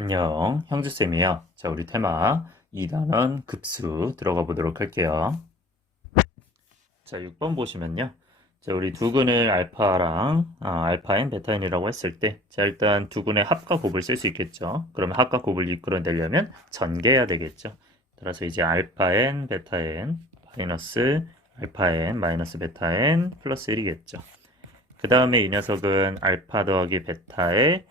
안녕, 형주쌤이에요. 자, 우리 테마 2단원 급수 들어가 보도록 할게요. 자, 6번 보시면요. 자, 우리 두근을 알파 n, 베타 n이라고 했을 때, 자, 일단 두근의 합과 곱을 쓸 수 있겠죠. 그러면 합과 곱을 이끌어내려면 전개해야 되겠죠. 따라서 이제 알파 n, 베타 n, 마이너스 알파 n, 마이너스 베타 n, 플러스 1이겠죠. 그 다음에 이 녀석은 알파 더하기 베타의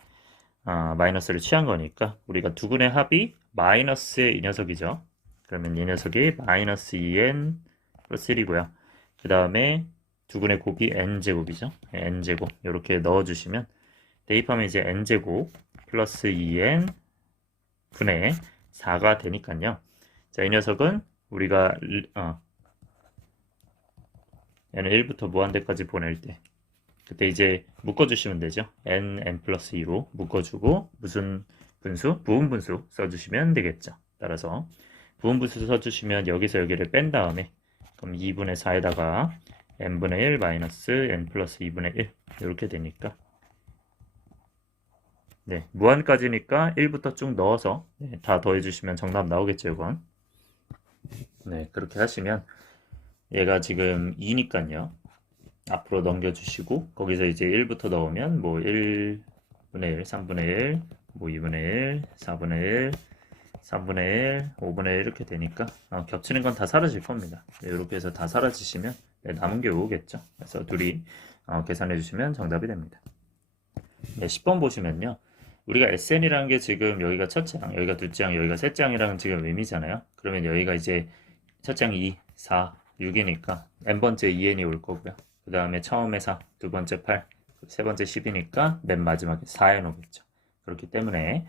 마이너스를 취한 거니까 우리가 두근의 합이 마이너스의 이 녀석이죠. 그러면 이 녀석이 마이너스 2n 플러스 1이고요. 그 다음에 두근의 곱이 n제곱이죠. n제곱 이렇게 넣어주시면 대입하면 이제 n제곱 플러스 2n 분의 4가 되니까요. 자, 이 녀석은 우리가 얘는 1부터 무한대까지 보낼 때 그때 이제 묶어주시면 되죠. n 플러스 2로 묶어주고 무슨 분수? 부분분수 써주시면 되겠죠. 따라서 부분분수 써주시면 여기서 여기를 뺀 다음에 그럼 2분의 4에다가 n분의 1 마이너스 n 플러스 2분의 1 이렇게 되니까 네, 무한까지니까 1부터 쭉 넣어서 다 더해주시면 정답 나오겠죠, 이건. 네, 그렇게 하시면 얘가 지금 2니까요. 앞으로 넘겨주시고 거기서 이제 1부터 넣으면 뭐 1분의 1, 3분의 1, 뭐 2분의 1, 4분의 1, 3분의 1, 5분의 1 이렇게 되니까 겹치는 건 다 사라질 겁니다. 네, 이렇게 해서 다 사라지시면 남은 게 오겠죠. 그래서 둘이 계산해 주시면 정답이 됩니다. 네, 10번 보시면요. 우리가 SN이라는 게 지금 여기가 첫째 항, 여기가 둘째 항, 여기가 셋째 항이라는 지금 의미잖아요. 그러면 여기가 이제 첫째 항 2, 4, 6이니까 n번째 2n이 올 거고요. 그 다음에 처음에 4, 두 번째 8, 세 번째 10이니까 맨 마지막에 4n 오겠죠. 그렇기 때문에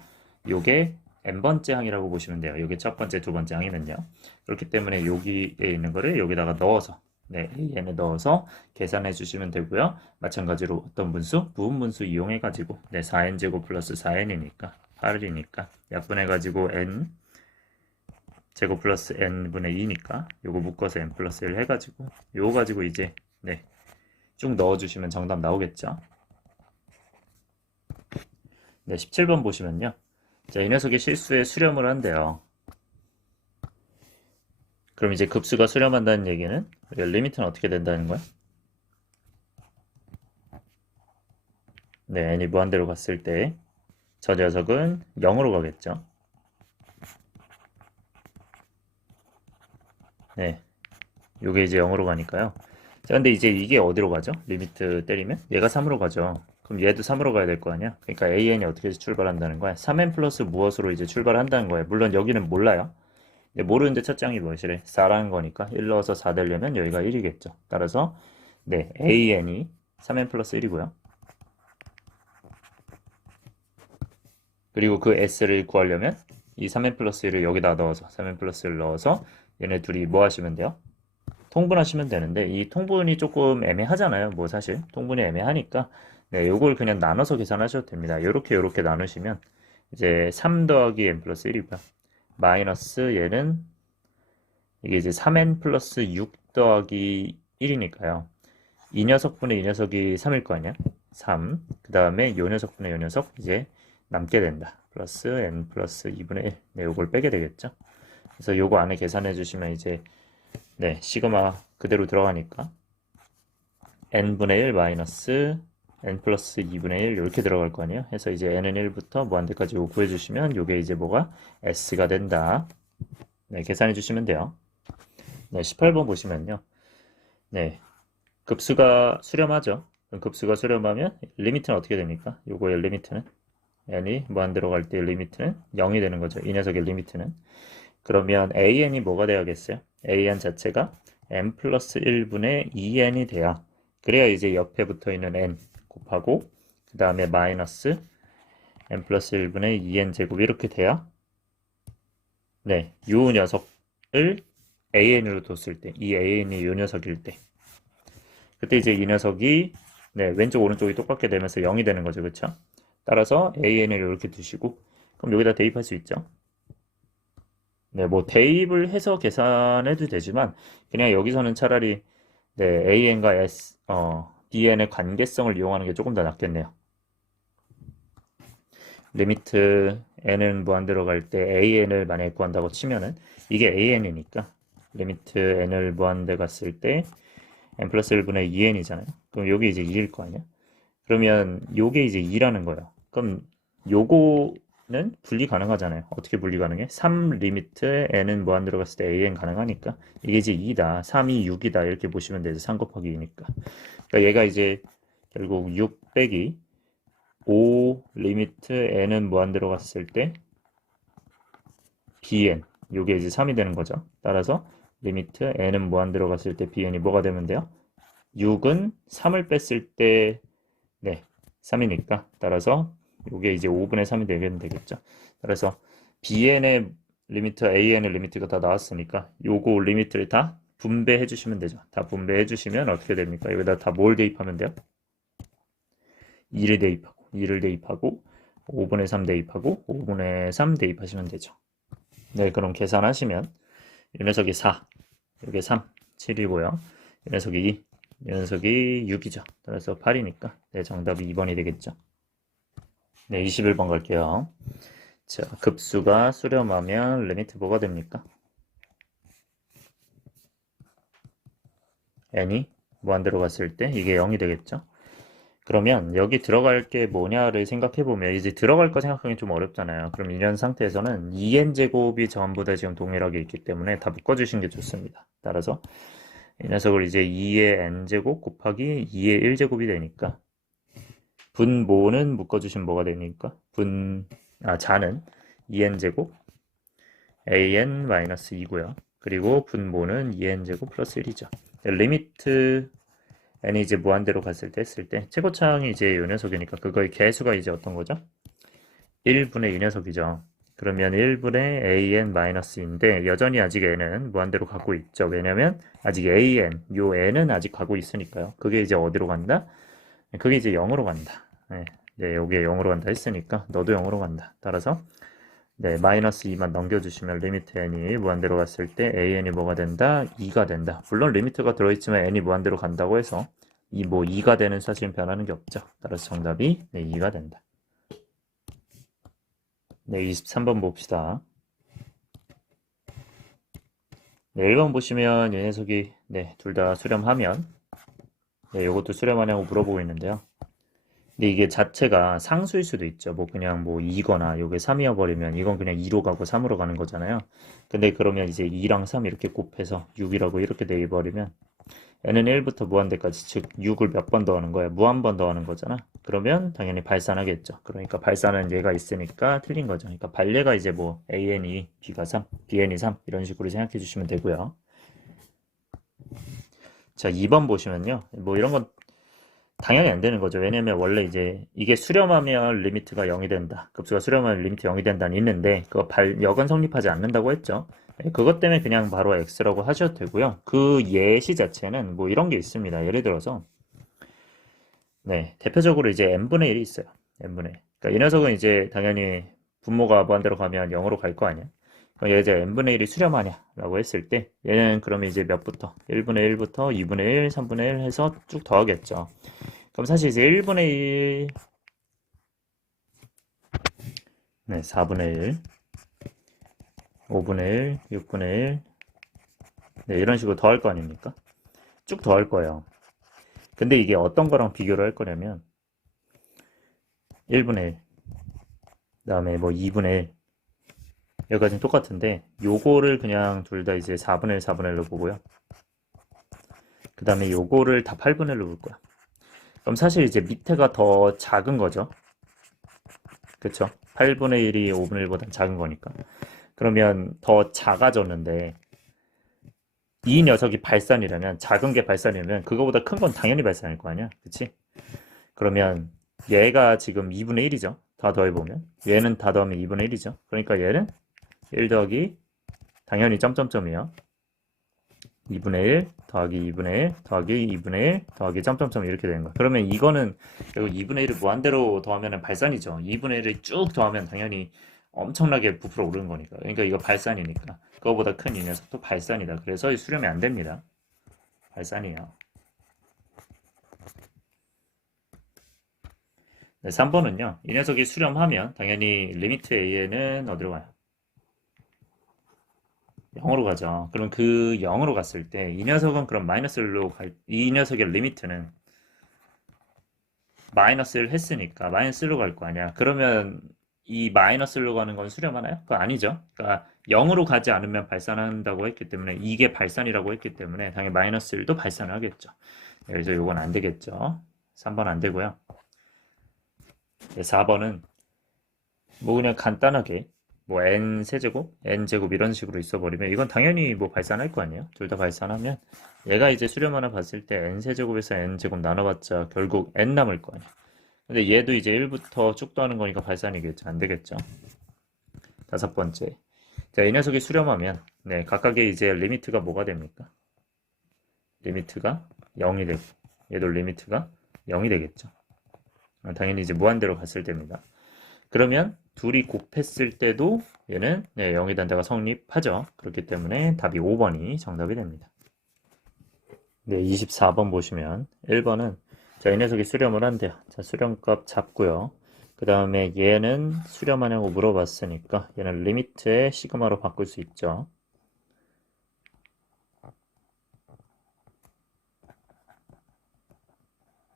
요게 n번째 항이라고 보시면 돼요. 요게 첫 번째, 두 번째 항이면요. 그렇기 때문에 여기에 있는 거를 여기다가 넣어서 AN에 넣어서 계산해 주시면 되고요. 마찬가지로 어떤 분수? 부분분수 이용해 가지고 4n제곱 플러스 4n이니까 8이니까 약분해 가지고 n 제곱 플러스 n분의 2니까 요거 묶어서 n 플러스 1 해가지고 요거 가지고 이제 쭉 넣어주시면 정답 나오겠죠. 네, 17번 보시면요. 자, 이 녀석이 실수에 수렴을 한대요. 그럼 이제 급수가 수렴한다는 얘기는 리미트는 어떻게 된다는 거야? 네, n이 무한대로 갔을 때 저 녀석은 0으로 가겠죠. 네, 요게 이제 0으로 가니까요. 자, 근데 이제 이게 어디로 가죠? 리미트 때리면? 얘가 3으로 가죠. 그럼 얘도 3으로 가야 될 거 아니야? 그러니까 AN이 어떻게 해서 출발한다는 거야? 3N 플러스 무엇으로 이제 출발한다는 거야? 물론 여기는 몰라요. 모르는데 첫 장이 무엇이래? 4라는 거니까 1 넣어서 4 되려면 여기가 1이겠죠. 따라서 AN이 3N 플러스 1이고요. 그리고 그 S를 구하려면 이 3N 플러스 1을 여기다 넣어서 3N 플러스 1을 넣어서 얘네 둘이 뭐 하시면 돼요? 통분하시면 되는데 이 통분이 조금 애매하잖아요. 뭐 사실 통분이 애매하니까 요걸 그냥 나눠서 계산하셔도 됩니다. 요렇게 나누시면 이제 3 더하기 n 플러스 1이고요. 마이너스 얘는 이게 이제 3n 플러스 6 더하기 1이니까요. 이 녀석분의 이 녀석이 3일 거 아니야? 3. 그 다음에 요 녀석분의 요 녀석 이제 남게 된다. 플러스 n 플러스 2분의 1. 네, 요걸 빼게 되겠죠. 그래서 요거 안에 계산해 주시면 이제 시그마 그대로 들어가니까 n분의 1 마이너스 n 플러스 2분의 1 이렇게 들어갈 거 아니에요. 해서 이제 n은 1부터 무한대까지 요거 구해주시면 요게 이제 뭐가 s가 된다. 네, 계산해 주시면 돼요. 네, 18번 보시면요. 네, 급수가 수렴하죠. 그럼 급수가 수렴하면 리미트는 어떻게 됩니까? 요거의 리미트는 n이 무한대로 갈 때 리미트는 0이 되는 거죠. 이 녀석의 리미트는. 그러면 an이 뭐가 돼야겠어요? an 자체가 n 플러스 1분의 2n이 돼야 그래야 이제 옆에 붙어 있는 n 곱하고 그 다음에 마이너스 n 플러스 1분의 2n 제곱 이렇게 돼야 요 녀석을 an으로 뒀을 때 이 an이 요 녀석일 때 그때 이제 이 녀석이 왼쪽 오른쪽이 똑같게 되면서 0이 되는 거죠. 그쵸? 따라서 an을 이렇게 두시고 그럼 여기다 대입할 수 있죠. 뭐 대입을 해서 계산해도 되지만 그냥 여기서는 차라리 AN과 DN의 관계성을 이용하는 게 조금 더 낫겠네요. 리미트 n은 무한대로 갈 때 an을 만약에 구한다고 치면은 이게 an이니까 리미트 n을 무한대 갔을 때 n 플러스 1분의 2n이잖아요. 그럼 여기 이제 2일 거 아니야? 그러면 요게 이제 2라는 거예요. 그럼 요거는 분리 가능하잖아요. 어떻게 분리 가능해? 3 리미트 n은 무한대로 갔을 때 an 가능하니까 이게 이제 2다. 3이 6이다. 이렇게 보시면 되죠. 3 곱하기 2니까. 그러니까 얘가 이제 결국 6 빼기 5 리미트 n은 무한대로 갔을 때 bn 요게 이제 3이 되는 거죠. 따라서 리미트 n은 무한대로 갔을 때 bn이 뭐가 되면 돼요? 6은 3을 뺐을 때 네, 3이니까 따라서 요게 이제 5분의 3이 되면 되겠죠. 따라서 bn의 리미트, an의 리미트가 다 나왔으니까 요거 리미트를 다 분배해 주시면 되죠. 다 분배해 주시면 어떻게 됩니까? 여기다 다 뭘 대입하면 돼요? 2를 대입하고 5분의 3 대입하고 5분의 3 대입하시면 되죠. 네, 그럼 계산하시면 이 녀석이 4, 이게 3, 7이고요. 이 녀석이 2, 이 녀석이 6이죠. 따라서 8이니까 네, 정답이 2번이 되겠죠. 네, 21번 갈게요. 자, 급수가 수렴하면 리미트 뭐가 됩니까? n이 무한대로 갔을 때 이게 0이 되겠죠. 그러면 여기 들어갈 게 뭐냐를 생각해보면 이제 들어갈 거 생각하기 좀 어렵잖아요. 그럼 이런 상태에서는 2n제곱이 전부 다 지금 동일하게 있기 때문에 다 묶어주신 게 좋습니다. 따라서 이 녀석을 이제 2의 n제곱 곱하기 2의 1제곱이 되니까 분모는 묶어주시면 뭐가 되니까 자는 2n제곱 an-2고요. 그리고 분모는 2n제곱 플러스 1이죠. 리미트 n이 이제 무한대로 갔을 때 했을 때 최고차항이 이제 이 녀석이니까 그거의 개수가 이제 어떤 거죠? 1분의 이 녀석이죠. 그러면 1분의 an-인데 여전히 아직 n은 무한대로 가고 있죠. 왜냐면 아직 요 n은 아직 가고 있으니까요. 그게 이제 어디로 간다? 그게 이제 0으로 간다. 네, 여기에 0으로 간다 했으니까 너도 0으로 간다. 따라서 네, 마이너스 2만 넘겨주시면 리미트 n이 무한대로 갔을 때 an이 뭐가 된다? 2가 된다. 물론 리미트가 들어있지만 n이 무한대로 간다고 해서 2가 되는 사실은 변하는 게 없죠. 따라서 정답이 네, 2가 된다. 네, 23번 봅시다. 네, 1번 보시면 이 녀석이 네, 둘 다 수렴하면 네, 이것도 수렴하냐고 물어보고 있는데요. 근데 이게 자체가 상수일 수도 있죠. 뭐 그냥 뭐 2거나 요게 3이어 버리면 이건 그냥 2로 가고 3으로 가는 거잖아요. 근데 그러면 이제 2랑 3 이렇게 곱해서 6이라고 이렇게 돼 버리면 n은 1부터 무한대까지 즉 6을 몇 번 더하는 거야? 무한 번 더하는 거잖아. 그러면 당연히 발산하겠죠. 그러니까 발산은 얘가 있으니까 틀린 거죠. 그러니까 발례가 이제 뭐 an이 b가 3, bn이 3 이런 식으로 생각해 주시면 되고요. 자, 2번 보시면요. 뭐 이런 건 당연히 안 되는 거죠. 왜냐면 원래 이제 이게 수렴하면 리미트가 0이 된다. 급수가 수렴하면 리미트 0이 된다는 있는데 그거 역은 성립하지 않는다고 했죠. 그것 때문에 그냥 바로 x라고 하셔도 되고요. 그 예시 자체는 뭐 이런 게 있습니다. 예를 들어서 네, 대표적으로 이제 n분의 1이 있어요. n분의 1. 그러니까 이 녀석은 이제 당연히 분모가 무한대로 가면 0으로 갈 거 아니야. 그럼 얘 이제 n분의 1이 수렴하냐라고 했을 때 얘는 그러면 이제 몇부터 1분의 1부터 2분의 1, 3분의 1 해서 쭉 더하겠죠. 그럼 사실 이제 1분의 1, 네, 4분의 1, 5분의 1, 6분의 1, 네, 이런 식으로 더할 거 아닙니까? 쭉 더할 거예요. 근데 이게 어떤 거랑 비교를 할 거냐면 1분의 1, 그다음에 뭐 2분의 1, 여기까지는 똑같은데 요거를 그냥 둘 다 이제 4분의 1, 4분의 1로 보고요. 그 다음에 요거를 다 8분의 1로 볼 거야. 그럼 사실 이제 밑에가 더 작은 거죠. 그쵸? 8분의 1이 5분의 1보다 작은 거니까. 그러면 더 작아졌는데 이 녀석이 발산이라면 작은 게 발산이면 그거보다 큰 건 당연히 발산일 거 아니야. 그치? 그러면 얘가 지금 2분의 1이죠. 다 더해보면 얘는 다 더하면 2분의 1이죠. 그러니까 얘는 1 더하기 당연히 점점점이요. 2분의 1 더하기 2분의 1 더하기 2분의 1 더하기 점점점 이렇게 되는 거야. 그러면 이거는 결국 2분의 1을 무한대로 더하면 발산이죠. 2분의 1을 쭉 더하면 당연히 엄청나게 부풀어 오르는 거니까. 그러니까 이거 발산이니까. 그거보다 큰 이 녀석도 발산이다. 그래서 수렴이 안 됩니다. 발산이에요. 네, 3번은요. 이 녀석이 수렴하면 당연히 리미트 a에는 어디로 가요? 0으로 가죠. 그럼 그 0으로 갔을 때 이 녀석은 그럼 마이너스 1로 이 녀석의 리미트는 마이너스 1 했으니까 마이너스 1로 갈 거 아니야. 그러면 이 마이너스 1로 가는 건 수렴하나요? 그거 아니죠. 그러니까 0으로 가지 않으면 발산한다고 했기 때문에 이게 발산이라고 했기 때문에 당연히 마이너스 1도 발산을 하겠죠. 네, 그래서 이건 안 되겠죠. 3번 안 되고요. 네, 4번은 뭐 그냥 간단하게 뭐 n 세제곱, n 제곱 이런 식으로 있어 버리면 이건 당연히 뭐 발산할 거 아니에요. 둘 다 발산하면 얘가 이제 수렴 하나 봤을 때 n 세제곱에서 n 제곱 나눠봤자 결국 n 남을 거 아니에요. 근데 얘도 이제 1부터 쭉 더하는 거니까 발산이겠죠. 안 되겠죠. 다섯 번째. 자, 이 녀석이 수렴하면 네, 각각의 이제 리미트가 뭐가 됩니까? 리미트가 0이 되고 얘도 리미트가 0이 되겠죠. 당연히 이제 무한대로 갔을 때입니다. 그러면 둘이 곱했을 때도 얘는 네, 0이 단다가 성립하죠. 그렇기 때문에 답이 5번이 정답이 됩니다. 네, 24번 보시면 1번은 자, 이 녀석이 수렴을 한대요. 자, 수렴값 잡고요. 그 다음에 얘는 수렴하냐고 물어봤으니까 얘는 리미트에 시그마로 바꿀 수 있죠.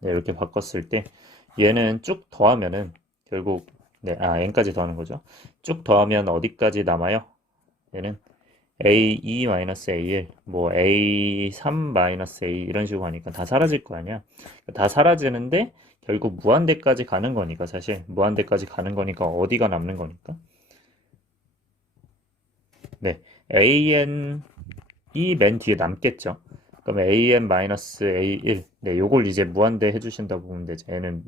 네, 이렇게 바꿨을 때 얘는 쭉 더하면은 결국 네, n까지 더하는 거죠. 쭉 더하면 어디까지 남아요? 얘는 A2-A1, 뭐 A3-A 이런 식으로 하니까 다 사라질 거 아니야. 다 사라지는데 결국 무한대까지 가는 거니까 사실 무한대까지 가는 거니까 어디가 남는 거니까. 네, AN이 맨 뒤에 남겠죠. 그럼 AN-A1, 네, 요걸 이제 무한대 해주신다고 보면 되죠. 얘는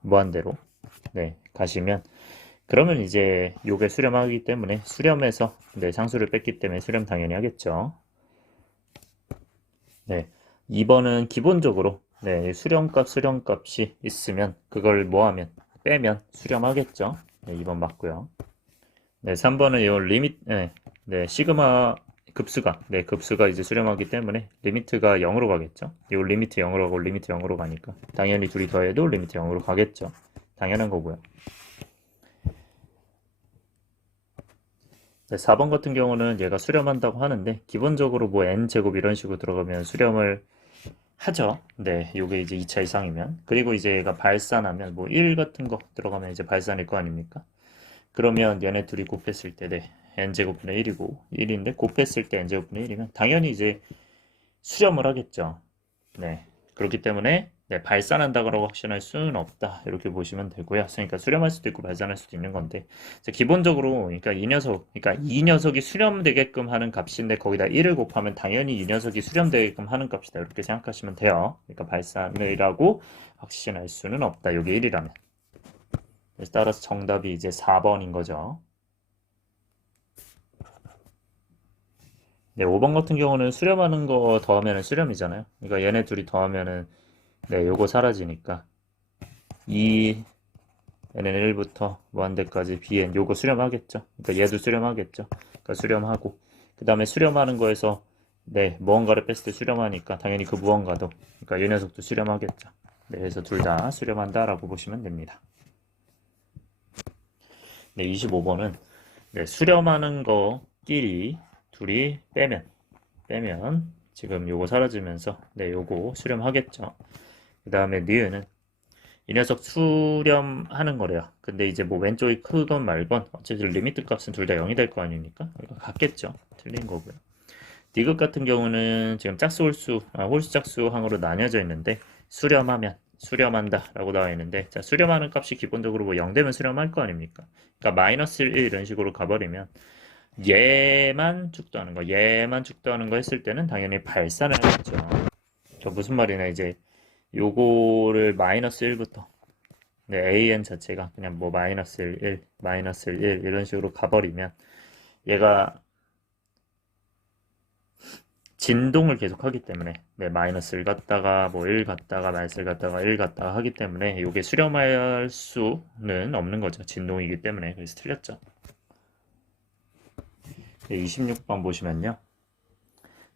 무한대로 네, 가시면 그러면 이제 요게 수렴하기 때문에 수렴해서 네, 상수를 뺐기 때문에 수렴 당연히 하겠죠. 네, 2번은 기본적으로 네, 수렴값이 있으면 그걸 뭐하면 빼면 수렴하겠죠. 네, 2번 맞고요. 네, 3번은 요 리밋 네, 시그마 급수가 이제 수렴하기 때문에 리미트가 0으로 가겠죠. 요 리미트 0으로 가고 리미트 0으로 가니까 당연히 둘이 더해도 리미트 0으로 가겠죠. 당연한 거고요. 네, 4번 같은 경우는 얘가 수렴한다고 하는데 기본적으로 뭐 n제곱 이런 식으로 들어가면 수렴을 하죠. 네, 요게 이제 2차 이상이면. 그리고 이제 얘가 발산하면 뭐 1 같은 거 들어가면 이제 발산일 거 아닙니까? 그러면 얘네 둘이 곱했을 때 네, n제곱분의 1이고 1인데 곱했을 때 n제곱분의 1이면 당연히 이제 수렴을 하겠죠. 네. 그렇기 때문에 네, 발산한다고 확신할 수는 없다. 이렇게 보시면 되고요. 그러니까 수렴할 수도 있고 발산할 수도 있는 건데 기본적으로 그러니까 이 녀석이 수렴되게끔 하는 값인데 거기다 1을 곱하면 당연히 이 녀석이 수렴되게끔 하는 값이다. 이렇게 생각하시면 돼요. 그러니까 발산이라고 확신할 수는 없다. 이게 1이라면. 그래서 따라서 정답이 이제 4번인 거죠. 네, 5번 같은 경우는 수렴하는 거 더하면은 수렴이잖아요. 그러니까 얘네 둘이 더하면은 네, 요거 사라지니까 2 n은 1부터 무한대까지 bn 요거 수렴하겠죠. 그러니까 얘도 수렴하겠죠. 그러니까 수렴하고 그 다음에 수렴하는 거에서 네, 무언가를 뺐을 때 수렴하니까 당연히 그 무언가도 그러니까 이 녀석도 수렴하겠죠. 네, 그래서 둘 다 수렴한다라고 보시면 됩니다. 네, 25번은 네, 수렴하는 거끼리 둘이 빼면 지금 요거 사라지면서 네, 요거 수렴하겠죠. 그 다음에 니은은 이 녀석 수렴하는 거래요. 근데 이제 뭐 왼쪽이 크건 말건 어쨌든 리미트 값은 둘 다 0이 될 거 아닙니까? 같겠죠. 틀린 거고요. 디귿 같은 경우는 지금 짝수 홀수 짝수 항으로 나뉘어져 있는데 수렴한다 라고 나와 있는데 자, 수렴하는 값이 기본적으로 뭐 0 되면 수렴할 거 아닙니까? 그러니까 마이너스 1 이런 식으로 가버리면 얘만 축도하는 거 했을 때는 당연히 발산을 하겠죠. 저 무슨 말이냐 이제 요거를 마이너스 1부터 네, an 자체가 그냥 뭐 마이너스 1, 마이너스 1 이런 식으로 가버리면 얘가 진동을 계속 하기 때문에 네, 마이너스 1 갔다가 뭐 1 갔다가 마이너스 1 갔다가 1 갔다가 하기 때문에 이게 수렴할 수는 없는 거죠. 진동이기 때문에. 그래서 틀렸죠. 네, 26번 보시면요.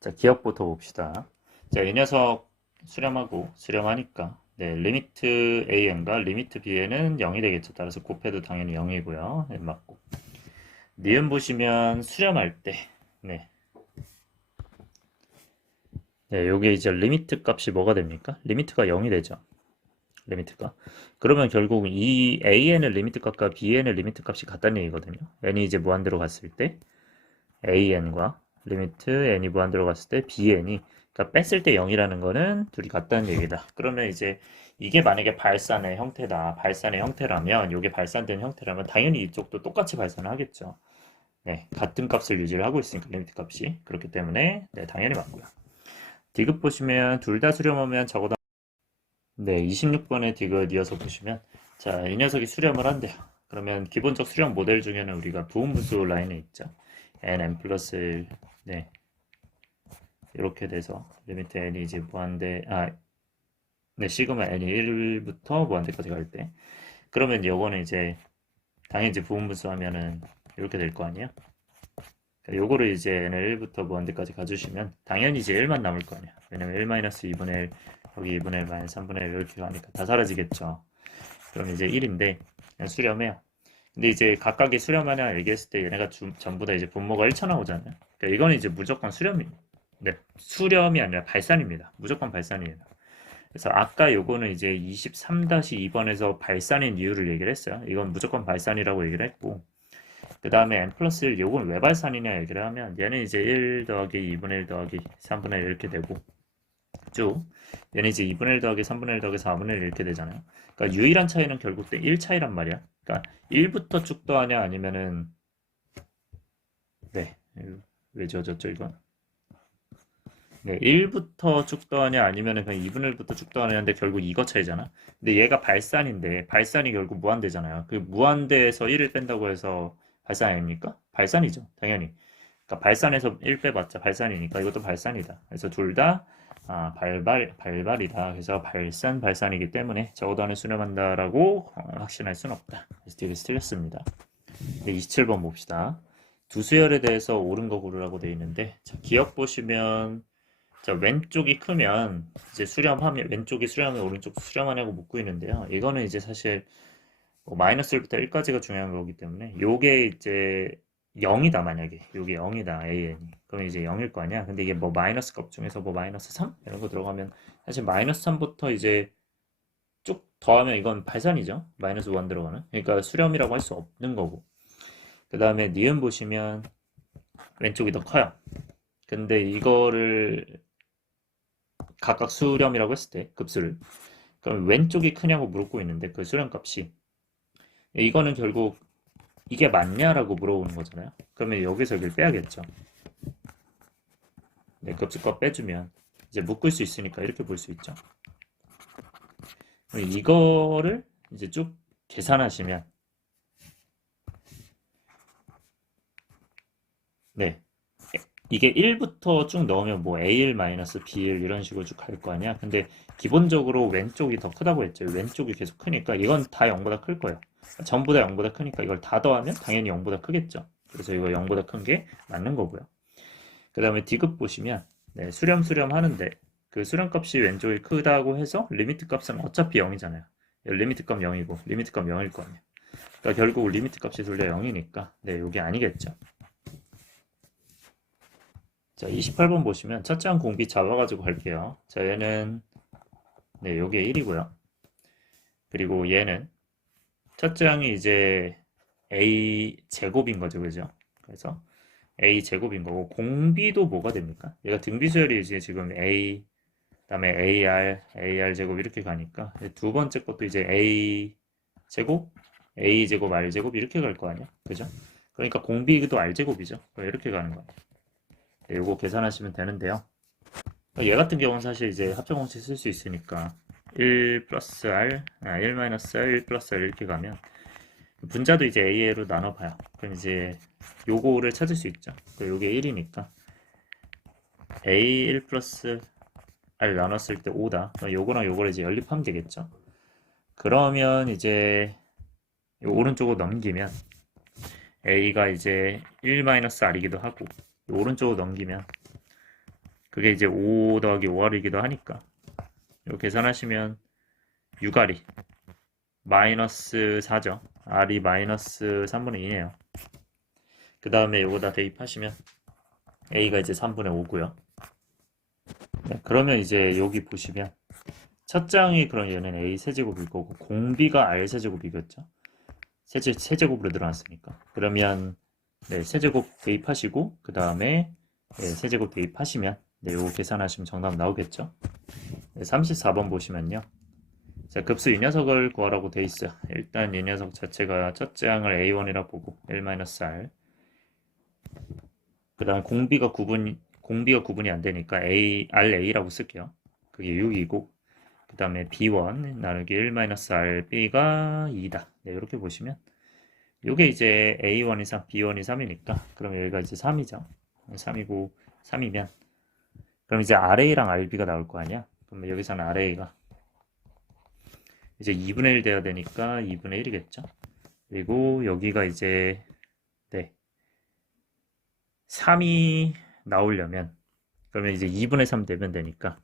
자, 기억부터 봅시다. 자, 이 녀석 수렴하니까 네, 리미트 AN과 리미트 BN은 0이 되겠죠. 따라서 곱해도 당연히 0이고요. 네, 맞고. 니은 보시면 수렴할 때, 네, 네, 요게 이제 리미트 값이 뭐가 됩니까? 리미트가 0이 되죠. 리미트가. 그러면 결국 이 AN의 리미트 값과 BN의 리미트 값이 같다는 얘기거든요. n이 이제 무한대로 갔을 때 AN과 리미트 n이 무한대로 갔을 때 BN이, 그러니까 뺐을 때 0이라는 거는 둘이 같다는 얘기다. 그러면 이제 이게 만약에 발산의 형태다. 발산의 형태라면, 이게 발산된 형태라면 당연히 이쪽도 똑같이 발산을 하겠죠. 네, 같은 값을 유지를 하고 있으니까 리미트 값이. 그렇기 때문에 네, 당연히 맞고요. 디귿 보시면 둘 다 수렴하면 적어도, 네, 26번의 디귿 이어서 보시면, 자, 이 녀석이 수렴을 한대요. 그러면 기본적 수렴 모델 중에는 우리가 부분분수 라인에 있죠. n 플러스 1, 네, 이렇게 돼서 리미트 n이 이제 무한대, 네, 시그마 n이 1부터 무한대까지 갈 때, 그러면 요거는 이제 당연히 이제 부분분수 하면은 이렇게 될 거 아니에요. 요거를 이제 n을 1부터 무한대까지 가주시면 당연히 이제 1만 남을 거 아니야. 왜냐면 1-2분의 1, 여기 2분의 1, 마이너스 3분의 1 이렇게 가니까 다 사라지겠죠. 그럼 이제 1인데 그냥 수렴해요. 근데 이제 각각의 수렴하냐 얘기했을 때 얘네가 전부 다 이제 분모가 1차 나오잖아요. 그러니까 이거는 이제 무조건 수렴입니다. 네, 수렴이 아니라 발산입니다. 무조건 발산이에요. 그래서 아까 요거는 이제 23-2번에서 발산인 이유를 얘기를 했어요. 이건 무조건 발산이라고 얘기를 했고, 그 다음에 n 플러스 1 요건 왜 발산이냐 얘기를 하면, 얘는 이제 1 더하기 2분의 1 더하기 3분의 1 이렇게 되고, 쭉 얘는 이제 2분의 1 더하기 3분의 1 더하기 4분의 1 이렇게 되잖아요. 그러니까 유일한 차이는 결국 때 1 차이란 말이야. 그러니까 1부터 쭉 더하냐 아니면은, 네, 왜 지워졌죠 이건? 네, 1부터 쭉 더하냐 아니면은 그냥 2분의 1부터 쭉 더하냐인데 결국 이거 차이잖아. 근데 얘가 발산인데 발산이 결국 무한대잖아요. 그 무한대에서 1을 뺀다고 해서 발산 아닙니까? 발산이죠. 당연히. 그러니까 발산에서 1 빼봤자 발산이니까 이것도 발산이다. 그래서 둘 다 발발이다. 그래서 발산이기 때문에 적어도 안에 수렴한다라고 확신할 수는 없다. 그래서 되게 틀렸습니다. 네, 27번 봅시다. 두 수열에 대해서 옳은 거 고르라고 되어 있는데, 자, 기억 보시면, 자, 왼쪽이 크면 이제 수렴하면, 왼쪽이 수렴하면 오른쪽 수렴하냐고 묻고 있는데요. 이거는 이제 사실 뭐 마이너스 1부터 1까지가 중요한 거기 때문에 요게 이제 0이다. 만약에 요게 0이다 AN이, 그럼 이제 0일 거 아니야. 근데 이게 뭐 마이너스 값 중에서 뭐 마이너스 3 이런 거 들어가면 사실 마이너스 3부터 이제 쭉 더하면 이건 발산이죠. 마이너스 1 들어가는. 그러니까 수렴이라고 할 수 없는 거고. 그 다음에 니은 보시면 왼쪽이 더 커요. 근데 이거를 각각 수렴이라고 했을 때 급수를, 그럼 왼쪽이 크냐고 물고 있는데 그 수렴 값이, 이거는 결국 이게 맞냐라고 물어보는 거잖아요. 그러면 여기서 여기를 빼야겠죠. 네, 급수값 빼주면 이제 묶을 수 있으니까 이렇게 볼 수 있죠. 그럼 이거를 이제 쭉 계산하시면, 네, 이게 1부터 쭉 넣으면 뭐 A1 마이너스 B1 이런 식으로 쭉 갈 거 아니야. 근데 기본적으로 왼쪽이 더 크다고 했죠. 왼쪽이 계속 크니까 이건 다 0보다 클 거예요. 전부 다 0보다 크니까 이걸 다 더하면 당연히 0보다 크겠죠. 그래서 이거 0보다 큰 게 맞는 거고요. 그 다음에 D급 보시면, 네, 수렴 하는데 그 수렴 값이 왼쪽이 크다고 해서 리미트 값은 어차피 0이잖아요. 리미트 값 0이고 리미트 값 0일 거 아니에요. 그러니까 결국 리미트 값이 둘 다 0이니까 네, 이게 아니겠죠. 자, 28번 보시면 첫째 항 공비 잡아가지고 갈게요. 자, 얘는 네, 요게 1이고요. 그리고 얘는 첫째 항이 이제 A 제곱인 거죠, 그죠? 그래서 A 제곱인 거고, 공비도 뭐가 됩니까? 얘가 등비수열이 이제 지금 A, 그다음에 AR 제곱 이렇게 가니까 두 번째 것도 이제 A 제곱, A 제곱, R 제곱 이렇게 갈 거 아니야, 그죠? 그러니까 공비도 R 제곱이죠. 이렇게 가는 거예요. 네, 요거 계산하시면 되는데요. 얘 같은 경우는 사실 이제 합성공식 쓸 수 있으니까 1 플러스 R, 1 마이너스 R, 1 플러스 R 이렇게 가면 분자도 이제 A로 나눠봐요. 그럼 이제 요거를 찾을 수 있죠. 요게 1이니까 A 1 플러스 R 나눴을 때 5다. 요거랑 요거를 이제 연립하면 되겠죠. 그러면 이제 요 오른쪽으로 넘기면 A가 이제 1 마이너스 R이기도 하고, 요 오른쪽으로 넘기면 그게 이제 5 더하기 5R이기도 하니까 요 계산하시면 6R이 마이너스 4죠. R이 마이너스 3분의 2네요. 그 다음에 요거 다 대입하시면 A가 이제 3분의 5고요. 네, 그러면 이제 여기 보시면 첫 장이 그럼 얘는 A 세제곱일 거고 공비가 R 세제곱이겠죠. 세제곱으로 늘어났으니까. 그러면 네, 세제곱 대입하시고 그 다음에 네, 세제곱 대입하시면 네, 요거 계산하시면 정답 나오겠죠. 네, 34번 보시면요. 자, 급수 이 녀석을 구하라고 돼 있어요. 일단 이 녀석 자체가 첫째 항을 A1이라 보고 L-R. 그 다음에 공비가 구분이 안 되니까 RA라고 쓸게요. 그게 6이고 그 다음에 B1 나누기 1-RB가 2다. 네, 이렇게 보시면 요게 이제 A1이 3, B1이 3이니까 그럼 여기가 이제 3이죠. 3이고 3이면 그럼 이제 RA랑 RB가 나올 거 아니야? 그럼 여기서는 RA가 이제 2분의 1 돼야 되니까 2분의 1이겠죠. 그리고 여기가 이제 네 3이 나오려면 그러면 이제 2분의 3 되면 되니까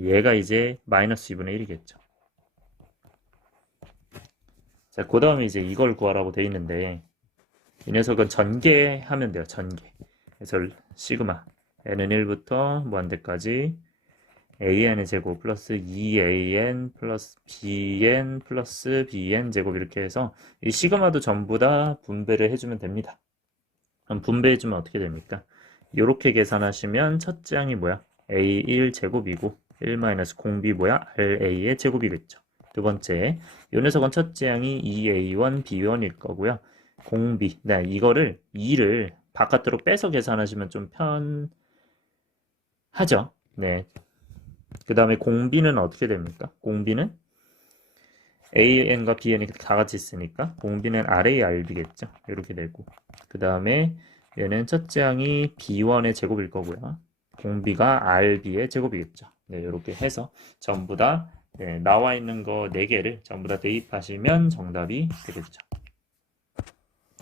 얘가 이제 마이너스 2분의 1이겠죠. 자, 그 다음에 이제 이걸 구하라고 돼 있는데 이 녀석은 전개하면 돼요. 전개. 그래서 시그마 n은 1부터 무한대까지 an의 제곱 플러스 2an 플러스 bn 플러스 bn 제곱 이렇게 해서 이 시그마도 전부 다 분배를 해주면 됩니다. 그럼 분배해주면 어떻게 됩니까? 이렇게 계산하시면 첫째 항이 뭐야? a1 제곱이고 1-공비 뭐야? ra의 제곱이겠죠. 두 번째, 이 녀석은 첫째 항이 2a1 b1일 거고요. 공비, 네, 이거를 2를 바깥으로 빼서 계산하시면 좀 편하죠. 네. 그 다음에 공비는 어떻게 됩니까? 공비는 AN과 BN이 다 같이 있으니까 공비는 RA, RB겠죠. 이렇게 되고 그 다음에 얘는 첫째 항이 B1의 제곱일 거고요. 공비가 RB의 제곱이겠죠. 네, 이렇게 해서 전부 다 네, 나와 있는 거 4개를 전부 다 대입하시면 정답이 되겠죠.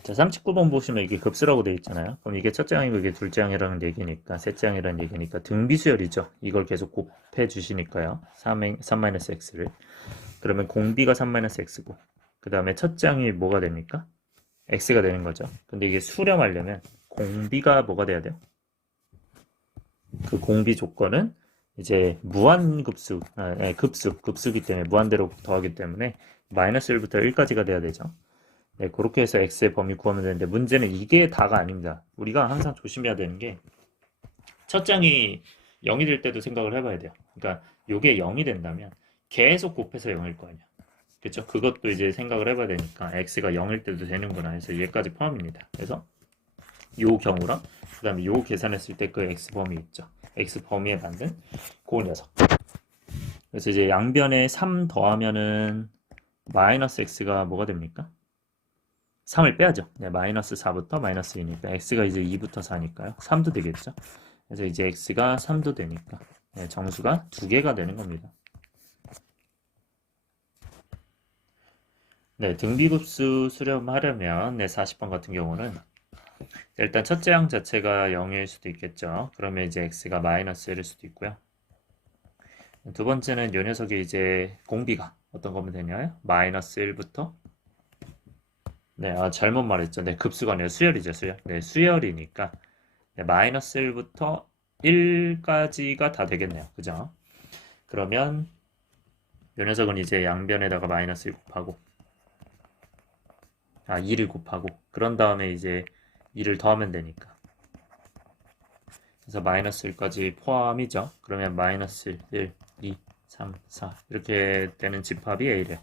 자, 39번 보시면 이게 급수라고 되어 있잖아요. 그럼 이게 첫째 항이고 이게 둘째 항이라는 얘기니까 셋째 항이라는 얘기니까 등비수열이죠. 이걸 계속 곱해 주시니까요. 3-x를. 그러면 공비가 3-x고 그 다음에 첫째 항이 뭐가 됩니까? x가 되는 거죠. 근데 이게 수렴하려면 공비가 뭐가 돼야 돼요? 그 공비 조건은 이제 무한급수, 급수기 때문에 무한대로 더하기 때문에 마이너스 1부터 1까지가 돼야 되죠. 네, 그렇게 해서 x의 범위 구하면 되는데 문제는 이게 다가 아닙니다. 우리가 항상 조심해야 되는 게 첫 장이 0이 될 때도 생각을 해봐야 돼요. 그러니까 이게 0이 된다면 계속 곱해서 0일 거 아니야. 그렇죠? 그것도 이제 생각을 해봐야 되니까 x가 0일 때도 되는구나 해서 얘까지 포함입니다. 그래서 요 경우랑 그 다음에 요 계산했을 때 그 x 범위 있죠. x 범위에 맞는 그 녀석. 그래서 이제 양변에 3 더하면은 마이너스 x가 뭐가 됩니까? 3을 빼야죠. 네, 마이너스 4부터 마이너스 2니까 x가 이제 2부터 4니까요. 3도 되겠죠. 그래서 이제 x가 3도 되니까 네, 정수가 2개가 되는 겁니다. 네, 등비급수 수렴하려면 네, 40번 같은 경우는 일단 첫째 항 자체가 0일 수도 있겠죠. 그러면 이제 x가 마이너스 1일 수도 있고요. 두 번째는 요 녀석이 이제 공비가 어떤 거면 되냐요? 마이너스 1부터 네, 잘못 말했죠. 네, 급수가 아니라 수열이죠, 수열. 네, 수열이니까 네, 마이너스 1부터 1까지가 다 되겠네요. 그죠? 그러면 요 녀석은 이제 양변에다가 마이너스 1 곱하고 2를 곱하고 그런 다음에 이제 2를 더하면 되니까 그래서 마이너스 1까지 포함이죠. 그러면 마이너스 1, 2, 3, 4 이렇게 되는 집합이 A래요.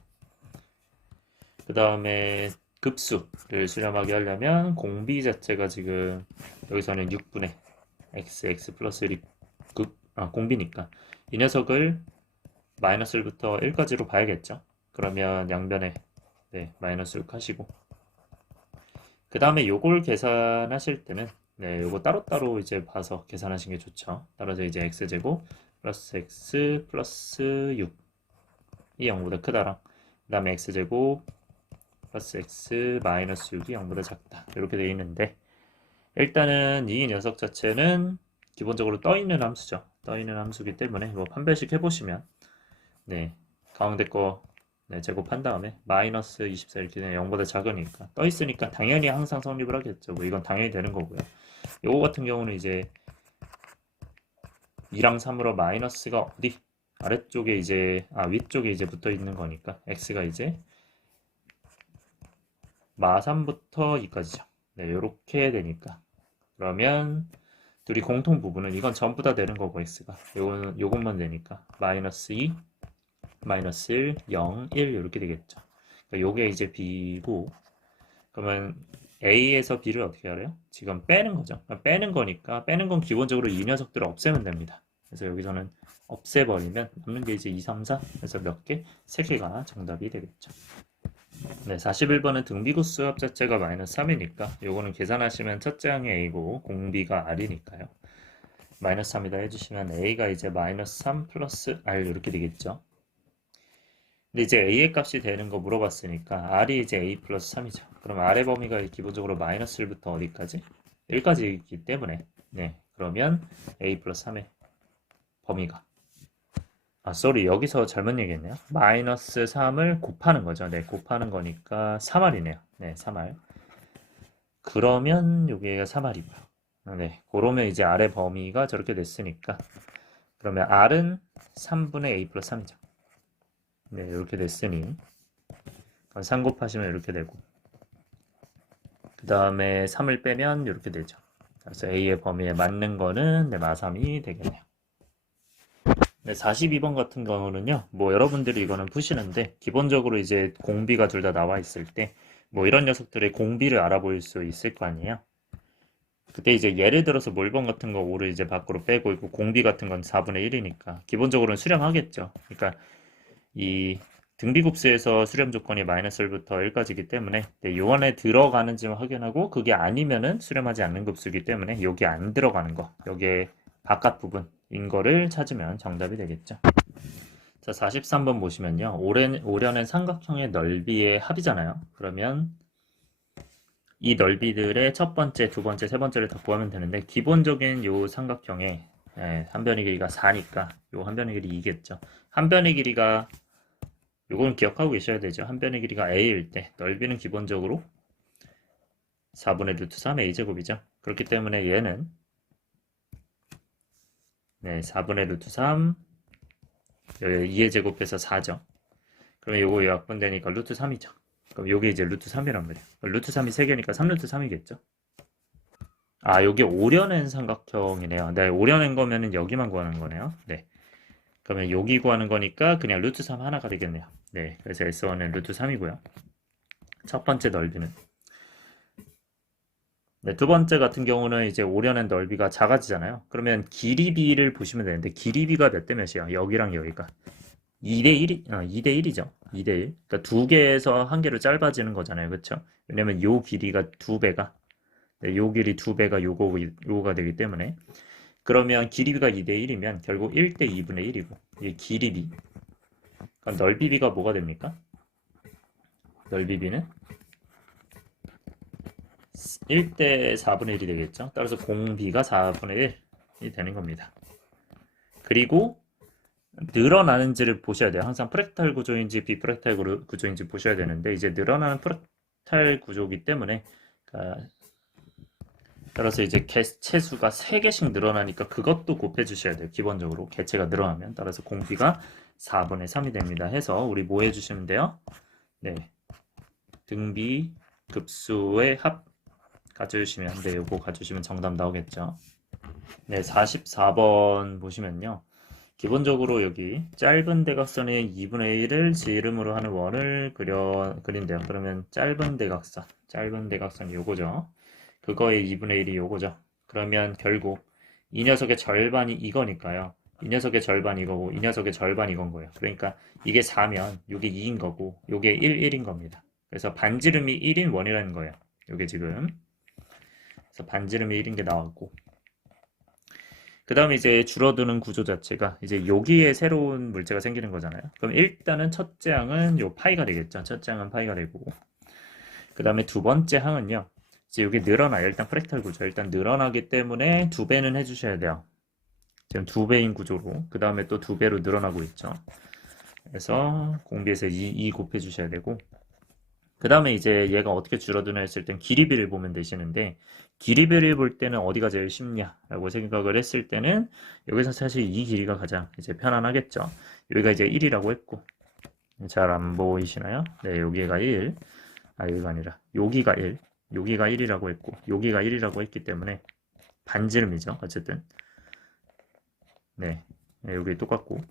그 다음에 급수를 수렴하게 하려면 공비 자체가 지금 여기서는 6분의 x 플러스 1이 공비니까 이 녀석을 마이너스 1부터 1까지로 봐야겠죠. 그러면 양변에 네, 마이너스 6 하시고 그 다음에 요걸 계산하실 때는 네, 요거 따로따로 이제 봐서 계산하시는 게 좋죠. 따라서 이제 x제곱 플러스 x 플러스 6 이 0보다 크다랑 그 다음에 x제곱 플러스 x 마이너스 6이 0보다 작다 이렇게 되어 있는데 일단은 이 녀석 자체는 기본적으로 떠있는 함수죠. 떠있는 함수기 때문에 이거 판별식 해보시면 네 가운데 거 네, 제곱한 다음에 마이너스 24 이렇게 되면 0보다 작으니까 떠 있으니까 당연히 항상 성립을 하겠죠. 뭐 이건 당연히 되는 거고요. 요거 같은 경우는 이제 2랑 3으로 마이너스가 어디? 아래쪽에 이제 위쪽에 이제 붙어 있는 거니까 x가 이제 마3부터 2까지죠. 네, 요렇게 되니까 그러면 둘이 공통 부분은 이건 전부 다 되는 거고 x가 요것만 되니까 마이너스 2, 마이너스 1, 0, 1 이렇게 되겠죠. 그러니까 요게 이제 b고 그러면 a에서 b를 어떻게 하래요? 지금 빼는 거죠. 빼는 거니까 빼는 건 기본적으로 이 녀석들을 없애면 됩니다. 그래서 여기서는 없애버리면 남는 게 이제 2, 3, 4 그래서 몇 개? 3개가 정답이 되겠죠. 네, 41번은 등비구수 합 자체가 마이너스 3이니까 요거는 계산하시면 첫째 항이 a고 공비가 r이니까요. 마이너스 3이다 해주시면 a가 이제 마이너스 3 플러스 r 이렇게 되겠죠. 근데 이제 a의 값이 되는 거 물어봤으니까 r이 이제 a 플러스 3이죠. 그럼 r의 범위가 기본적으로 마이너스 1부터 어디까지? 1까지이기 때문에 네, 그러면 a 플러스 3의 범위가 여기서 잘못 얘기했네요. 마이너스 3을 곱하는 거죠. 네, 곱하는 거니까 3r이네요. 네, 3r. 그러면 여기가 3r이고요. 네, 그러면 이제 r의 범위가 저렇게 됐으니까 그러면 r은 3분의 a 플러스 3이죠. 네, 이렇게 됐으니 3 곱하시면 이렇게 되고 그 다음에 3을 빼면 이렇게 되죠. 그래서 a의 범위에 맞는 거는 네, 마3이 되겠네요. 네, 42번 같은 경우는요, 뭐 여러분들이 이거는 푸시는데, 기본적으로 이제 공비가 둘 다 나와 있을 때, 뭐 이런 녀석들의 공비를 알아볼 수 있을 거 아니에요? 그때 이제 예를 들어서 몰번 같은 거 5를 이제 밖으로 빼고 있고, 공비 같은 건 4분의 1이니까, 기본적으로는 수렴하겠죠. 그러니까 이 등비급수에서 수렴 조건이 마이너스 1부터 1까지이기 때문에, 네, 요 안에 들어가는지 확인하고, 그게 아니면은 수렴하지 않는 급수이기 때문에, 여기 안 들어가는 거, 여기에 바깥 부분인 거를 찾으면 정답이 되겠죠. 자, 43번 보시면요. 오려는 삼각형의 넓이의 합이잖아요. 그러면 이 넓이들의 첫 번째, 두 번째, 세 번째를 다 구하면 되는데 기본적인 요 삼각형의 한 변의 길이가 4니까 요 한 변의 길이 2겠죠. 한 변의 길이가 요건 기억하고 계셔야 되죠. 한 변의 길이가 a일 때 넓이는 기본적으로 4분의 루트 3 a제곱이죠. 그렇기 때문에 얘는 4분의 루트 3 2의 제곱해서 4죠. 그러면 요거 약분되니까 루트 3이죠. 그럼 요게 이제 루트 3이란 말이에요. 루트 3이 3개니까 3루트 3이겠죠. 요게 오려낸 삼각형이네요. 네, 오려낸 거면은 여기만 구하는 거네요. 네. 그러면 여기 구하는 거니까 그냥 루트 3 하나가 되겠네요. 네, 그래서 S1은 루트 3이고요. 첫 번째 넓이는. 네, 두 번째 같은 경우는 이제 오려낸 넓이가 작아지잖아요. 그러면 길이 B를 보시면 되는데 길이 B가 몇 대 몇이야? 여기랑 여기가. 2대 1이죠. 2대 1. 그러니까 두 개에서 한 개로 짧아지는 거잖아요. 그렇죠? 왜냐면 요 길이가 두 배가 요 길이 두 배가 요거가 되기 때문에 그러면 길이가 2대 1이면 결국 1대 2분의 1이고 이게 길이 B. 그럼 넓이 B가 뭐가 됩니까? 넓이 B는 1대 4분의 1이 되겠죠. 따라서 공B가 4분의 1이 되는 겁니다. 그리고 늘어나는지를 보셔야 돼요. 항상 프랙탈 구조인지 비프랙탈 구조인지 보셔야 되는데 이제 늘어나는 프랙탈 구조이기 때문에 따라서 이제 개체수가 3개씩 늘어나니까 그것도 곱해 주셔야 돼요. 기본적으로 개체가 늘어나면 따라서 공비가 4분의 3이 됩니다. 해서 우리 뭐 해주시면 돼요? 네, 등비 급수의 합 가져주시면 요거 가져주시면 정답 나오겠죠. 네, 44번 보시면요. 기본적으로 여기 짧은 대각선의 2분의 1을 지름으로 하는 원을 그린대요. 그러면 짧은 대각선이 요거죠. 그거의 2분의 1이 요거죠. 그러면 결국 이 녀석의 절반이 이거니까요. 이 녀석의 절반이 이거고 이 녀석의 절반이 이건 거예요. 그러니까 이게 4면 이게 2인 거고 이게 1인 겁니다. 그래서 반지름이 1인 원이라는 거예요. 이게 지금 그래서 반지름이 1인 게 나왔고 그 다음에 이제 줄어드는 구조 자체가 이제 여기에 새로운 물체가 생기는 거잖아요. 그럼 일단은 첫째 항은 요 파이가 되겠죠. 첫째 항은 파이가 되고 그 다음에 두 번째 항은요. 이제 여기 늘어나요. 일단 프랙탈 구조 일단 늘어나기 때문에 2배는 해주셔야 돼요. 지금 2배인 구조로 그 다음에 또 2배로 늘어나고 있죠. 그래서 공비에서 2 곱해 주셔야 되고, 그 다음에 이제 얘가 어떻게 줄어드나 했을 땐 길이비를 보면 되시는데, 길이비를 볼 때는 어디가 제일 쉽냐라고 생각을 했을 때는 여기서 사실 이 길이가 가장 이제 편안하겠죠. 여기가 이제 1이라고 했고, 잘 안 보이시나요? 네, 여기가 1, 여기가 아니라 여기가 1, 여기가 1이라고 했고, 여기가 1이라고 했기 때문에 반지름이죠. 어쨌든 네, 네, 여기 똑같고,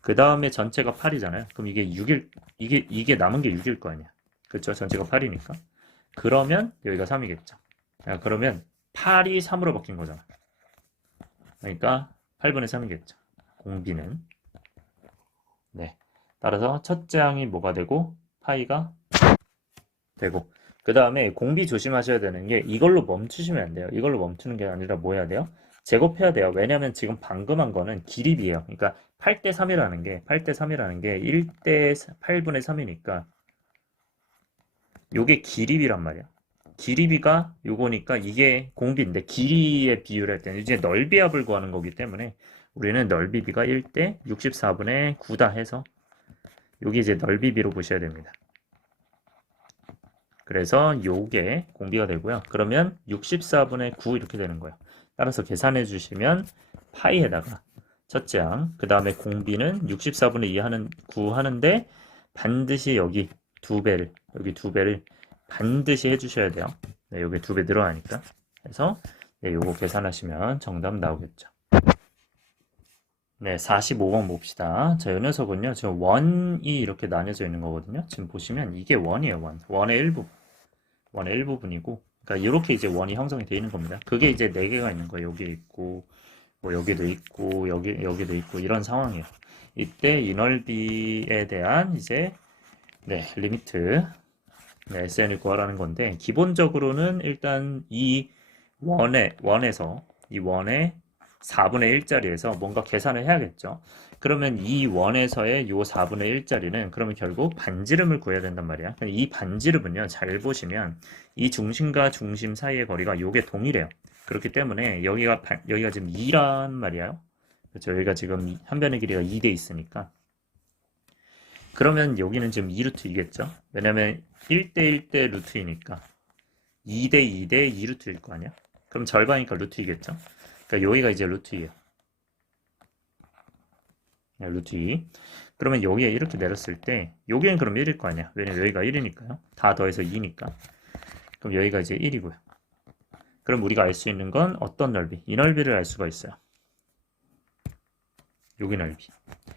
그 다음에 전체가 8이잖아요. 그럼 이게 6일, 이게 남은 게 6일 거 아니야. 그렇죠? 전체가 8이니까. 그러면 여기가 3이겠죠. 그러면 8이 3으로 바뀐 거잖아. 그러니까 8분의 3이겠죠. 공비는. 네. 따라서 첫째 항이 뭐가 되고 파이가 되고, 그 다음에 공비 조심하셔야 되는 게 이걸로 멈추시면 안 돼요. 이걸로 멈추는 게 아니라 뭐 해야 돼요? 제곱해야 돼요. 왜냐면 지금 방금 한 거는 기립이에요. 그러니까 8대 3이라는 게 1대 8분의 3이니까 요게 기립이란 말이야. 기립이가 요거니까 이게 공비인데, 길이의 비율을 할 때는 이제 넓이합을 구하는 거기 때문에 우리는 넓이비가 1대 64분의 9다 해서 요게 이제 넓이비로 보셔야 됩니다. 그래서 요게 공비가 되고요. 그러면 64분의 9 이렇게 되는 거예요. 따라서 계산해 주시면 파이에다가 첫째 항, 그 다음에 공비는 64분의 9 하는데 반드시 여기 여기 두 배를 반드시 해주셔야 돼요. 네, 여기 2배 늘어나니까. 그래서 네, 요거 계산하시면 정답 나오겠죠. 네, 45번 봅시다. 자, 이 녀석은요, 지금 원이 이렇게 나뉘어져 있는 거거든요. 지금 보시면 이게 원이에요, 원. 원의 일부분이고, 그러니까 이렇게 이제 원이 형성이 되어 있는 겁니다. 그게 이제 4개가 있는 거예요. 여기에 있고, 뭐 여기도 있고, 여기도 있고, 이런 상황이에요. 이때 이 넓이에 대한 이제, 네, 리미트, 네, SN을 구하라는 건데, 기본적으로는 일단 이 원에서, 이 원의 4분의 1짜리에서 뭔가 계산을 해야겠죠. 그러면 이 원에서의 요 4분의 1짜리는 그러면 결국 반지름을 구해야 된단 말이야. 이 반지름은요, 잘 보시면 이 중심과 중심 사이의 거리가 요게 동일해요. 그렇기 때문에 여기가 지금 2란 말이에요. 그렇죠. 여기가 지금 한 변의 길이가 2대 있으니까. 그러면 여기는 지금 2루트 이겠죠. 왜냐면 1대 1대 루트이니까 2대 2대 2루트일 거 아니야. 그럼 절반이니까 루트이겠죠. 그러니까 여기가 이제 루트이에요. 루트 2. 그러면 여기에 이렇게 내렸을 때 여기는 그럼 1일 거 아니야. 왜냐면 여기가 1이니까요. 다 더해서 2니까. 그럼 여기가 이제 1이고요. 그럼 우리가 알 수 있는 건 어떤 넓이? 이 넓이를 알 수가 있어요. 여기 넓이.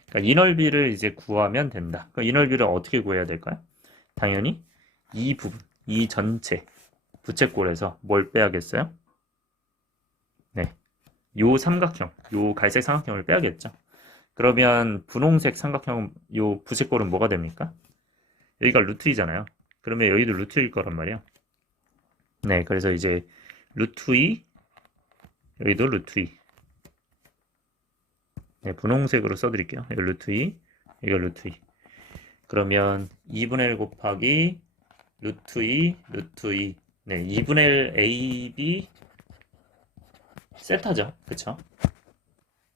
그러니까 이 넓이를 이제 구하면 된다. 그럼 이 넓이를 어떻게 구해야 될까요? 당연히 이 부분, 이 전체 부채꼴에서 뭘 빼야겠어요? 네, 요 삼각형, 요 갈색 삼각형을 빼야겠죠. 그러면 분홍색 삼각형 요 부채꼴은 뭐가 됩니까? 여기가 루트 2잖아요. 그러면 여기도 루트 2일 거란 말이야. 네, 그래서 이제 루트 2, 여기도 루트 2. 네, 분홍색으로 써드릴게요. 이거 루트 2, 이거 루트 2. 그러면 2분의 1 곱하기 루트 2, 루트 2. 네, 2분의 1 AB 세타죠. 그쵸?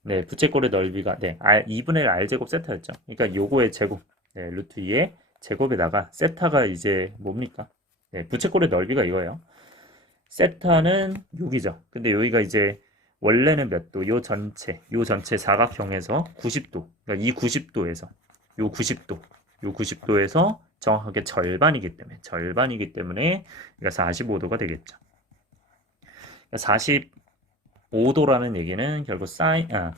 네, 부채꼴의 넓이가, 네, 2분의 1 R제곱 세타였죠. 그러니까 요거의 제곱, 네, 루트 2의 제곱에다가 세타가 이제 뭡니까? 네, 부채꼴의 넓이가 이거예요. 세타는 6이죠. 근데 여기가 이제 원래는 몇 도? 요 전체 사각형에서 90도. 그러니까 이 90도에서 요 90도. 요 90도에서 정확하게 절반이기 때문에 그러니까 45도가 되겠죠. 그러니까 45도라는 얘기는 결국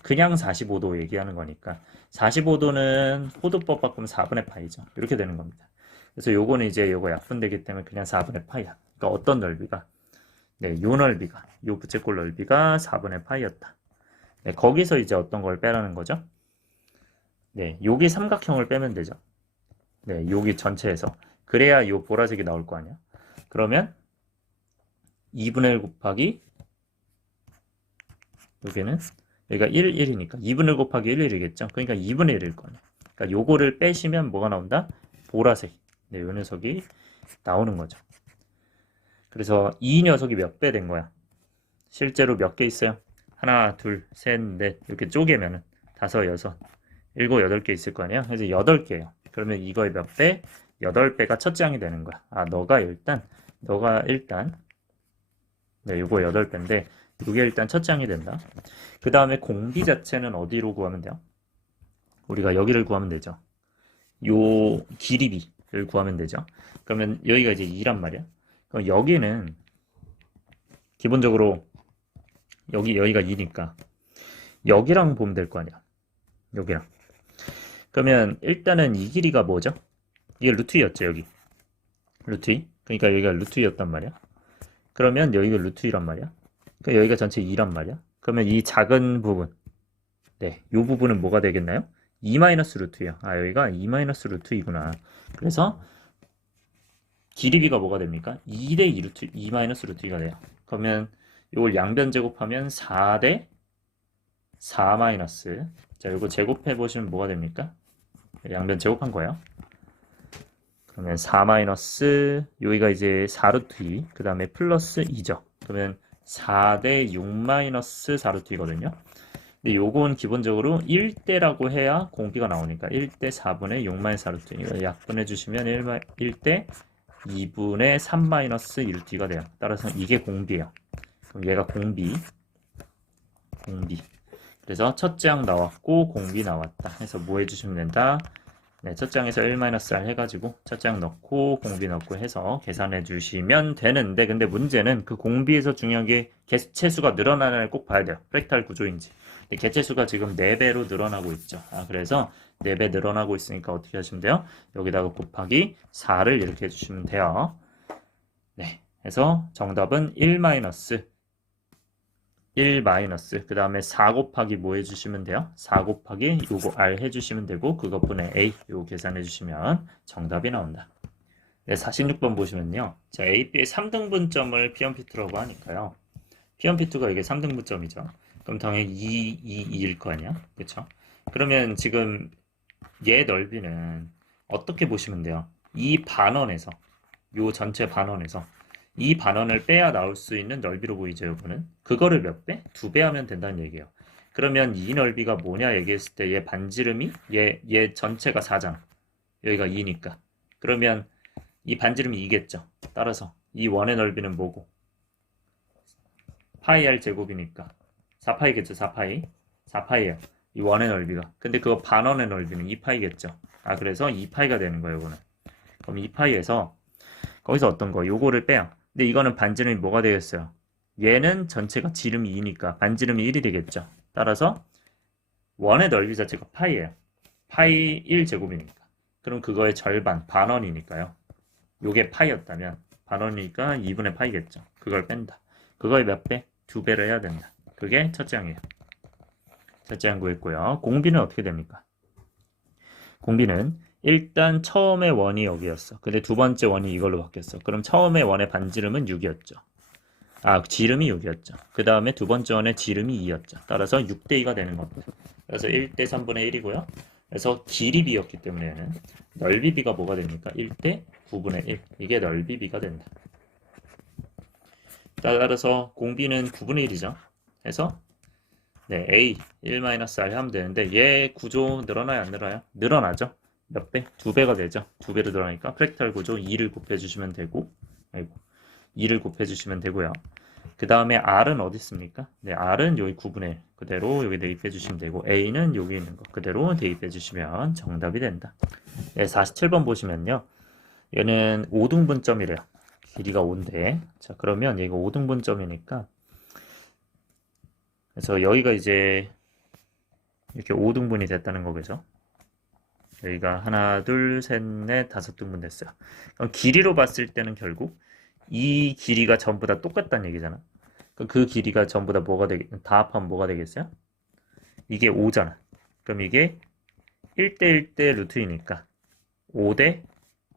그냥 45도 얘기하는 거니까 45도는 호두법 바꾸면 4분의 파이죠. 이렇게 되는 겁니다. 그래서 요거는 이제 요거 약분되기 때문에 그냥 4분의 파이야. 그러니까 어떤 넓이가? 네, 요 넓이가, 요 부채꼴 넓이가 4분의 파이였다. 네, 거기서 이제 어떤 걸 빼라는 거죠? 네, 여기 삼각형을 빼면 되죠. 네, 여기 전체에서. 그래야 요 보라색이 나올 거 아니야. 그러면 2분의 1 곱하기 여기는 여기가 1, 1이니까 2분의 1 곱하기 1, 1이겠죠. 그러니까 2분의 1일 거네. 그러니까 요거를 빼시면 뭐가 나온다? 보라색. 네, 요 녀석이 나오는 거죠. 그래서 이 녀석이 몇 배 된 거야? 실제로 몇 개 있어요? 하나, 둘, 셋, 넷 이렇게 쪼개면은 5, 6, 7, 8개 있을 거 아니야? 그래서 8개예요. 그러면 이거의 몇 배? 8배가 첫째 항이 되는 거야. 너가 일단 네, 요거 8배인데 이게 일단 첫째 항이 된다. 그 다음에 공비 자체는 어디로 구하면 돼요? 우리가 여기를 구하면 되죠. 요 길이비를 구하면 되죠. 그러면 여기가 이제 2란 말이야. 그럼 여기는 기본적으로 여기가 2니까 여기랑 보면 될 거 아니야. 여기랑. 그러면 일단은 이 길이가 뭐죠? 이게 루트 2였죠, 여기. 루트 2. 그러니까 여기가 루트 2였단 말이야. 그러면 여기가 루트 2란 말이야. 그러니까 여기가 전체 2란 말이야. 그러면 이 작은 부분, 네, 이 부분은 뭐가 되겠나요? 2 마이너스 루트 2야. 아, 여기가 2 마이너스 루트 2구나. 그래서 길이비가 뭐가 됩니까? 2 대 2 루트 2 마이너스 루트 2가 돼요. 그러면 이걸 양변 제곱하면 4 대 4 마이너스. 자, 이거 제곱해 보시면 뭐가 됩니까? 양변 제곱한 거예요. 그러면 4 마이너스 여기가 이제 4 루트 2, 그 다음에 플러스 2죠. 그러면 4 대 6 마이너스 4 루트 2거든요. 근데 요건 기본적으로 1대라고 해야 공비가 나오니까 1대 4분의 6 마이너스 4 루트 2. 약분해 주시면 1대 2분의 3 마이너스 2 루트 2가 돼요. 따라서 이게 공비예요. 그럼 얘가 공비. 그래서 첫째 항 나왔고 공비 나왔다. 해서 뭐 해주시면 된다? 네, 첫째 항에서 1-R 해가지고 첫째 항 넣고 공비 넣고 해서 계산해 주시면 되는데, 근데 문제는 그 공비에서 중요한 게 개체수가 늘어나는 꼭 봐야 돼요. 프랙탈 구조인지. 근데 개체수가 지금 4배로 늘어나고 있죠. 그래서 4배 늘어나고 있으니까 어떻게 하시면 돼요? 여기다가 곱하기 4를 이렇게 해주시면 돼요. 네, 해서 정답은 1 마이너스 그 다음에 4 곱하기 뭐 해주시면 돼요? 4 곱하기 요거 R 해주시면 되고 그것분의 A 요거 계산해 주시면 정답이 나온다. 네, 46번 보시면요. 자, A, B의 3등분점을 P1P2라고 하니까요. P1P2가 이게 3등분점이죠. 그럼 당연히 2일 거 아니야? 그쵸? 그러면 지금 얘 넓이는 어떻게 보시면 돼요? 이 반원에서 요 전체 반원에서 이 반원을 빼야 나올 수 있는 넓이로 보이죠, 요거는. 그거를 몇 배? 2배 하면 된다는 얘기예요. 그러면 이 넓이가 뭐냐 얘기했을 때 얘 반지름이 얘 전체가 4잖아. 여기가 2니까. 그러면 이 반지름이 2겠죠. 따라서 이 원의 넓이는 뭐고? 파이 r 제곱이니까 4파이겠죠, 4파이. 4파이예요. 이 원의 넓이가. 근데 그거 반원의 넓이는 2파이겠죠. 그래서 2파이가 되는 거예요, 이거는. 그럼 2파이에서 거기서 어떤 거? 요거를 빼요. 근데 이거는 반지름이 뭐가 되겠어요? 얘는 전체가 지름이 2니까 반지름이 1이 되겠죠. 따라서 원의 넓이 자체가 파이예요. 파이 1제곱이니까. 그럼 그거의 절반, 반원이니까요. 요게 파이였다면 반원이니까 2분의 파이겠죠. 그걸 뺀다. 그거의 몇 배? 2배를 해야 된다. 그게 첫째 항이에요. 첫째 항 구했고요. 공비는 어떻게 됩니까? 공비는 일단 처음의 원이 여기였어. 근데 두 번째 원이 이걸로 바뀌었어. 그럼 처음의 원의 반지름은 6이었죠. 지름이 6이었죠. 그 다음에 두 번째 원의 지름이 2였죠. 따라서 6대 2가 되는 겁니다. 그래서 1대 3분의 1이고요. 그래서 길이 b였기 때문에 얘는 넓이 b가 뭐가 됩니까? 1대 9분의 1. 이게 넓이 b가 된다. 따라서 공비는 9분의 1이죠. 그래서 네, A 1-R 하면 되는데 얘 구조 늘어나요, 안 늘어나요? 늘어나죠. 몇 배? 2배가 되죠. 2배로 늘어나니까 프랙탈 구조 2를 곱해주시면 되고 2를 곱해주시면 되고요. 그 다음에 R은 어디 있습니까? 네, R은 여기 9분의 1 그대로 여기 대입해주시면 되고 A는 여기 있는 거 그대로 대입해주시면 정답이 된다. 네, 47번 보시면요. 얘는 5등분점이래요. 길이가 5인데 자, 그러면 얘가 5등분점이니까 그래서 여기가 이제 이렇게 5등분이 됐다는 거겠죠. 여기가 하나, 둘, 셋, 넷, 5등분 됐어요. 그럼 길이로 봤을 때는 결국 이 길이가 전부 다 똑같다는 얘기잖아. 그 길이가 전부 다 다 합하면 뭐가 되겠어요? 이게 5잖아. 그럼 이게 1대 1대 루트이니까 5대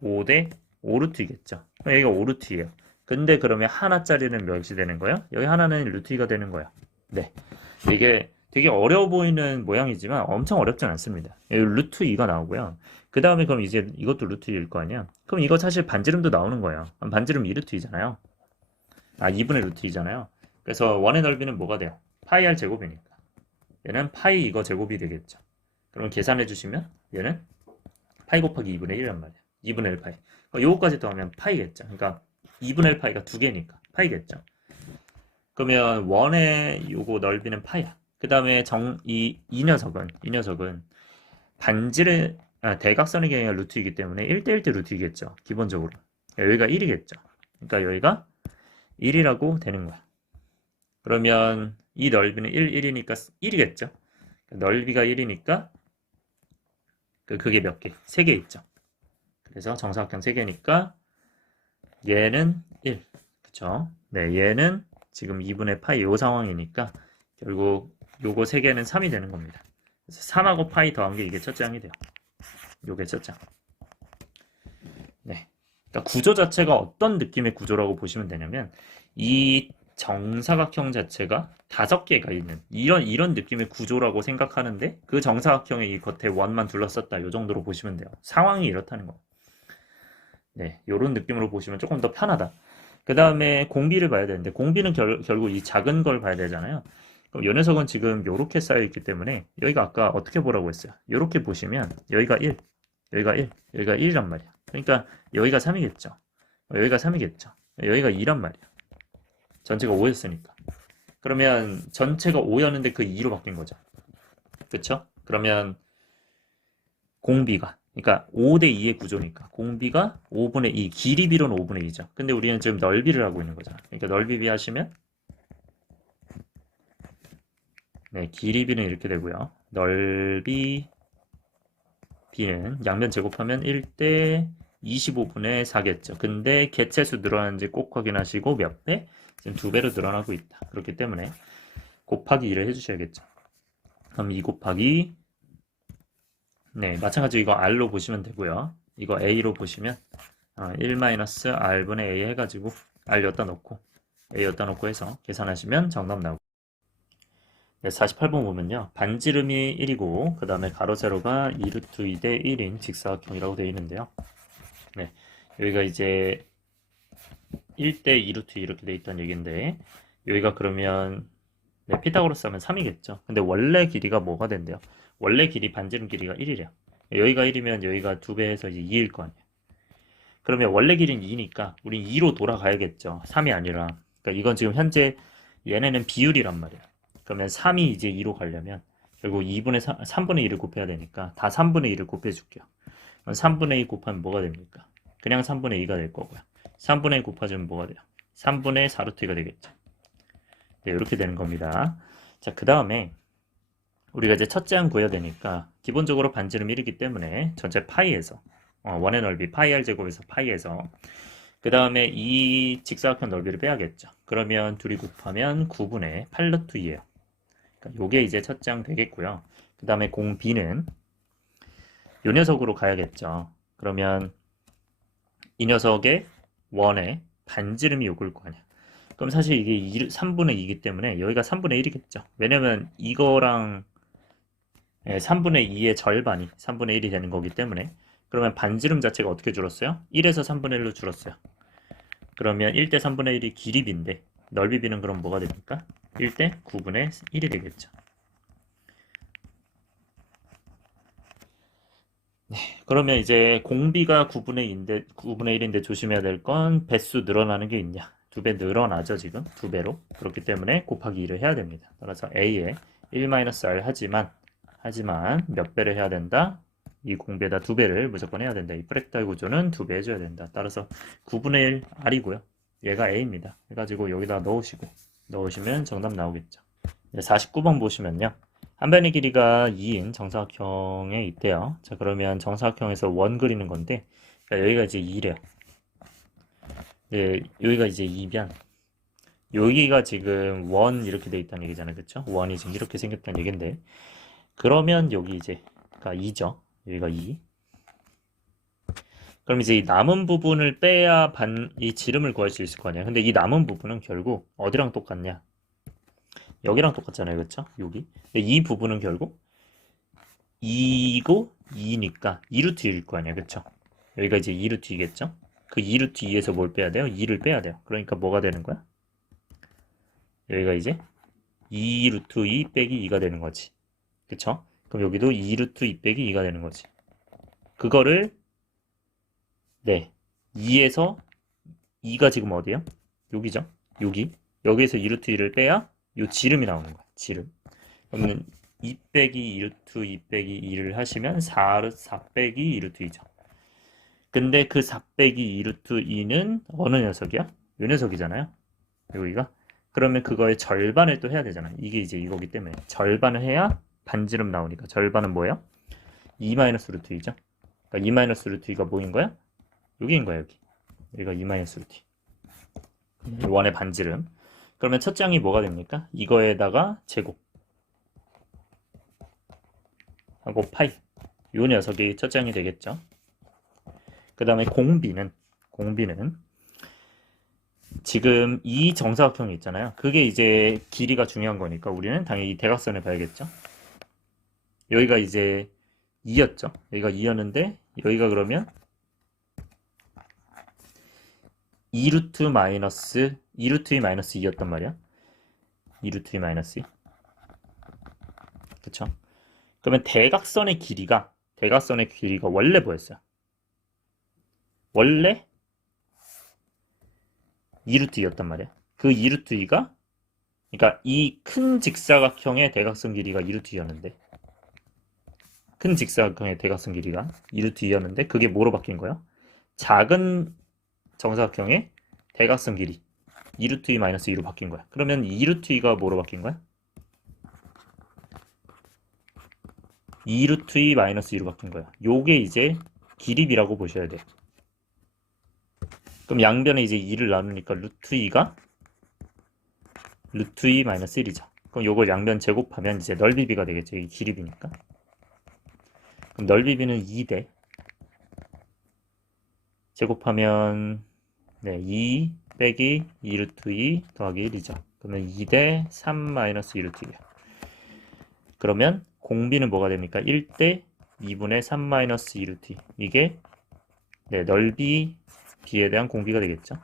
5대 5루트이겠죠. 그럼 여기가 5루트예요. 근데 그러면 하나짜리는 몇이 되는 거예요? 여기 하나는 루트 2가 되는 거야. 네. 이게 되게 어려워 보이는 모양이지만 엄청 어렵진 않습니다. 여기 루트 2가 나오고요. 그 다음에 그럼 이제 이것도 루트 2일 거 아니야? 그럼 이거 사실 반지름도 나오는 거예요. 반지름 2루트 2잖아요. 2분의 루트 2잖아요. 그래서 원의 넓이는 뭐가 돼요? 파이 r 제곱이니까. 얘는 파이 이거 제곱이 되겠죠. 그럼 계산해 주시면 얘는 파이 곱하기 2분의 1이란 말이야. 2분의 1 파이. 요거까지 더하면 파이겠죠. 그러니까 2분의 1 파이가 두 개니까 파이겠죠. 그러면 원의 요거 넓이는 파이야. 그 다음에 이 녀석은 반지를 대각선의 경우가 루트이기 때문에 1대1대 루트이겠죠. 기본적으로. 여기가 1이겠죠. 그러니까 여기가 1이라고 되는 거야. 그러면 이 넓이는 1이니까 1이겠죠. 넓이가 1이니까 그게 몇 개? 3개 있죠. 그래서 정사각형 3개니까 얘는 1. 그쵸? 네, 얘는 지금 2분의 파이 요 상황이니까 결국 요거 3개는 3이 되는 겁니다. 그래서 3하고 파이 더한 게 이게 첫 장이 돼요. 요게 첫 장. 네. 그러니까 구조 자체가 어떤 느낌의 구조라고 보시면 되냐면 이 정사각형 자체가 5개가 있는 이런 느낌의 구조라고 생각하는데 그 정사각형의 이 겉에 원만 둘러쌌다 요 정도로 보시면 돼요. 상황이 이렇다는 거. 네, 요런 느낌으로 보시면 조금 더 편하다. 그 다음에 공비를 봐야 되는데 공비는 결국 이 작은 걸 봐야 되잖아요. 그럼 요 녀석은 지금 요렇게 쌓여 있기 때문에 여기가 아까 어떻게 보라고 했어요? 요렇게 보시면 여기가 1, 여기가 1, 여기가 1이란 말이야. 그러니까 여기가 3이겠죠. 여기가 3이겠죠. 여기가 2란 말이야. 전체가 5였으니까. 그러면 전체가 5였는데 그 2로 바뀐 거죠. 그쵸? 그러면 공비가 그러니까 5대 2의 구조니까 공비가 5분의 2, 길이 비로는 5분의 2죠. 근데 우리는 지금 넓이를 하고 있는 거잖아. 그러니까 넓이 비하시면 네, 길이 비는 이렇게 되고요. 넓이 비는 양변 제곱하면 1대 25분의 4겠죠. 근데 개체수 늘어나는지 꼭 확인하시고 몇 배? 지금 2배로 늘어나고 있다. 그렇기 때문에 곱하기 2를 해주셔야겠죠. 그럼 2 곱하기 네, 마찬가지로 이거 R로 보시면 되고요. 이거 A로 보시면 1-R분의 A 해가지고 R 여기다 넣고 A 여기다 넣고 해서 계산하시면 정답 나오고 네, 48번 보면요. 반지름이 1이고 그 다음에 가로 세로가 2루트 2대 1인 직사각형이라고 되어 있는데요. 네, 여기가 이제 1대 2루트 이렇게 되어 있다는 얘기인데 여기가 그러면 네, 피타고라스 하면 3이겠죠. 근데 원래 길이가 뭐가 된대요? 원래 길이 반지름 길이가 1이래요. 여기가 1이면 여기가 2배에서 이제 2일 거 아니에요. 그러면 원래 길이는 2니까 우린 2로 돌아가야겠죠. 3이 아니라. 그러니까 이건 지금 현재 얘네는 비율이란 말이에요. 그러면 3이 이제 2로 가려면 결국 3분의 2를 곱해야 되니까 다 3분의 2를 곱해줄게요. 그럼 3분의 2 곱하면 뭐가 됩니까? 그냥 3분의 2가 될 거고요. 3분의 2 곱하면 뭐가 돼요? 3분의 4루트 2가 되겠죠. 네, 이렇게 되는 겁니다. 자, 그 다음에 우리가 이제 첫째 항 구해야 되니까 기본적으로 반지름 1이기 때문에 전체 파이에서 원의 넓이 파이 r 제곱에서 파이에서 그 다음에 이 직사각형 넓이를 빼야겠죠. 그러면 둘이 곱하면 9분의 8루트 2예요. 그러니까 요게 이제 첫째 항 되겠고요. 그 다음에 공 B는 요 녀석으로 가야겠죠. 그러면 이 녀석의 원의 반지름이 요걸 거 아니야. 그럼 사실 이게 3분의 2이기 때문에 여기가 3분의 1이겠죠. 왜냐면 이거랑 3분의 2의 절반이 3분의 1이 되는 거기 때문에 그러면 반지름 자체가 어떻게 줄었어요? 1에서 3분의 1로 줄었어요. 그러면 1대 3분의 1이 길이 비인데 넓이 비는 그럼 뭐가 됩니까? 1대 9분의 1이 되겠죠. 네, 그러면 이제 공비가 9분의 1인데 조심해야 될 건 배수 늘어나는 게 있냐? 2배 늘어나죠, 지금. 2배로. 그렇기 때문에 곱하기 2를 해야 됩니다. 따라서 A에 1-R 하지만 몇 배를 해야 된다? 이 공비에다 2배를 무조건 해야 된다. 이 프랙탈 구조는 2배 해줘야 된다. 따라서 9분의 1 R이고요. 얘가 A입니다. 해가지고 여기다 넣으시면 정답 나오겠죠. 49번 보시면요. 한 변의 길이가 2인 정사각형에 있대요. 자, 그러면 정사각형에서 원 그리는 건데, 여기가 이제 2래요. 네, 여기가 이제 2면, 여기가 지금 원 이렇게 돼 있다는 얘기잖아요. 그쵸? 원이 지금 이렇게 생겼다는 얘기인데, 그러면 여기 이제가 2죠. 여기가 2. 그럼 이제 이 남은 부분을 빼야 이 지름을 구할 수 있을 거 아니야. 근데 이 남은 부분은 결국 어디랑 똑같냐? 여기랑 똑같잖아요. 그쵸? 여기. 이 부분은 결국 2고 2니까 2루트 2일 거 아니야. 그쵸? 여기가 이제 2루트 2겠죠? 그 2루트 2에서 뭘 빼야 돼요? 2를 빼야 돼요. 그러니까 뭐가 되는 거야? 여기가 이제 2루트 2 빼기 2가 되는 거지. 그쵸? 그럼 여기도 2 루트 2 빼기 2가 되는 거지. 그거를 네 2에서 2가 지금 어디야? 여기죠. 여기에서 2 루트 2를 빼야 요 지름이 나오는 거야. 지름. 그러면 2 빼기 2 루트 2 빼기 2를 하시면 4 빼기 2 루트 2죠. 근데 그 4 빼기 2 루트 2는 어느 녀석이야? 요 녀석이잖아요. 여기가. 그러면 그거의 절반을 또 해야 되잖아. 이게 이제 이거기 때문에 절반을 해야 반지름 나오니까 절반은 뭐예요? 2 마이너스 루트 2죠. 그러니까 2 마이너스 루트 2가 뭐인 거야? 여기인 거야, 여기. 여기가 2 마이너스 루트 2. 원의 반지름. 그러면 첫 장이 뭐가 됩니까? 이거에다가 제곱 하고 파이. 요 녀석이 첫 장이 되겠죠. 그 다음에 공비는 지금 이 정사각형이 있잖아요. 그게 이제 길이가 중요한 거니까 우리는 당연히 대각선을 봐야겠죠. 여기가 이제 2였죠. 여기가 2였는데 여기가 그러면 2루트 마이너스 2루트 2 마이너스 2였단 말이야. 2루트 2 마이너스 2. 그쵸? 그러면 대각선의 길이가 원래 뭐였어요? 원래 2루트 2였단 말이야. 그 2루트 2가 그러니까 이 큰 직사각형의 대각선 길이가 2루트 2였는데 큰 직사각형의 대각선 길이가 2루트 2였는데 그게 뭐로 바뀐 거야? 작은 정사각형의 대각선 길이 2루트 2 마이너스 2로 바뀐 거야. 그러면 2루트 2가 뭐로 바뀐 거야? 2루트 2 마이너스 2로 바뀐 거야. 요게 이제 길이비라고 보셔야 돼. 그럼 양변에 이제 2를 나누니까 루트 2가 루트 2 마이너스 1이죠. 그럼 요걸 양변 제곱하면 이제 넓이비가 되겠죠. 이게 길이비니까. 그럼 넓이비는 2대 제곱하면 네, 2 빼기 2 루트 2 더하기 1이죠. 그러면 2대 3 마이너스 2 루트 2야. 그러면 공비는 뭐가 됩니까? 1대 2분의 3 마이너스 2 루트 2. 이게 네, 넓이 B에 대한 공비가 되겠죠.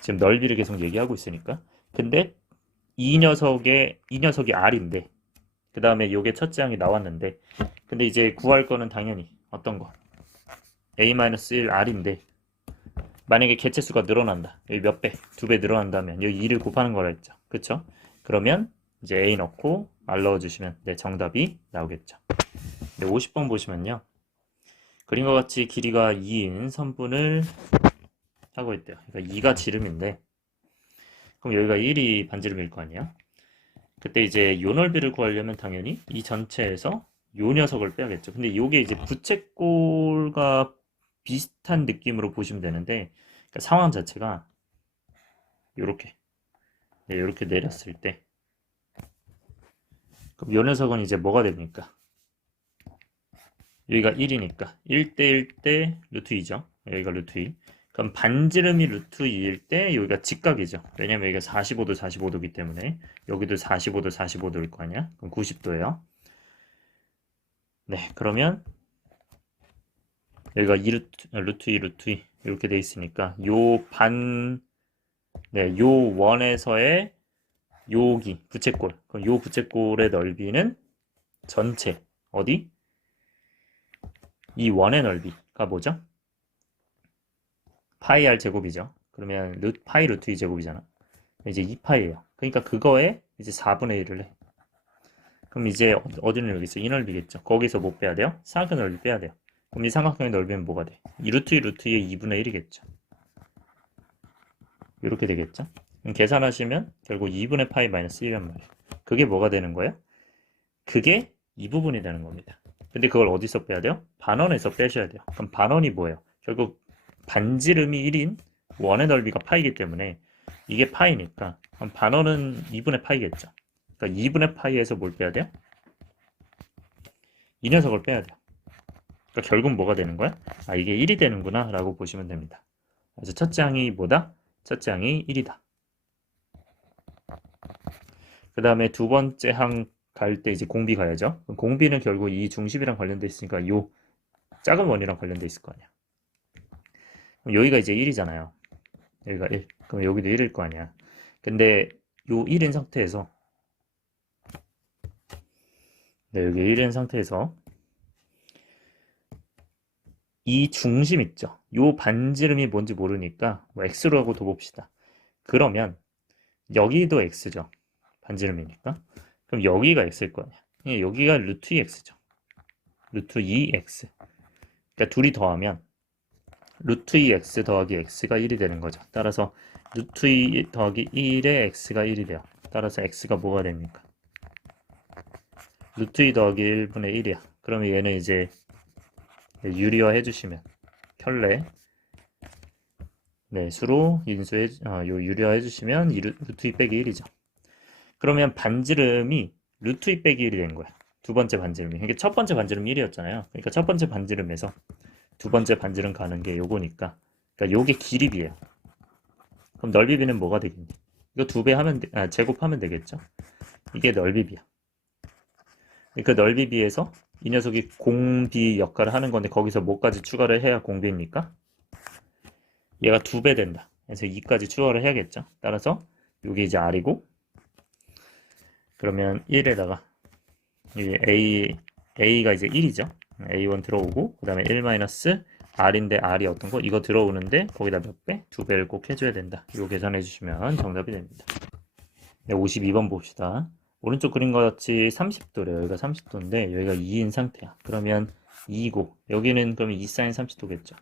지금 넓이를 계속 얘기하고 있으니까. 근데 이 녀석이 R인데 그 다음에 요게 첫째 항이 나왔는데 근데 이제 구할 거는 당연히 어떤 거? A-1 R인데 만약에 개체수가 늘어난다. 여기 몇 배? 2배 늘어난다면 여기 2를 곱하는 거라 했죠. 그쵸? 그러면 이제 A 넣고 R 넣어주시면 네, 정답이 나오겠죠. 네, 50번 보시면요. 그림과 같이 길이가 2인 선분을 하고 있대요. 그러니까 2가 지름인데 그럼 여기가 1이 반지름일 거 아니야? 그때 이제 요 넓이를 구하려면 당연히 이 전체에서 요 녀석을 빼야겠죠. 근데 이게 이제 부채꼴과 비슷한 느낌으로 보시면 되는데 그러니까 상황 자체가 요렇게 네, 요렇게 내렸을 때 그럼 요 녀석은 이제 뭐가 됩니까? 여기가 1이니까 1대 1대 루트 2죠. 여기가 루트 2. 그럼 반지름이 루트 2일 때 여기가 직각이죠. 왜냐면 여기가 45도 45도기 때문에 여기도 45도 45도일 거 아니야? 그럼 90도예요. 네, 그러면 여기가 2 루트 2 루트 2 이렇게 돼 있으니까 네, 요 원에서의 여기 부채꼴. 그럼 요 부채꼴의 넓이는 전체 어디? 이 원의 넓이가 뭐죠? 파이 r 제곱이죠. 그러면 파이 루트 2 제곱이잖아. 이제 2파이예요. 그러니까 그거에 이제 4분의 1을 해. 그럼 이제 어디는 여기 있어? 이 넓이겠죠. 거기서 뭐 빼야 돼요? 사각형 넓이 빼야 돼요. 그럼 이 삼각형의 넓이는 뭐가 돼? 2 루트 2 루트 2의 2분의 1이겠죠. 이렇게 되겠죠. 그럼 계산하시면 결국 2분의 파이 마이너스 1이란 말이에요. 그게 뭐가 되는 거예요? 그게 이 부분이 되는 겁니다. 근데 그걸 어디서 빼야 돼요? 반원에서 빼셔야 돼요. 그럼 반원이 뭐예요? 결국 반지름이 1인 원의 넓이가 파이기 때문에 이게 파이니까 그럼 반원은 2분의 파이겠죠. 그러니까 2분의 파이에서 뭘 빼야 돼요? 이 녀석을 빼야 돼요. 그러니까 결국 뭐가 되는 거야? 아, 이게 1이 되는구나 라고 보시면 됩니다. 그래서 첫째 항이 뭐다? 첫째 항이 1이다. 그 다음에 두 번째 항 갈 때 이제 공비 가야죠. 공비는 결국 이 중심이랑 관련돼 있으니까 요 작은 원이랑 관련돼 있을 거 아니야. 그럼 여기가 이제 1이잖아요. 여기가 1. 그럼 여기도 1일 거 아니야. 근데 요 1인 상태에서 네, 여기 1인 상태에서 이 중심 있죠? 요 반지름이 뭔지 모르니까 뭐 x로 하고 둬봅시다. 그러면 여기도 x죠. 반지름이니까. 그럼 여기가 x일 거 아니야. 여기가 루트 2x죠. 루트 2x. 그러니까 둘이 더하면 루트 2x 더하기 x가 1이 되는 거죠. 따라서 루트 2 더하기 1에 x가 1이 돼요. 따라서 x가 뭐가 됩니까? 루트 2 더하기 1분의 1이야. 그러면 얘는 이제 유리화 해주시면 켤레 네, 수로 인수해 요 유리화 해주시면 루트 2 빼기 1이죠. 그러면 반지름이 루트 2 빼기 1이 된 거야. 두 번째 반지름이. 그러니까 첫 번째 반지름 1이었잖아요. 그러니까 첫 번째 반지름에서 두 번째 반지름 가는 게 요거니까. 그러니까 요게 길이 비예요. 그럼 넓이 비는 뭐가 되겠니? 이거 두 배 하면 제곱하면 되겠죠. 이게 넓이 비야. 그러니까 넓이 비에서 이 녀석이 공비 역할을 하는 건데 거기서 뭐까지 추가를 해야 공비입니까? 얘가 두 배 된다. 그래서 2까지 추가를 해야겠죠. 따라서 이게 이제 R이고 그러면 1에다가 A가 이제 1이죠. A1 들어오고 그 다음에 1 R인데 R이 어떤 거? 이거 들어오는데 거기다 몇 배? 두 배를 꼭 해줘야 된다. 이거 계산해 주시면 정답이 됩니다. 네, 52번 봅시다. 오른쪽 그림과 같이 30도래요. 여기가 30도인데 여기가 2인 상태야. 그러면 2고 여기는 그러면 2 사인 30도겠죠.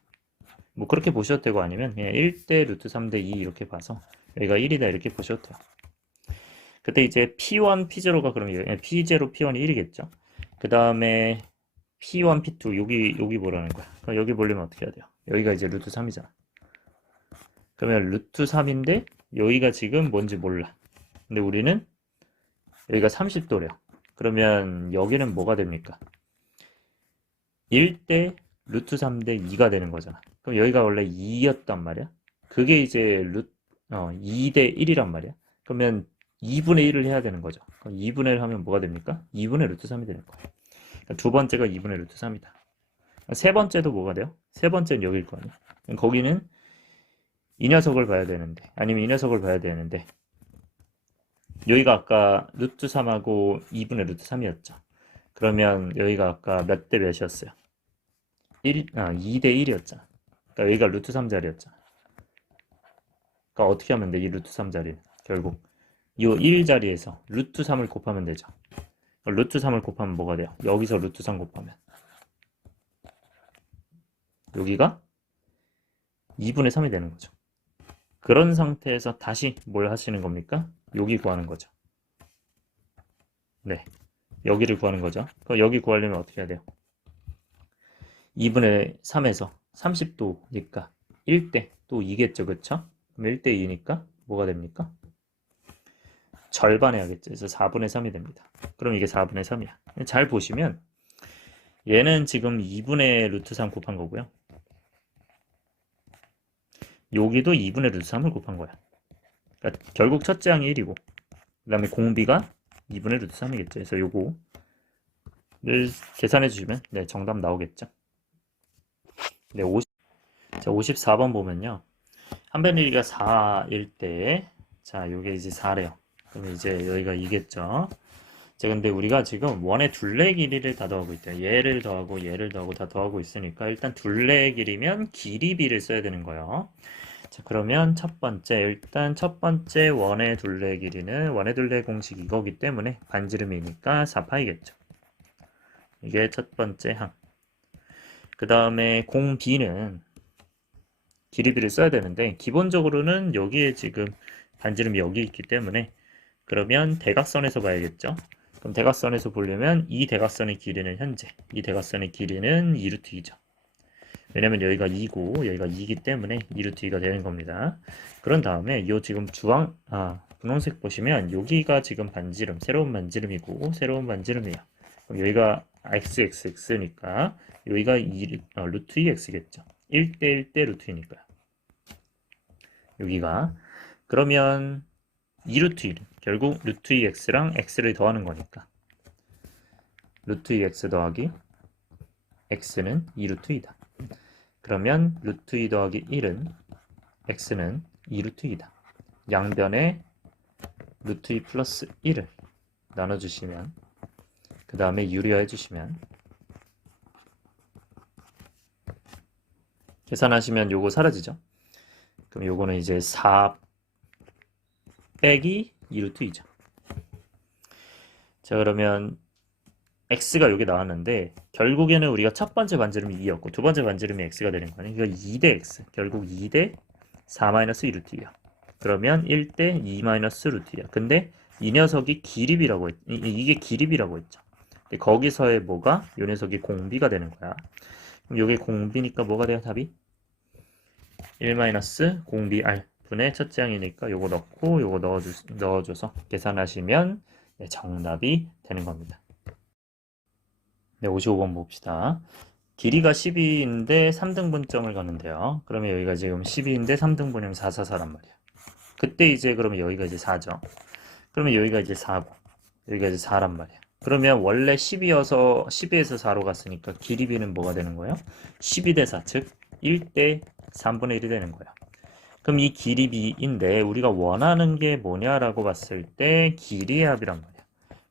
뭐 그렇게 보셔도 되고 아니면 그냥 1대 루트 3대 2 이렇게 봐서 여기가 1이다 이렇게 보셔도 돼요. 그때 이제 P1, P0가 그러면 P0, P1이 1이겠죠. 그 다음에 P1, P2 여기 뭐라는 거야? 그럼 여기 보려면 어떻게 해야 돼요? 여기가 이제 루트 3이잖아. 그러면 루트 3인데 여기가 지금 뭔지 몰라. 근데 우리는 여기가 30도래요. 그러면 여기는 뭐가 됩니까? 1대 루트 3대 2가 되는 거잖아. 그럼 여기가 원래 2였단 말이야. 그게 이제 2대 1이란 말이야. 그러면 2분의 1을 해야 되는 거죠. 그럼 2분의 1 하면 뭐가 됩니까? 2분의 루트 3이 되는 거예요. 그러니까 두 번째가 2분의 루트 3이다. 세 번째도 뭐가 돼요? 세 번째는 여기일 거 아니야. 거기는 이 녀석을 봐야 되는데, 아니면 이 녀석을 봐야 되는데, 여기가 아까 루트 3하고 2분의 루트 3이었죠. 그러면 여기가 아까 몇 대 몇이었어요? 2대 1이었잖아. 그러니까 여기가 루트 3 자리였잖아. 그러니까 어떻게 하면 돼? 이 루트 3 자리는 결국 이 1 자리에서 루트 3을 곱하면 되죠. 루트 3을 곱하면 뭐가 돼요? 여기서 루트 3 곱하면 여기가 2분의 3이 되는 거죠. 그런 상태에서 다시 뭘 하시는 겁니까? 여기 구하는 거죠. 네, 여기를 구하는 거죠. 그럼 여기 구하려면 어떻게 해야 돼요? 2분의 3에서 30도니까 1대 또 2겠죠, 그쵸? 그럼 1대 2니까 뭐가 됩니까? 절반 해야겠죠. 그래서 4분의 3이 됩니다. 그럼 이게 4분의 3이야. 잘 보시면 얘는 지금 2분의 루트 3 곱한 거고요. 여기도 2분의 루트 3을 곱한 거야. 그러니까 결국 첫째 항이 1이고 그 다음에 공비가 2분의 루트 3이겠죠. 그래서 요거를 계산해 주시면 네, 정답 나오겠죠. 네, 54번 보면요. 한변리가 4일 때, 자, 요게 이제 4래요. 그럼 이제 여기가 2겠죠. 자, 근데 우리가 지금 원의 둘레 길이를 다 더하고 있대요. 얘를 더하고 얘를 더하고 다 더하고 있으니까 일단 둘레 길이면 길이 b를 써야 되는 거예요. 자, 그러면 일단 첫 번째 원의 둘레 길이는 원의 둘레 공식 이거기 때문에 반지름이니까 4파이겠죠. 이게 첫 번째 항. 그 다음에 공 B는 길이 b를 써야 되는데 기본적으로는 여기에 지금 반지름이 여기 있기 때문에 그러면 대각선에서 봐야겠죠. 그럼 대각선에서 보려면 이 대각선의 길이는 현재 이 대각선의 길이는 2루트 2죠. 왜냐면 여기가 2고 여기가 2이기 때문에 2루트 2가 되는 겁니다. 그런 다음에 이 지금 분홍색 보시면 여기가 지금 반지름 새로운 반지름이고 새로운 반지름이에요. 그럼 여기가 xxx니까 여기가 루트 2x겠죠. 1대 1대 루트 2니까요. 여기가 그러면 2루트 1은 결국 루트 2x랑 x를 더하는 거니까 루트 2x 더하기 x는 2루트 2다. 그러면 루트 2 더하기 1은 x는 2루트 2다. 양변에 루트 2 플러스 1을 나눠주시면 그 다음에 유리화 해주시면 계산하시면 요거 사라지죠. 그럼 요거는 이제 4 빼기 2루트 2죠. 자, 그러면 x가 여기 나왔는데 결국에는 우리가 첫 번째 반지름이 2였고 두 번째 반지름이 x가 되는 거네. 그러니까 2대 x. 결국 2대 4 마이너스 2루트 2야. 그러면 1대 2 마이너스 루트 2야. 근데 이 녀석이 기립이라고 이게 기립이라고 했죠. 근데 거기서의 뭐가 이 녀석이 공비가 되는 거야. 그럼 이게 공비니까 뭐가 돼요? 답이 1 마이너스 공비 r 분의 첫째 항이니까 요거 넣고 요거 넣어줘서 계산하시면 네, 정답이 되는 겁니다. 네, 55번 봅시다. 길이가 12인데 3등분점을 가는데요. 그러면 여기가 지금 12인데 3등분이면 444란 말이야. 그때 이제 그러면 여기가 이제 4죠. 그러면 여기가 이제 4고 여기가 이제 4란 말이야. 그러면 원래 10이어서 12에서 4로 갔으니까 길이비는 뭐가 되는 거예요? 12대 4, 즉 1대 3분의 1이 되는 거야. 그럼 이 길이비인데 우리가 원하는 게 뭐냐라고 봤을 때 길이의 합이란 말이야.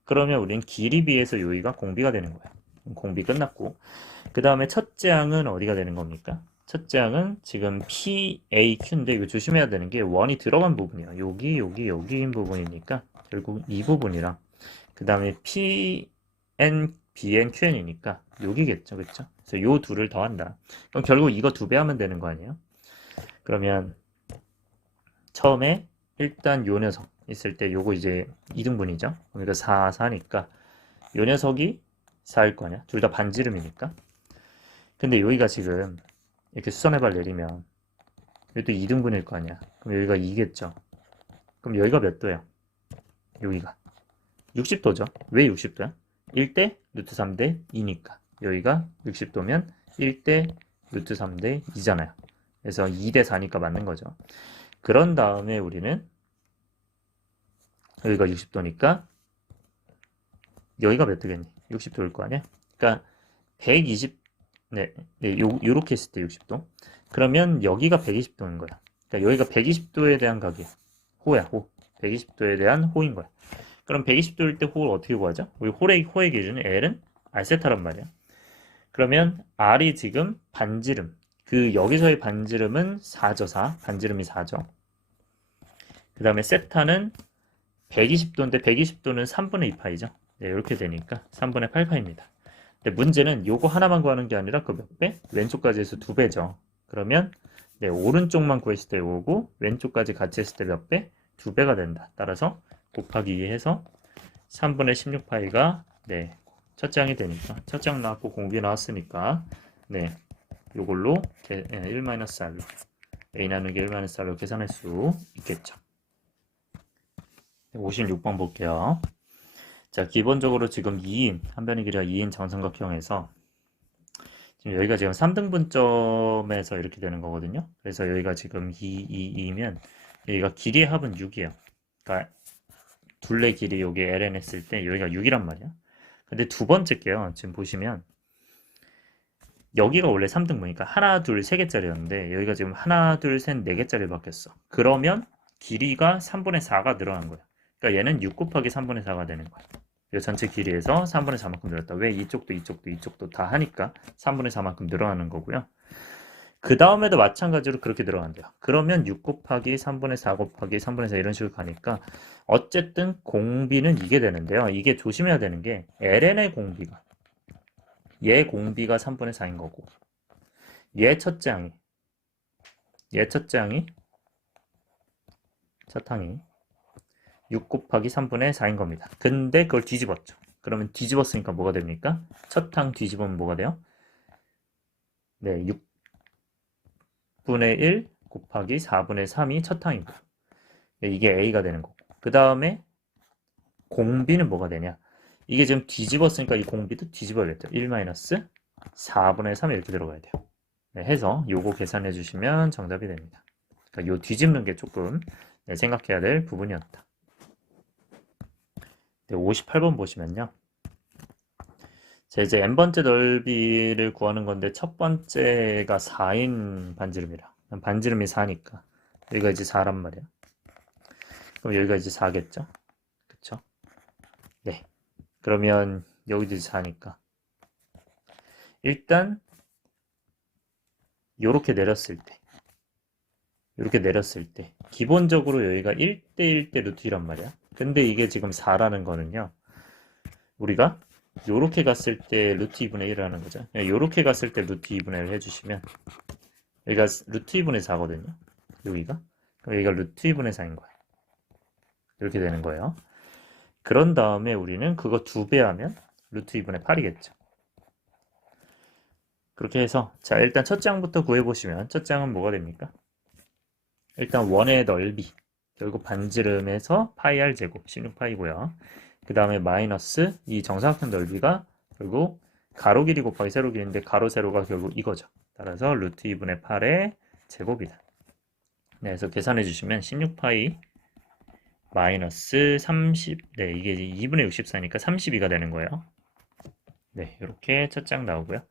그러면 우린 길이비에서 여기가 공비가 되는 거야. 공비 끝났고 그 다음에 첫째 항은 어디가 되는 겁니까? 첫째 항은 지금 PAQ인데 이거 조심해야 되는 게 원이 들어간 부분이야. 여기인 부분이니까 결국 이 부분이랑 그 다음에 PN, BN, QN이니까 여기겠죠. 그쵸? 그래서 요 둘을 더한다. 그럼 결국 이거 2배 하면 되는 거 아니에요? 그러면 처음에 일단 요 녀석 있을 때 요거 이제 2등분이죠. 그러니까 4, 4니까 요 녀석이 4일 거냐? 둘 다 반지름이니까. 근데 여기가 지금 이렇게 수선해발 내리면 여기도 2등분일 거 아니야. 그럼 여기가 2겠죠. 그럼 여기가 몇 도야? 여기가 60도죠. 왜 60도야? 1대 루트 3대 2니까. 여기가 60도면 1대 루트 3대 2잖아요. 그래서 2대 4니까 맞는 거죠. 그런 다음에 우리는 여기가 60도니까 여기가 몇 도겠니? 60도일 거 아니야? 그러니까 120, 요렇게 했을 때 60도. 그러면 여기가 120도인 거야. 그러니까 여기가 120도에 대한 각이야. 호야, 호. 120도에 대한 호인 거야. 그럼 120도일 때 호를 어떻게 구하죠? 우리 호의 기준은 L은 R세타란 말이야. 그러면 R이 지금 반지름. 그 여기서의 반지름은 4죠, 4. 반지름이 4죠. 그 다음에 세타는 120도인데 120도는 3분의 2파이죠. 네, 이렇게 되니까 3분의 8파입니다. 근데 문제는 요거 하나만 구하는 게 아니라 그 몇 배? 왼쪽까지 해서 2배죠. 그러면 네, 오른쪽만 구했을 때 요거고 왼쪽까지 같이 했을 때 몇 배? 2배가 된다. 따라서 곱하기 2 해서 3분의 16파이가 네, 첫째 항이 되니까 첫째 항 나왔고 공비 나왔으니까 네, 요걸로 1-r로 a 나누기 1-r로 계산할 수 있겠죠. 56번 볼게요. 자, 기본적으로 지금 2인, 한 변의 길이가 2인 정삼각형에서 지금 여기가 지금 3등분점에서 이렇게 되는 거거든요. 그래서 여기가 지금 2면 여기가 길이의 합은 6이에요. 그러니까 둘레 길이 여기 ln 했을 때 여기가 6이란 말이야. 근데 두 번째 게요. 지금 보시면 여기가 원래 3등분이니까 하나, 둘, 세 개짜리였는데 여기가 지금 하나, 둘, 셋, 네 개짜리로 바뀌었어. 그러면 길이가 3분의 4가 늘어난 거야. 그러니까 얘는 6 곱하기 3분의 4가 되는 거야. 전체 길이에서 3분의 4만큼 늘었다. 왜? 이쪽도 다 하니까 3분의 4만큼 늘어나는 거고요. 그 다음에도 마찬가지로 그렇게 늘어난대요. 그러면 6 곱하기 3분의 4 곱하기 3분의 4 이런 식으로 가니까 어쨌든 공비는 이게 되는데요. 이게 조심해야 되는 게 ln의 공비가 얘 공비가 3분의 4인 거고 얘 첫째 항이 첫 항이 6 곱하기 3분의 4인 겁니다. 근데 그걸 뒤집었죠. 그러면 뒤집었으니까 뭐가 됩니까? 첫 항 뒤집으면 뭐가 돼요? 네, 6분의 1 곱하기 4분의 3이 첫 항이고 이게 A가 되는 거고 그 다음에 공비는 뭐가 되냐? 이게 지금 뒤집었으니까 이 공비도 뒤집어야겠죠. 1-4분의 3 이렇게 들어가야 돼요. 네, 해서 요거 계산해 주시면 정답이 됩니다. 그러니까 요 뒤집는 게 조금 생각해야 될 부분이었다. 네, 58번 보시면요. 자, 이제 n번째 넓이를 구하는 건데 첫 번째가 4인 반지름이라. 반지름이 4니까 여기가 이제 4란 말이야. 그럼 여기가 이제 4겠죠? 그쵸? 네. 그러면 여기도 4니까. 일단 요렇게 내렸을 때, 이렇게 내렸을 때 기본적으로 여기가 1대1 대 루트 2란 말이야. 근데 이게 지금 4라는 거는요, 우리가 요렇게 갔을 때 루트 2분의 1을 하는 거죠. 요렇게 갔을 때 루트 2분의 1 해주시면 여기가 루트 2분의 4거든요. 여기가. 그럼 여기가 루트 2분의 4인 거예요. 이렇게 되는 거예요. 그런 다음에 우리는 그거 2배 하면 루트 2분의 8이겠죠. 그렇게 해서 자, 일단 첫 장부터 구해보시면 첫 장은 뭐가 됩니까? 일단 원의 넓이, 결국 반지름에서 파이 r 제곱 16파이고요. 그 다음에 마이너스 이 정사각형 넓이가 결국 가로 길이 곱하기 세로 길인데 가로 세로가 결국 이거죠. 따라서 루트 2분의 8의 제곱이다. 네, 그래서 계산해 주시면 16파이 마이너스 30, 네, 이게 2분의 64니까 32가 되는 거예요. 네, 이렇게 첫 장 나오고요.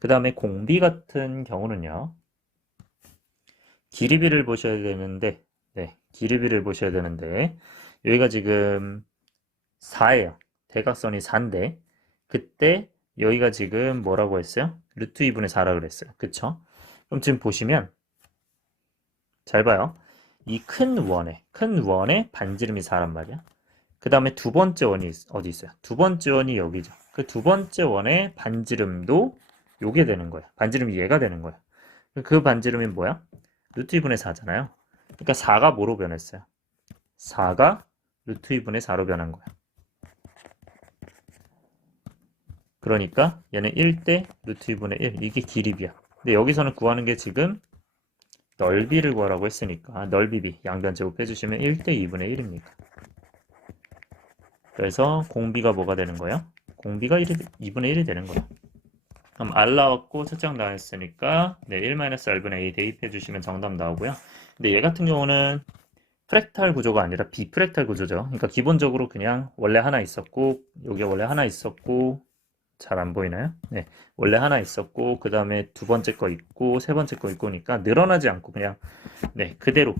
그 다음에 공비 같은 경우는요, 길이비를 보셔야 되는데, 네, 길이비를 보셔야 되는데, 여기가 지금 4예요. 대각선이 4인데, 그때 여기가 지금 뭐라고 했어요? 루트 2분의 4라고 그랬어요. 그쵸? 그럼 지금 보시면, 잘 봐요. 이 큰 원의 반지름이 4란 말이야. 그 다음에 두 번째 원이 어디 있어요? 두 번째 원이 여기죠. 그 두 번째 원의 반지름도 요게 되는 거야. 반지름이 얘가 되는 거야. 그 반지름이 뭐야? 루트 2분의 4잖아요. 그러니까 4가 뭐로 변했어요? 4가 루트 2분의 4로 변한 거야. 그러니까 얘는 1대 루트 2분의 1. 이게 길이비야. 근데 여기서는 구하는 게 지금 넓이를 구하라고 했으니까 넓이비 양변 제곱해 주시면 1대 2분의 1입니다. 그래서 공비가 뭐가 되는 거예요? 공비가 2분의 1이 되는 거야. 그럼 R 나왔고 첫 장 나왔으니까 네, 1-R분의 A 대입해 주시면 정답 나오고요. 근데 얘 같은 경우는 프랙탈 구조가 아니라 비프랙탈 구조죠. 그러니까 기본적으로 그냥 원래 하나 있었고 여기 원래 하나 있었고 잘 안 보이나요? 네, 원래 하나 있었고 그 다음에 두 번째 거 있고 세 번째 거 있고니까 늘어나지 않고 그냥 네 그대로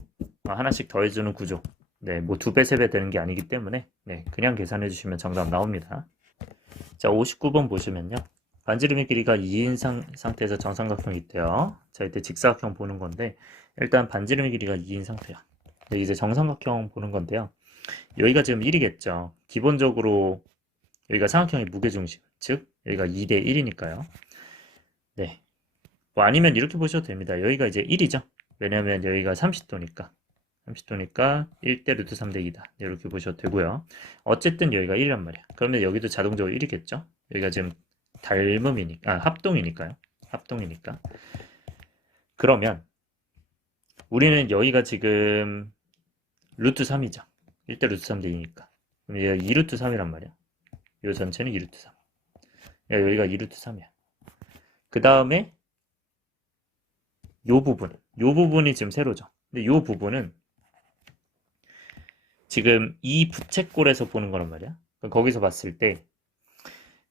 하나씩 더해주는 구조. 네, 뭐 2배, 3배 되는 게 아니기 때문에 네, 그냥 계산해 주시면 정답 나옵니다. 자, 59번 보시면요. 반지름의 길이가 2인 상태에서 정삼각형이 있대요. 자, 이때 직사각형 보는 건데 일단 반지름의 길이가 2인 상태야. 네, 이제 정삼각형 보는 건데요. 여기가 지금 1이겠죠. 기본적으로 여기가 삼각형의 무게중심, 즉 여기가 2대 1이니까요. 네. 뭐 아니면 이렇게 보셔도 됩니다. 여기가 이제 1이죠. 왜냐하면 여기가 30도니까. 30도니까 1대 루트 3대 2다. 이렇게 보셔도 되고요. 어쨌든 여기가 1이란 말이야. 그러면 여기도 자동적으로 1이겠죠. 여기가 지금 닮음이니까, 합동이니까요. 합동이니까. 그러면 우리는 여기가 지금 루트 3이죠. 1대 루트 3대 2니까. 그럼 얘가 2루트 3이란 말이야. 이 전체는 2루트 3. 여기가 2루트 3이야. 그 다음에 요 부분이 지금 세로죠. 근데 요 부분은 지금 이 부채꼴에서 보는 거란 말이야. 거기서 봤을 때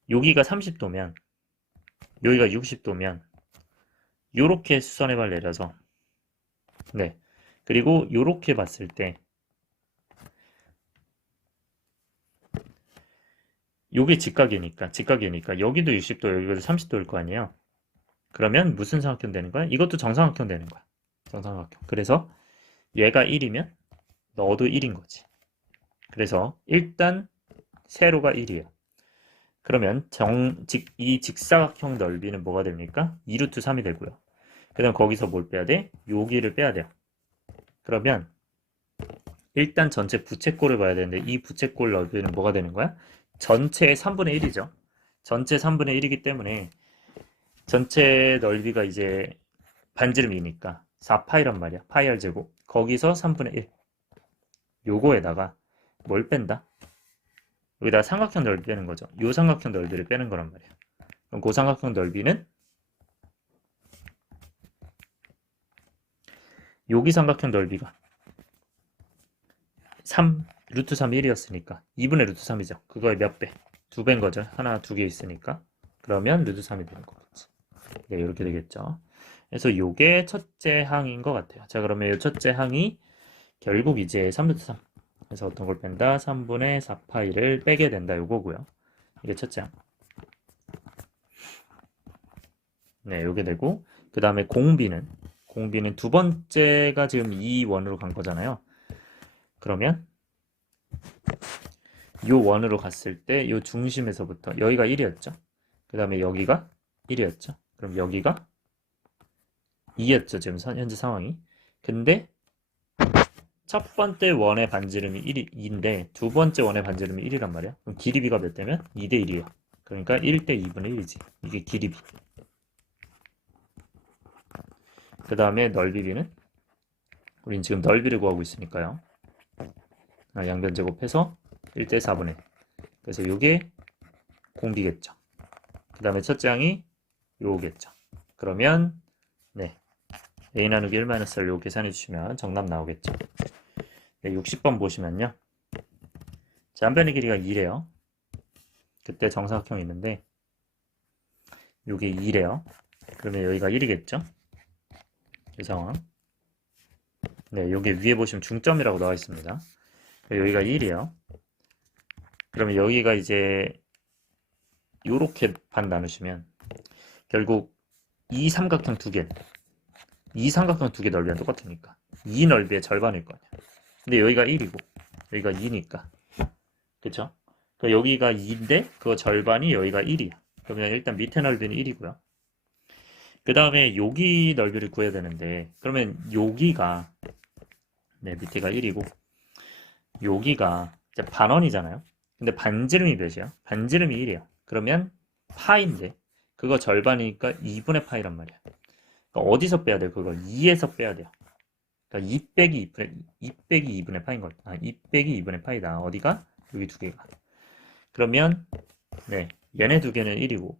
여기가 30도면 여기가 60도면 요렇게 수선의 발 내려서 네. 그리고 요렇게 봤을 때 요게 직각이니까 여기도 60도 여기도 30도일 거 아니에요. 그러면 무슨 삼각형 되는 거야? 이것도 정삼각형 되는 거야. 정삼각형. 그래서 얘가 1이면 너도 1인 거지. 그래서 일단 세로가 1이에요. 그러면 이 직사각형 넓이는 뭐가 됩니까? 2루트 3이 되고요. 그 다음 거기서 뭘 빼야 돼? 여기를 빼야 돼요. 그러면 일단 전체 부채꼴을 봐야 되는데 이 부채꼴 넓이는 뭐가 되는 거야? 전체의 3분의 1이죠. 전체 3분의 1이기 때문에 전체 넓이가 이제 반지름이니까 4파이란 말이야. 파이 r 제곱. 거기서 3분의 1. 요거에다가 뭘 뺀다? 여기다가 삼각형 넓이 빼는 거죠. 요 삼각형 넓이를 빼는 거란 말이야. 그럼 그 삼각형 넓이는 여기 삼각형 넓이가 3, 루트 3, 1이었으니까 2분의 루트 3이죠. 그거의 몇 배? 2배인 거죠. 하나, 두 개 있으니까. 그러면 루트 3이 되는 거겠지. 네, 이렇게 되겠죠. 그래서 요게 첫째 항인 것 같아요. 자, 그러면 이 첫째 항이 결국 이제 3루트 3. 그래서 어떤 걸 뺀다? 3분의 4파이를 빼게 된다. 요거고요. 이게 첫째 항. 네, 요게 되고 그 다음에 공비는 두 번째가 지금 2원으로 간 거잖아요. 그러면 요 원으로 갔을 때 요 중심에서부터 여기가 1이었죠. 그 다음에 여기가 1이었죠. 그럼 여기가 2였죠. 지금 현재 상황이. 근데 첫 번째 원의 반지름이 2인데 두 번째 원의 반지름이 1이란 말이야. 그럼 길이비가 몇 대면? 2대 1이에요. 그러니까 1대 2분의 1이지. 이게 길이비. 그 다음에 넓이비는 우린 지금 넓이를 구하고 있으니까요. 양변 제곱해서 1대 4분의 1. 그래서 이게 공비겠죠. 그 다음에 첫째 항이 요거겠죠. 그러면 네, a 나누기 1-r 요 계산해 주시면 정답 나오겠죠. 네, 60번 보시면요. 한 변의 길이가 2래요. 그때 정사각형이 있는데 요게 2래요. 그러면 여기가 1이겠죠. 이 상황. 네, 요게 위에 보시면 중점이라고 나와 있습니다. 여기가 1이에요. 그러면 여기가 이제 요렇게 반 나누시면 결국 이 삼각형 두 개, 이 삼각형 두 개 넓이랑 똑같으니까 이 넓이의 절반일 거 아니야. 근데 여기가 1이고 여기가 2니까 그쵸? 그러니까 여기가 2인데 그 절반이 여기가 1이야. 그러면 일단 밑에 넓이는 1이고요. 그 다음에 여기 넓이를 구해야 되는데 그러면 여기가 네, 밑에가 1이고 여기가 이제 반원이잖아요. 근데 반지름이 몇이야? 반지름이 1이야. 그러면 파인데 그거 절반이니까 2분의 파이란 말이야. 그러니까 어디서 빼야 돼요? 그거 2에서 빼야 돼요. 그러니까 2 빼기 2 빼기 2분의 파인 거다. 2 빼기 2분의 파이다. 어디가? 여기 두 개가. 그러면 네, 얘네 두 개는 1이고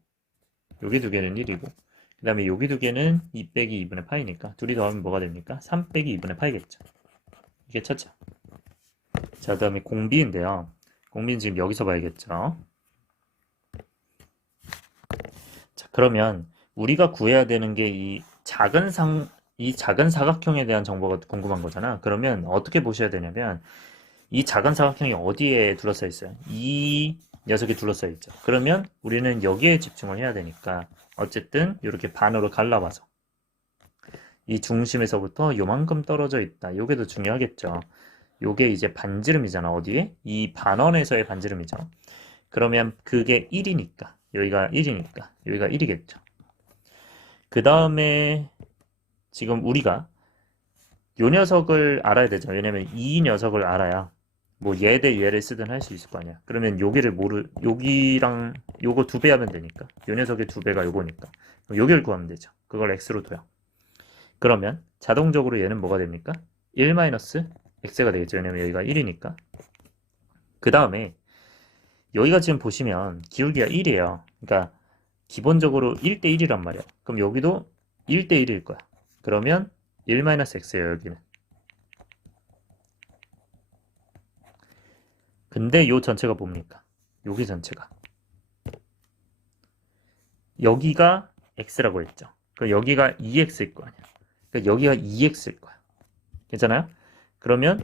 여기 두 개는 1이고 그 다음에 여기 두 개는 2 빼기 2분의 파이니까 둘이 더하면 뭐가 됩니까? 3 빼기 2분의 파이겠죠. 이게 첫째. 자, 그 다음에 공비인데요. 공비는 지금 여기서 봐야겠죠. 자, 그러면 우리가 구해야 되는 게 이 작은 사각형에 대한 정보가 궁금한 거잖아. 그러면 어떻게 보셔야 되냐면 이 작은 사각형이 어디에 둘러싸여 있어요? 이 녀석이 둘러싸여 있죠. 그러면 우리는 여기에 집중을 해야 되니까 어쨌든 이렇게 반으로 갈라봐서 이 중심에서부터 요만큼 떨어져 있다. 요게 더 중요하겠죠. 요게 이제 반지름이잖아. 어디에? 이 반원에서의 반지름이죠. 그러면 그게 1이니까 여기가 1이니까 여기가 1이겠죠. 그 다음에 지금 우리가 요 녀석을 알아야 되죠. 왜냐면 이 녀석을 알아야 뭐 얘 대 얘를 쓰든 할 수 있을 거 아니야. 그러면 여기랑 요거 두 배 하면 되니까 요 녀석의 두 배가 요거니까 여기를 구하면 되죠. 그걸 x로 둬요. 그러면 자동적으로 얘는 뭐가 됩니까? 1-x가 되겠죠. 왜냐면 여기가 1이니까. 그 다음에 여기가 지금 보시면 기울기가 1이에요. 그러니까 기본적으로 1대 1이란 말이야. 그럼 여기도 1대 1일 거야. 그러면 1-x예요, 여기는. 근데 요 전체가 뭡니까? 여기 전체가. 여기가 x라고 했죠. 그럼 여기가 2x일 거 아니야. 그러니까 여기가 2x일 거야. 괜찮아요? 그러면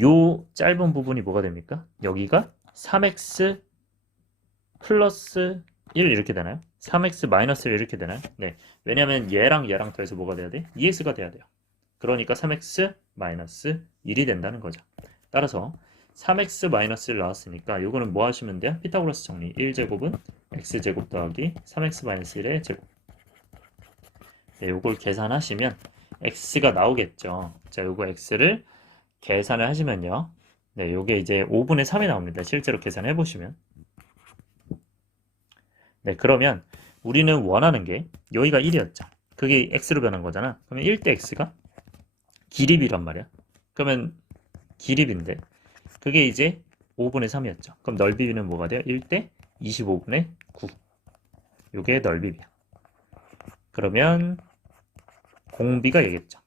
요 짧은 부분이 뭐가 됩니까? 여기가 3x 플러스 1 이렇게 되나요? 3x 마이너스 1 이렇게 되나요? 네. 왜냐면 얘랑 더해서 뭐가 돼야 돼? 2x가 돼야 돼요. 그러니까 3x 마이너스 1이 된다는 거죠. 따라서 3x 마이너스 1 나왔으니까 요거는 뭐 하시면 돼요? 피타고라스 정리. 1제곱은 x제곱 더하기 3x 마이너스 1의 제곱. 네, 요걸 계산하시면 x가 나오겠죠. 자, 요거 x를 계산을 하시면요. 네, 요게 이제 5분의 3이 나옵니다. 실제로 계산해 보시면. 네, 그러면 우리는 원하는 게 여기가 1이었죠. 그게 x로 변한 거잖아. 그러면 1대 x가 기립이란 말이야. 그러면 기립인데 그게 이제 5분의 3이었죠. 그럼 넓이비는 뭐가 돼요? 1대 25분의 9. 요게 넓이비야. 그러면 공비가 얘겠죠.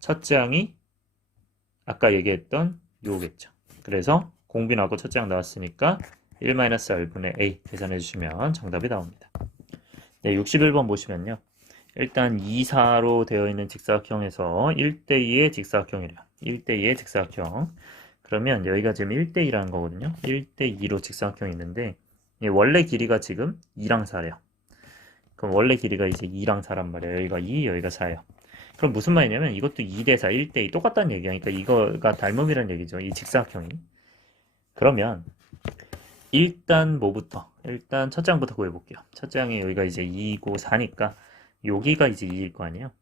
첫째 항이 아까 얘기했던 요겠죠. 그래서 공비 나오고 첫째 항 나왔으니까 1-r분의 a 계산해 주시면 정답이 나옵니다. 네, 61번 보시면요. 일단 2, 4로 되어 있는 직사각형에서 1대2의 직사각형이래요. 1대2의 직사각형. 그러면 여기가 지금 1대2라는 거거든요. 1대2로 직사각형이 있는데 원래 길이가 지금 2랑 4래요. 그럼 원래 길이가 이제 2랑 4란 말이에요. 여기가 2, 여기가 4예요. 그럼 무슨 말이냐면 이것도 2대 4, 1대 2 똑같다는 얘기야. 그러니까 이거가 닮음이라는 얘기죠. 이 직사각형이. 그러면 일단 뭐부터? 일단 첫 장부터 구해볼게요. 첫 장에 여기가 이제 2고 4니까 여기가 이제 2일 거 아니에요.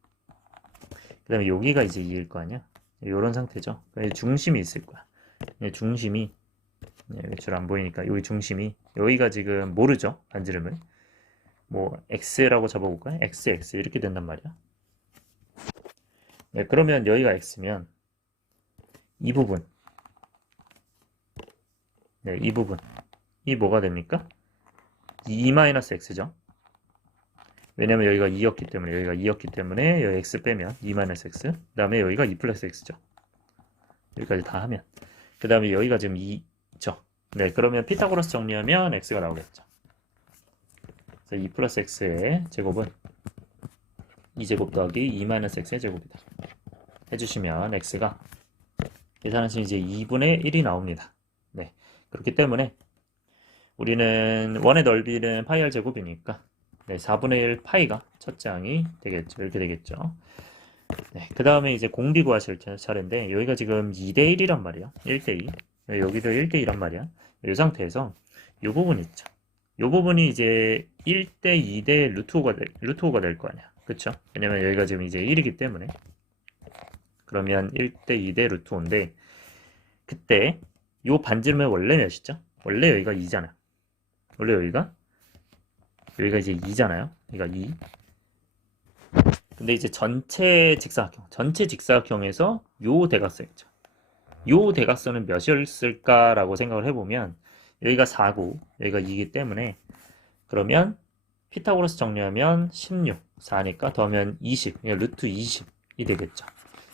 그 다음에 여기가 이제 2일 거 아니야. 이런 상태죠. 중심이 있을 거야. 중심이 외출 안 보이니까 여기 중심이 여기가 지금 모르죠. 반지름을. 뭐 x라고 잡아볼까요? x 이렇게 된단 말이야. 네, 그러면 여기가 x면 이 부분 네, 이 부분 이 뭐가 됩니까? 2-x죠. 왜냐면 여기가 2였기 때문에 여기가 2였기 때문에 여기 x 빼면 2-x 그 다음에 여기가 2 플러스 x죠. 여기까지 다 하면 그 다음에 여기가 지금 2죠. 네, 그러면 피타고라스 정리하면 x가 나오겠죠. 그래서 2 플러스 x의 제곱은 2제곱 더하기 2-x의 제곱이다. 해주시면 x가 계산하시면 이제 2분의 1이 나옵니다. 네, 그렇기 때문에 우리는 원의 넓이는 파이 r 제곱이니까 네, 4분의 1 파이가 첫 장이 되겠죠. 이렇게 되겠죠. 네, 그 다음에 이제 공비 구하실 차례인데 여기가 지금 2대 1이란 말이야. 1대 2. 여기도 1대 2란 말이야. 이 상태에서 이 부분 있죠. 이 부분이 이제 1대 2대 루트 5가 될 거 아니야. 그쵸? 왜냐면 여기가 지금 이제 1이기 때문에 그러면 1대 2대 루트 5인데 그때 이 반지름의 원래 몇이죠? 원래 여기가 2잖아. 원래 여기가 이제 2잖아요. 여기가 2. 근데 이제 전체 직사각형에서 요 대각선 있죠. 요 대각선은 몇이었을까라고 생각을 해보면 여기가 4고 여기가 2이기 때문에 그러면 피타고라스 정리하면 16, 4니까 더하면 20, 그러니까 루트 20이 되겠죠.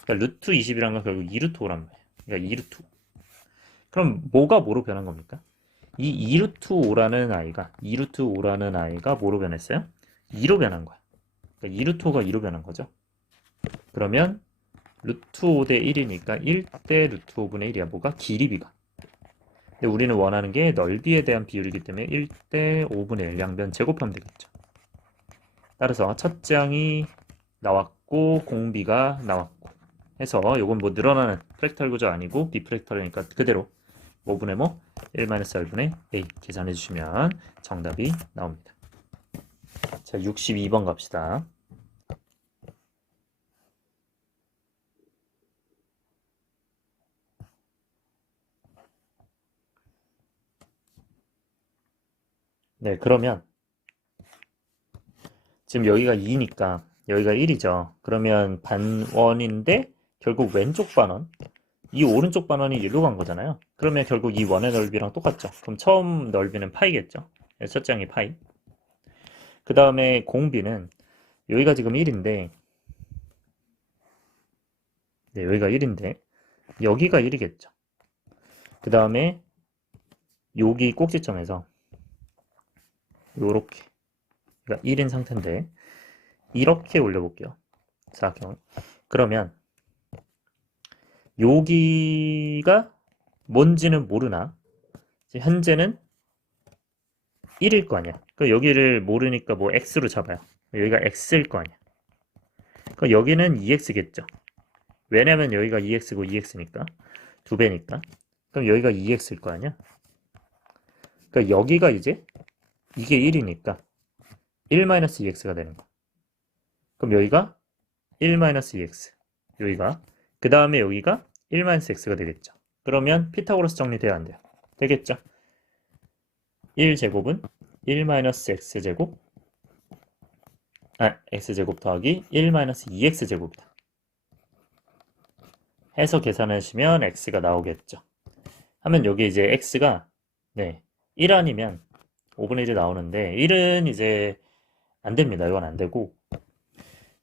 그러니까 루트 20이란 건 결국 2루트 5란 말이에요. 그러니까 2루트 5. 그럼 뭐가 뭐로 변한 겁니까? 이 2루트 5라는 아이가 뭐로 변했어요? 2로 변한 거야. 그러니까 2루트 5가 2로 변한 거죠. 그러면 루트 5대 1이니까 1대 루트 5분의 1이야. 뭐가? 길이비가. 근데 우리는 원하는 게 넓이에 대한 비율이기 때문에 1대 5분의 1 양변 제곱하면 되겠죠. 따라서 첫 장이 나왔고 공비가 나왔고 해서 요건 뭐 늘어나는 프랙탈 구조 아니고 비프랙탈이니까 그대로 5분의 뭐 1-r분의 a 계산해 주시면 정답이 나옵니다. 자, 62번 갑시다. 네, 그러면 지금 여기가 2니까 여기가 1이죠. 그러면 반원인데 결국 왼쪽 반원, 이 오른쪽 반원이 1로 간 거잖아요. 그러면 결국 이 원의 넓이랑 똑같죠. 그럼 처음 넓이는 파이겠죠. 첫 장이 파이. 그 다음에 공비는 여기가 지금 1인데 네, 여기가 1인데 여기가 1이겠죠. 그 다음에 여기 꼭지점에서 요렇게 그러니까 1인 상태인데 이렇게 올려볼게요. 사각형을. 그러면 여기가 뭔지는 모르나 현재는 1일 거 아니야. 그러니까 여기를 모르니까 뭐 x로 잡아요. 여기가 x일 거 아니야. 그러니까 여기는 2x겠죠. 왜냐면 여기가 2x고 2x니까 2배니까. 그럼 여기가 2x일 거 아니야. 그러니까 여기가 이제 이게 1이니까 1-2x가 되는 거. 그럼 여기가 1-2x. 여기가 그 다음에 여기가 1-x가 되겠죠. 그러면 피타고라스 정리돼야 안 돼요. 되겠죠? 1제곱은 1-x제곱 x제곱 더하기 1-2x제곱이다. 해서 계산하시면 x가 나오겠죠. 하면 여기 이제 x가 네, 1 아니면 5분의 1이 나오는데 1은 이제 안 됩니다. 이건 안 되고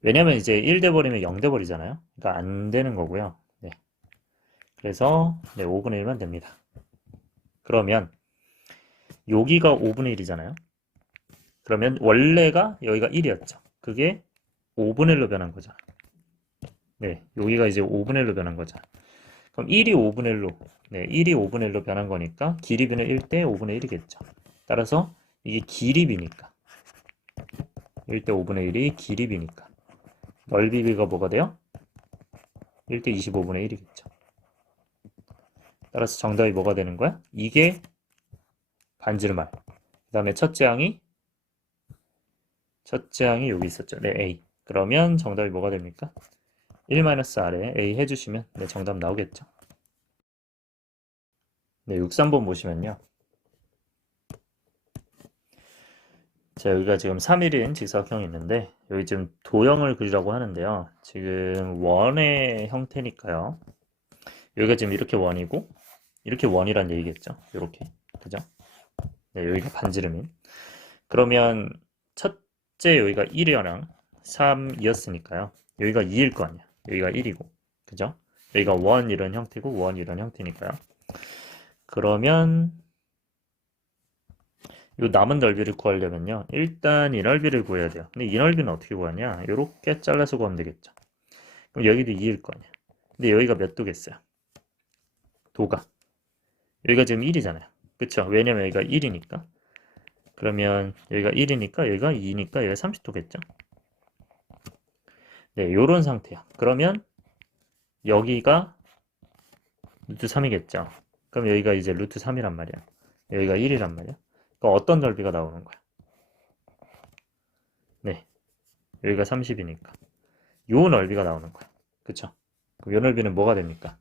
왜냐면 이제 1 돼버리면 0 돼버리잖아요. 그러니까 안 되는 거고요. 네. 그래서 네, 5분의 1만 됩니다. 그러면 여기가 5분의 1이잖아요. 그러면 원래가 여기가 1이었죠. 그게 5분의 1로 변한 거죠. 네, 여기가 이제 5분의 1로 변한 거죠. 그럼 1이 5분의 1로 네, 1이 5분의 1로 변한 거니까 길이비는 1대 5분의 1이겠죠. 따라서 이게 길이비니까 1대 5분의 1이 길이비니까. 넓이비가 뭐가 돼요? 1대 25분의 1이겠죠. 따라서 정답이 뭐가 되는 거야? 이게 반지름알. 그 다음에 첫째 항이 여기 있었죠. 네, A. 그러면 정답이 뭐가 됩니까? 1-R에 A 해주시면 네, 정답 나오겠죠. 네, 63번 보시면요. 자, 여기가 지금 3일인 직사각형이 있는데 여기 지금 도형을 그리라고 하는데요. 지금 원의 형태니까요. 여기가 지금 이렇게 원이고 이렇게 원이란 얘기겠죠. 이렇게. 그죠? 네, 여기가 반지름인. 그러면 첫째 여기가 1이랑 3이었으니까요. 여기가 2일 거 아니야. 여기가 1이고. 그죠? 여기가 원 이런 형태고 원 이런 형태니까요. 그러면 이 남은 넓이를 구하려면요. 일단 이 넓이를 구해야 돼요. 근데 이 넓이는 어떻게 구하냐? 이렇게 잘라서 구하면 되겠죠. 그럼 여기도 2일 거 아니야. 근데 여기가 몇 도겠어요? 도가. 여기가 지금 1이잖아요. 그쵸? 왜냐면 여기가 1이니까. 그러면 여기가 1이니까 여기가 2니까 여기가 30도겠죠? 네, 요런 상태야. 그러면 여기가 루트 3이겠죠? 그럼 여기가 이제 루트 3이란 말이야. 여기가 1이란 말이야. 그럼 어떤 넓이가 나오는 거야? 네, 여기가 30이니까. 요 넓이가 나오는 거야. 그쵸? 그럼 요 넓이는 뭐가 됩니까?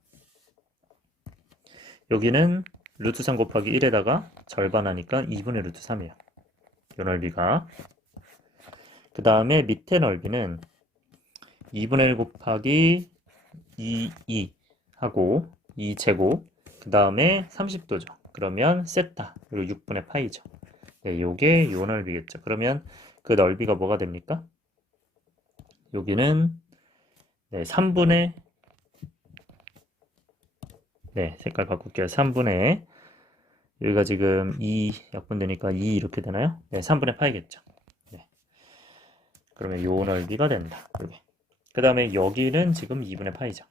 여기는 루트 3 곱하기 1에다가 절반하니까 2분의 루트 3이에요. 요 넓이가. 그 다음에 밑에 넓이는 2분의 1 곱하기 2 하고 2제곱 그 다음에 30도죠. 그러면 세타 그리고 6분의 파이죠. 네, 요게 요 넓이겠죠. 그러면 그 넓이가 뭐가 됩니까? 여기는 네, 3분의 네, 색깔 바꿀게요. 3분의 여기가 지금 2 약분되니까 2 이렇게 되나요? 네, 3분의 파이겠죠. 네. 그러면 요 넓이가 된다. 여기. 그 다음에 여기는 지금 2분의 파이죠.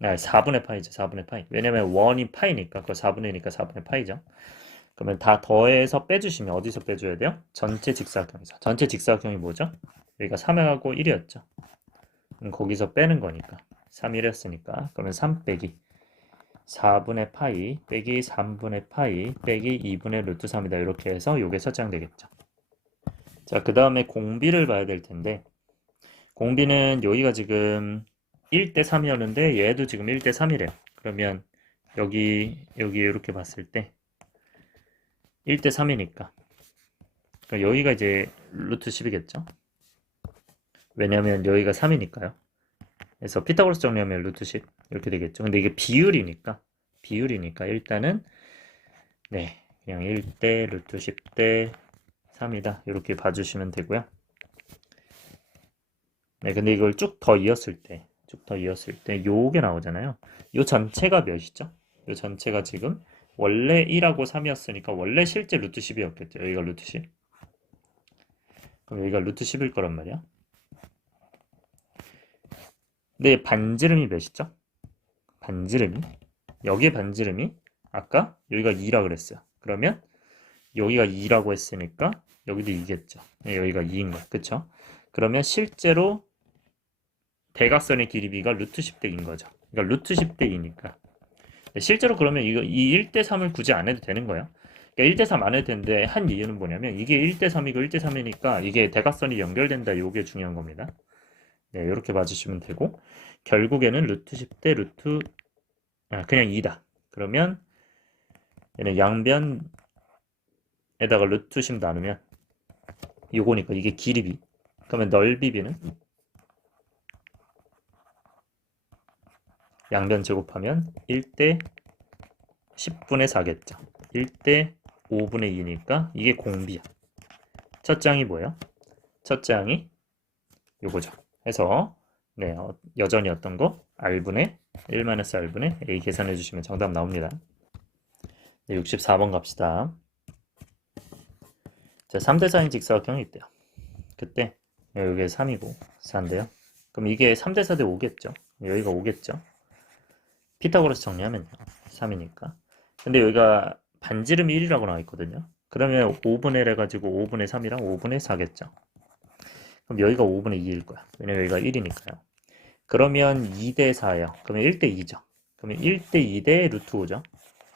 아, 4분의 파이죠. 4분의 파이. 왜냐면 원이 파이니까 그거 4분의니까 4분의 파이죠. 그러면 다 더해서 빼주시면 어디서 빼줘야 돼요? 전체 직사각형에서. 전체 직사각형이 뭐죠? 여기가 3하고 1이었죠. 그럼 거기서 빼는 거니까. 3, 1이었으니까. 그러면 3 빼기 4분의 파이 빼기 3분의 파이 빼기 2분의 루트 3이다. 이렇게 해서 요게 설정되겠죠. 자, 그 다음에 공비를 봐야 될 텐데 공비는 여기가 지금 1대 3이었는데 얘도 지금 1대 3이래요. 그러면 여기 이렇게 봤을 때 1대 3이니까 그러니까 여기가 이제 루트 10이겠죠. 왜냐하면 여기가 3이니까요. 그래서 피타고라스 정리하면 루트 10 이렇게 되겠죠. 근데 이게 비율이니까 일단은 네 그냥 1대 루트 10대 3이다 이렇게 봐주시면 되고요. 네 근데 이걸 쭉 더 이었을 때 요게 나오잖아요. 요 전체가 몇이죠? 요 전체가 지금 원래 1하고 3이었으니까 원래 실제 루트 10이었겠죠. 여기가 루트 10. 그럼 여기가 루트 10일 거란 말이야. 근데 반지름이 몇이죠? 반지름이 여기에 반지름이 아까 여기가 2라 그랬어요. 그러면 여기가 2라고 했으니까 여기도 2겠죠. 여기가 2인 거야. 그쵸? 그러면 실제로 대각선의 길이비가 루트 10대 2인 거죠. 그러니까 루트 10대 2니까. 실제로 그러면 이 1대 3을 굳이 안 해도 되는 거예요. 그러니까 1대 3 안 해도 되는데 한 이유는 뭐냐면 이게 1대 3이고 1대 3이니까 이게 대각선이 연결된다. 이게 중요한 겁니다. 네, 이렇게 봐주시면 되고 결국에는 루트 10대 루트 그냥 2다. 그러면 얘는 양변에다가 루트 10 나누면 요거니까 이게 길이비. 그러면 넓이비는 양변 제곱하면 1대 10분의 4겠죠. 1대 5분의 2니까 이게 공비야. 첫 장이 뭐예요? 첫 장이 요거죠. 해서 네, 여전히 어떤 거? R분의 1-R분의 A 계산해 주시면 정답 나옵니다. 네, 64번 갑시다. 자, 3대 4인 직사각형이 있대요. 그때 여기가 3이고 4인데요. 그럼 이게 3대 4대 5겠죠. 여기가 5겠죠. 피타고라스 정리하면요. 3이니까. 근데 여기가 반지름이 1이라고 나와 있거든요. 그러면 5분의 1 해가지고 5분의 3이랑 5분의 4겠죠. 그럼 여기가 5분의 2일 거야. 왜냐면 여기가 1이니까요. 그러면 2대 4예요. 그러면 1대 2죠. 그러면 1대 2대 루트 5죠.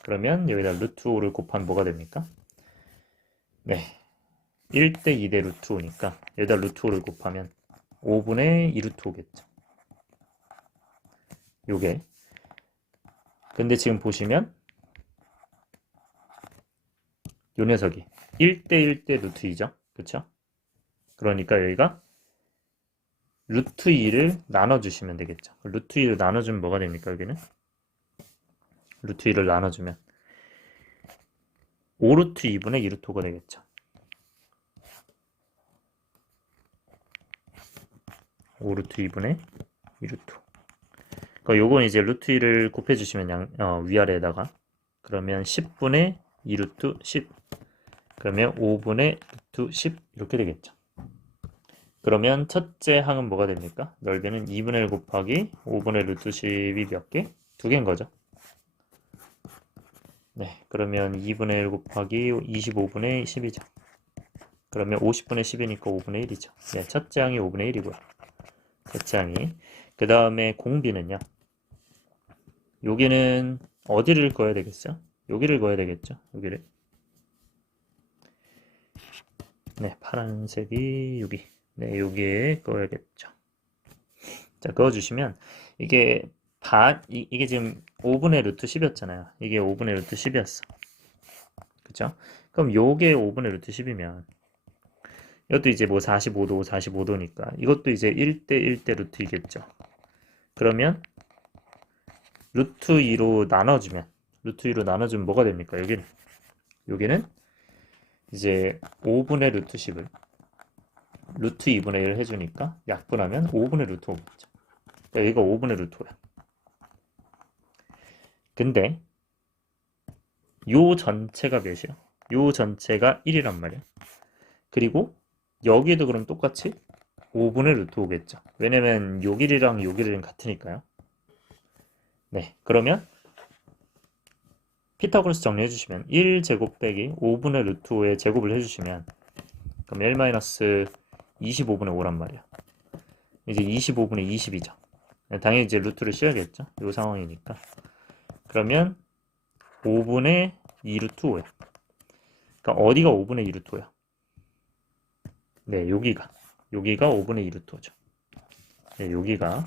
그러면 여기다 루트 5를 곱하면 뭐가 됩니까? 네. 1대 2대 루트 5니까 여기다 루트 5를 곱하면 5분의 2 루트 5겠죠. 요게. 근데 지금 보시면 요 녀석이 1대 1대 루트 2죠. 그쵸? 그러니까 여기가 루트 2를 나눠주시면 되겠죠. 루트 2를 나눠주면 뭐가 됩니까? 여기는 루트 2를 나눠주면 5루트 2분의 2루트 5가 되겠죠. 5루트 2분의 2루트 5. 그러니까 요건 이제 루트 2를 곱해주시면 위아래에다가 그러면 10분의 2루트 10. 그러면 5분의 루트 10 이렇게 되겠죠. 그러면 첫째 항은 뭐가 됩니까? 넓이는 2분의 1 곱하기 5분의 루트 10이 몇 개? 두 개인 거죠. 네, 그러면 2분의 1 곱하기 25분의 10이죠. 그러면 50분의 10이니까 5분의 1이죠. 네, 첫째 항이 5분의 1이고요. 첫째 항이. 그 다음에 공비는요. 여기는 어디를 그어야 되겠죠? 여기를 그어야 되겠죠. 여기를. 네, 파란색이 여기. 네, 여기에 그어야겠죠. 자, 그어주시면 이게 이게 지금 5분의 루트 10이었잖아요. 이게 5분의 루트 10이었어. 그쵸? 그럼 요게 5분의 루트 10이면 이것도 이제 뭐 45도, 45도니까 이것도 이제 1대 1대 루트 2겠죠. 그러면 루트 2로 나눠주면 뭐가 됩니까? 여기는 이제 5분의 루트 10을 루트 2분의 1 해주니까 약분하면 5분의 루트 5겠죠. 그러니까 여기가 5분의 루트 5야. 근데 요 전체가 몇이야? 요 전체가 1이란 말이야. 그리고 여기도 그럼 똑같이 5분의 루트 5겠죠. 왜냐면 요 길이랑 요 길이랑 같으니까요. 네, 그러면 피타고라스 정리해 주시면 1제곱 빼기 5분의 루트 5의 제곱을 해주시면 그럼 1-25분의 5란 말이야. 이제 25분의 20이죠. 당연히 이제 루트를 씌워야겠죠. 이 상황이니까. 그러면 5분의 2 루트 5야. 그러니까 어디가 5분의 2 루트 5야? 네, 여기가 5분의 2 루트 5죠. 네, 여기가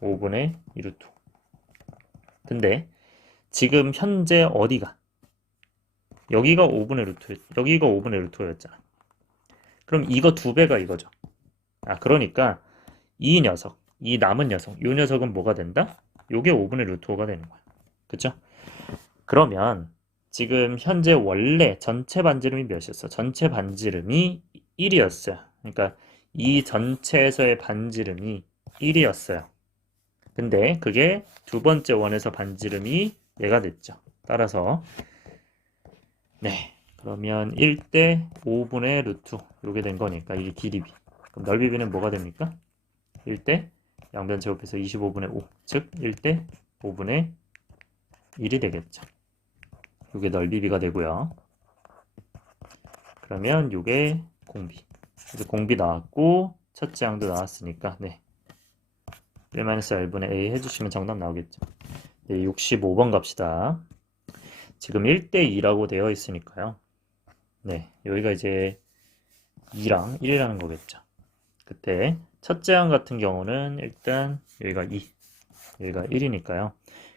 5분의 2 루트 5. 근데 지금 현재 어디가? 여기가 5분의 루트, 여기가 5분의 루트 5였잖아. 그럼 이거 2배가 이거죠. 그러니까 이 남은 녀석, 이 녀석은 뭐가 된다? 요게 5분의 루트 5가 되는 거야. 그쵸? 그러면 지금 현재 원래 전체 반지름이 몇이었어? 전체 반지름이 1이었어요. 그러니까 이 전체에서의 반지름이 1이었어요. 근데 그게 두 번째 원에서 반지름이 얘가 됐죠. 따라서 네, 그러면 1대 5분의 루트 요게 된 거니까 이게 길이 b. 그럼 넓이 b는 뭐가 됩니까? 1대 양변 제곱해서 25분의 5, 즉 1대 5분의 1이 되겠죠. 요게 넓이 b가 되고요. 그러면 요게 공비. 이제 공비 나왔고 첫째 항도 나왔으니까 네. 1-L분의 A 해주시면 정답 나오겠죠. 네, 65번 갑시다. 지금 1대2라고 되어 있으니까요. 네, 여기가 이제 2랑 1이라는 거겠죠. 그때 첫째 항 같은 경우는 일단 여기가 2, 여기가 1이니까요.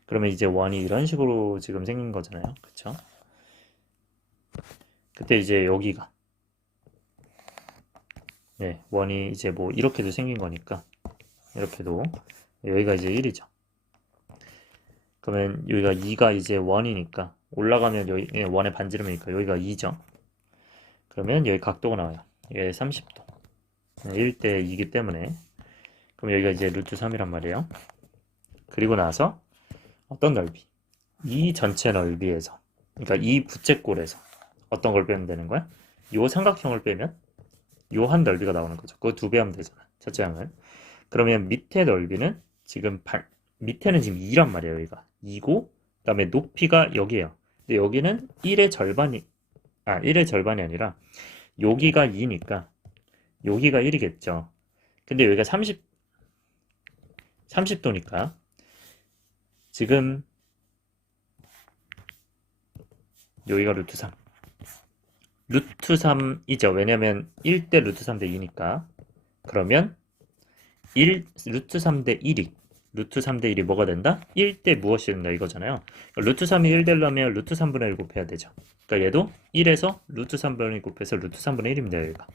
그러면 이제 원이 이런 식으로 지금 생긴 거잖아요. 그쵸? 그때 이제 여기가 네, 원이 이제 뭐 이렇게도 생긴 거니까 이렇게도 여기가 이제 1이죠. 그러면 여기가 2가 이제 1이니까 올라가면 여기 원의 반지름이니까 여기가 2죠. 그러면 여기 각도가 나와요. 이게 30도. 1대 2이기 때문에 그럼 여기가 이제 루트 3이란 말이에요. 그리고 나서 어떤 넓이? 이 전체 넓이에서 그러니까 이 부채꼴에서 어떤 걸 빼면 되는 거야? 요 삼각형을 빼면 요 한 넓이가 나오는 거죠. 그거 2배 하면 되잖아. 첫째 항을. 그러면 밑에 넓이는 지금 밑에는 지금 2란 말이에요. 여기가 2고 그다음에 높이가 여기에요. 근데 여기는 1의 절반이 아니라 여기가 2니까 여기가 1이겠죠. 근데 여기가 30도니까 지금 여기가 루트 3. 루트 3이죠. 왜냐면 1대 루트 3대 2니까. 그러면 루트 3대 1이 루트 3대 1이 뭐가 된다? 1대 무엇이 된다 이거잖아요. 루트 3이 1 되려면 루트 3분의 1 곱해야 되죠. 그러니까 얘도 1에서 루트 3분의 1 곱해서 루트 3분의 1입니다. 여기가.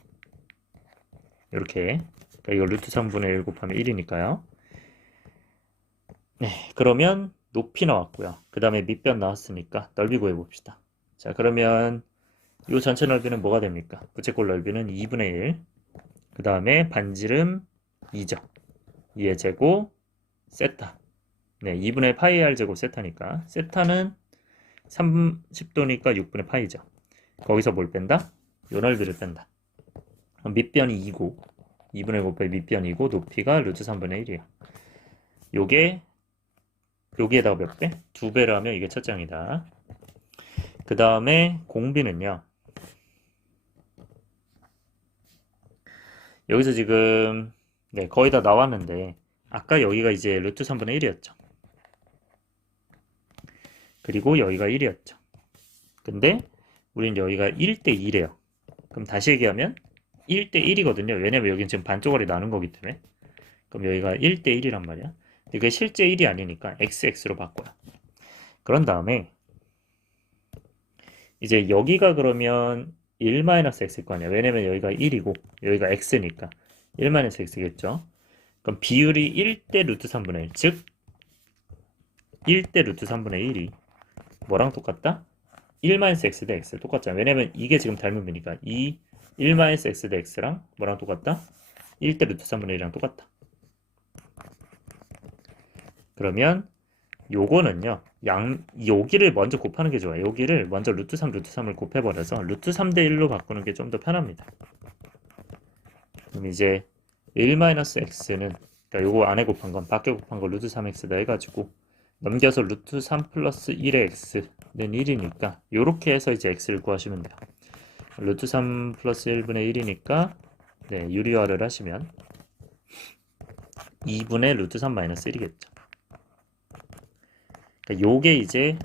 이렇게. 그러니까 이거 루트 3분의 1 곱하면 1이니까요. 네, 그러면 높이 나왔고요. 그 다음에 밑변 나왔으니까 넓이 구해봅시다. 자, 그러면 이 전체 넓이는 뭐가 됩니까? 부채꼴 넓이는 2분의 1. 그 다음에 반지름 2죠. 2의 제곱 세타. 네, 2분의 파이 r 제곱 세타니까 세타는 30도니까 6분의 파이죠. 거기서 뭘 뺀다? 요 넓이를 뺀다. 밑변이 2고 2분의 곱하기 밑변이고 높이가 루트 3분의 1이에요. 요게 여기에다가 몇 배? 2배를 하면 이게 첫 장이다. 그 다음에 공비는요. 여기서 지금 네, 거의 다 나왔는데 아까 여기가 이제 루트 3분의 1이었죠. 그리고 여기가 1이었죠. 근데 우린 여기가 1대 2래요. 그럼 다시 얘기하면 1대 1이거든요. 왜냐면 여기는 지금 반쪽알이 나눈 거기 때문에. 그럼 여기가 1대 1이란 말이야. 근데 그게 실제 1이 아니니까 xx로 바꿔요. 그런 다음에 이제 여기가 그러면 1-x일 거 아니야. 왜냐면 여기가 1이고 여기가 x니까 1-x겠죠. 그럼 비율이 1대 루트 3분의 1. 즉 1대 루트 3분의 1이 뭐랑 똑같다? 1-x 대 x 똑같잖아. 왜냐면 이게 지금 닮은비니까 이 1-x 대 x랑 뭐랑 똑같다? 1대 루트 3분의 1이랑 똑같다. 그러면 요거는요. 여기를 먼저 곱하는 게 좋아요. 여기를 먼저 루트 3, 루트 3을 곱해버려서 루트 3대 1로 바꾸는 게 좀 더 편합니다. 그럼 이제 1-x는 그러니까 요거 안에 곱한 건 밖에 곱한 거 루트 3x다 해가지고 넘겨서 루트 3 플러스 1의 x는 1이니까 요렇게 해서 이제 x를 구하시면 돼요. 루트 3 플러스 1분의 1이니까 네, 유리화를 하시면 2분의 루트 3 마이너스 1이겠죠. 그러니까 요게 이제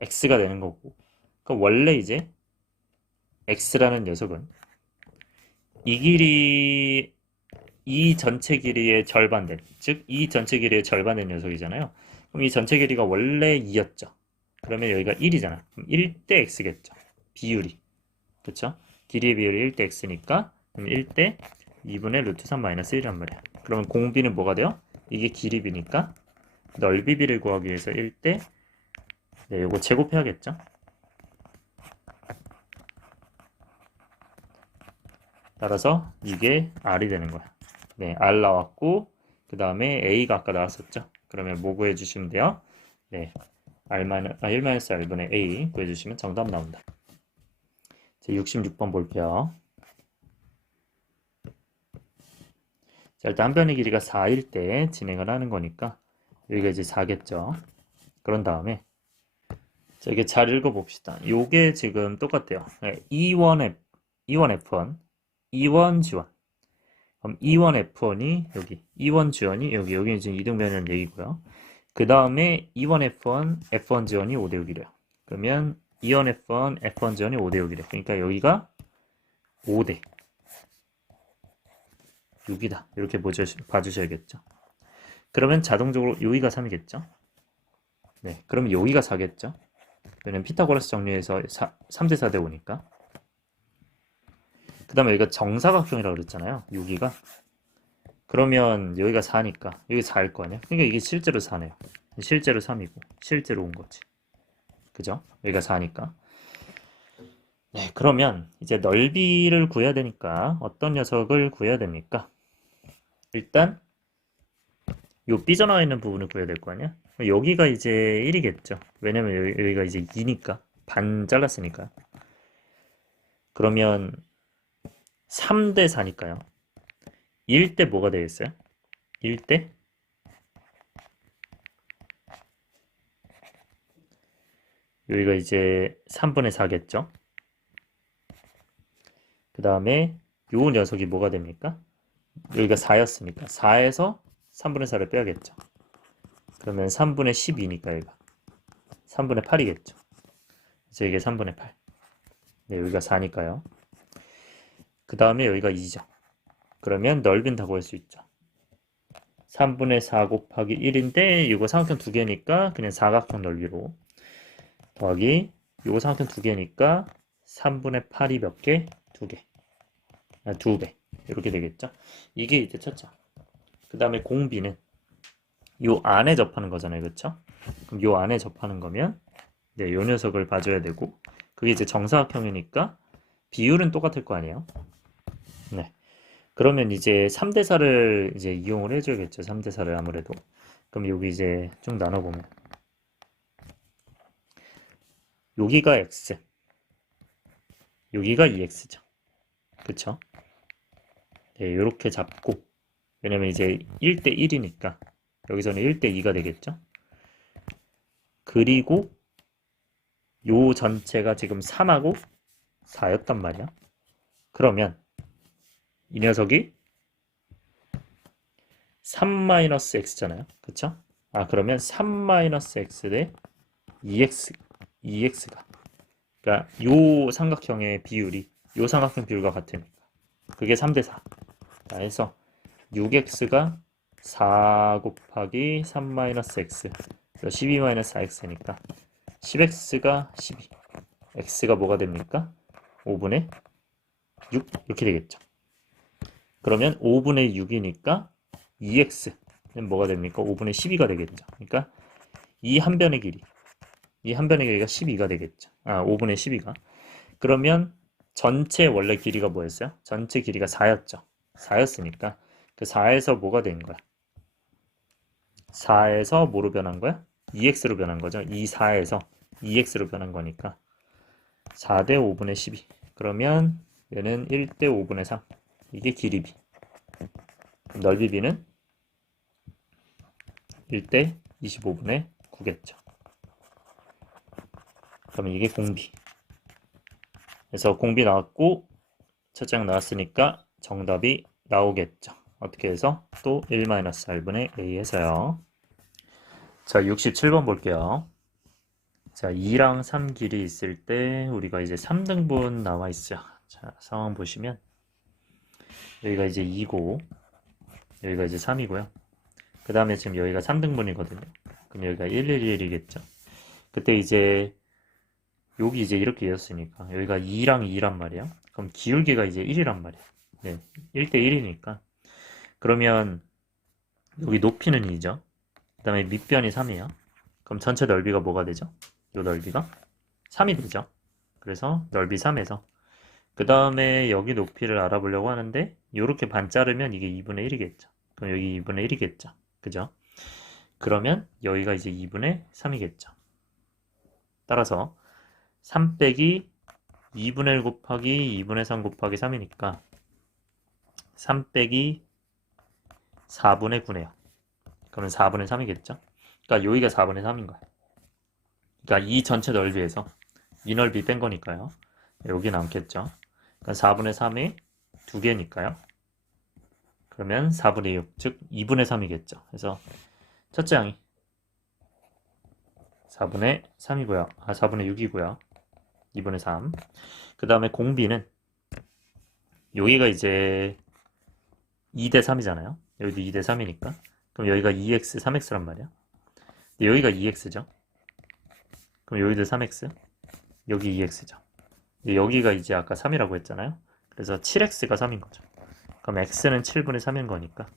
x가 되는 거고 그러니까 원래 이제 x라는 녀석은 이 길이 이 전체 길이의 절반 된, 즉 이 전체 길이의 절반 된 녀석이잖아요. 그럼 이 전체 길이가 원래 2였죠. 그러면 여기가 1이잖아. 그럼 1대 x겠죠. 비율이. 그쵸? 길이의 비율이 1대 x니까 그럼 1대 2분의 루트 3 마이너스 1이란 말이야. 그러면 공비는 뭐가 돼요? 이게 길이비니까 넓이비를 구하기 위해서 1대 네, 요거 제곱해야겠죠. 따라서 이게 r이 되는 거야. 네, r 나왔고 그 다음에 a가 아까 나왔었죠. 그러면 뭐 구해주시면 돼요? 네, 1-r분의 a 구해주시면 정답 나온다. 자, 66번 볼게요. 자, 일단 한 변의 길이가 4일 때 진행을 하는 거니까 여기가 이제 4겠죠. 그런 다음에 자, 이게 잘 읽어봅시다. 요게 지금 똑같아요. 네, E1F, E1F1, E1G1. 그럼 E1F1이 여기, E1G1이 여기, 여기는 지금 이등변이라는 얘기고요. 그 다음에 E1F1, F1G1이 5대 6이래요. 그러면 E1F1, F1G1이 5대 6이래. 그러니까 여기가 5대 6이다. 이렇게 봐주셔야겠죠. 그러면 자동적으로 여기가 3이겠죠. 네, 그러면 여기가 4겠죠. 왜냐면 피타고라스 정리해서 3대 4대 5니까. 그 다음에 여기가 정사각형이라고 그랬잖아요. 여기가. 그러면 여기가 4니까 여기 4일 거 아니야? 그러니까 이게 실제로 4네요. 실제로 3이고 실제로 온 거지. 그죠? 여기가 4니까. 네, 그러면 이제 넓이를 구해야 되니까 어떤 녀석을 구해야 됩니까? 일단 요 삐져나와 있는 부분을 구해야 될 거 아니야? 여기가 이제 1이겠죠. 왜냐면 여기가 이제 2니까 반 잘랐으니까. 그러면 3대 4니까요. 1대 뭐가 되겠어요? 1대 여기가 이제 3분의 4겠죠. 그 다음에 요 녀석이 뭐가 됩니까? 여기가 4였으니까 4에서 3분의 4를 빼야겠죠. 그러면 3분의 12니까 얘가 3분의 8이겠죠. 그래서 이게 3분의 8. 네, 여기가 4니까요. 그 다음에 여기가 2죠. 그러면 넓이는 다 구할 수 있죠. 3분의 4 곱하기 1인데 이거 삼각형 두 개니까 그냥 사각형 넓이로 더하기 이거 삼각형 두 개니까 3분의 8이 몇 개? 두 개. 두 배. 이렇게 되겠죠. 이게 이제 첫째. 그 다음에 공비는 요 안에 접하는 거잖아요. 그렇죠? 그럼 요 안에 접하는 거면 네, 요 녀석을 봐줘야 되고 그게 이제 정사각형이니까 비율은 똑같을 거 아니에요. 네. 그러면 이제 3대4를 이제 이용을 해줘야겠죠. 3대4를 아무래도. 그럼 여기 이제 쭉 나눠보면 여기가 x, 여기가 2x죠. 그쵸? 네, 요렇게 잡고 왜냐면 이제 1대 1이니까 여기서는 1대 2가 되겠죠. 그리고 요 전체가 지금 3하고 4였단 말이야. 그러면 이 녀석이 3-x잖아요. 그쵸? 그러면 3-x 대 2x가 그러니까 요 삼각형의 비율이 요 삼각형 비율과 같으니까 그게 3대4 해서 6x가 4 곱하기 3-x 12-4x니까 10x가 12 x가 뭐가 됩니까? 5분의 6 이렇게 되겠죠. 그러면 5분의 6이니까 2x는 뭐가 됩니까? 5분의 12가 되겠죠. 그러니까 이 한 변의 길이 이 한 변의 길이가 12가 되겠죠. 5분의 12가. 그러면 전체 원래 길이가 뭐였어요? 전체 길이가 4였죠. 4였으니까 그 4에서 뭐가 된 거야? 4에서 뭐로 변한 거야? 2x로 변한 거죠. 이 4에서 2x로 변한 거니까 4대 5분의 12. 그러면 얘는 1대 5분의 3. 이게 길이 b. 넓이 b는 1대 25분의 9겠죠. 그러면 이게 공비. 그래서 공비 나왔고 첫 장 나왔으니까 정답이 나오겠죠. 어떻게 해서? 또 1-r분의 a 해서요. 자, 67번 볼게요. 자, 2랑 3 길이 있을 때 우리가 이제 3등분 나와 있어요. 자, 상황 보시면 여기가 이제 2고 여기가 이제 3이고요. 그 다음에 지금 여기가 3등분이거든요. 그럼 여기가 111이겠죠. 그때 이제 여기 이제 이렇게 이었으니까 여기가 2랑 2란 말이야. 그럼 기울기가 이제 1이란 말이야. 네, 1대 1이니까 그러면 여기 높이는 2죠. 그 다음에 밑변이 3이에요. 그럼 전체 넓이가 뭐가 되죠? 요 넓이가 3이 되죠. 그래서 넓이 3에서 그 다음에 여기 높이를 알아보려고 하는데 이렇게 반 자르면 이게 2분의 1이겠죠. 그럼 여기 2분의 1이겠죠. 그죠? 그러면 여기가 이제 2분의 3이겠죠. 따라서 3 빼기 2분의 1 곱하기 2분의 3 곱하기 3이니까 3 빼기 4분의 9네요. 그러면 4분의 3이겠죠. 그러니까 여기가 4분의 3인 거예요. 그러니까 이 전체 넓이에서 이 넓이 뺀 거니까요. 여기 남겠죠. 그러니까 4분의 3이 2개니까요. 그러면 4분의 6, 즉 2분의 3이겠죠. 그래서 첫째 항이 4분의 3이고요. 4분의 6이고요. 2분의 3. 그 다음에 공비는 여기가 이제 2대 3이잖아요. 여기도 2대 3이니까. 그럼 여기가 2x, 3x란 말이야. 근데 여기가 2x죠. 그럼 여기도 3x, 여기 2x죠. 여기가 이제 아까 3이라고 했잖아요. 그래서 7x가 3인 거죠. 그럼 x는 7분의 3인 거니까.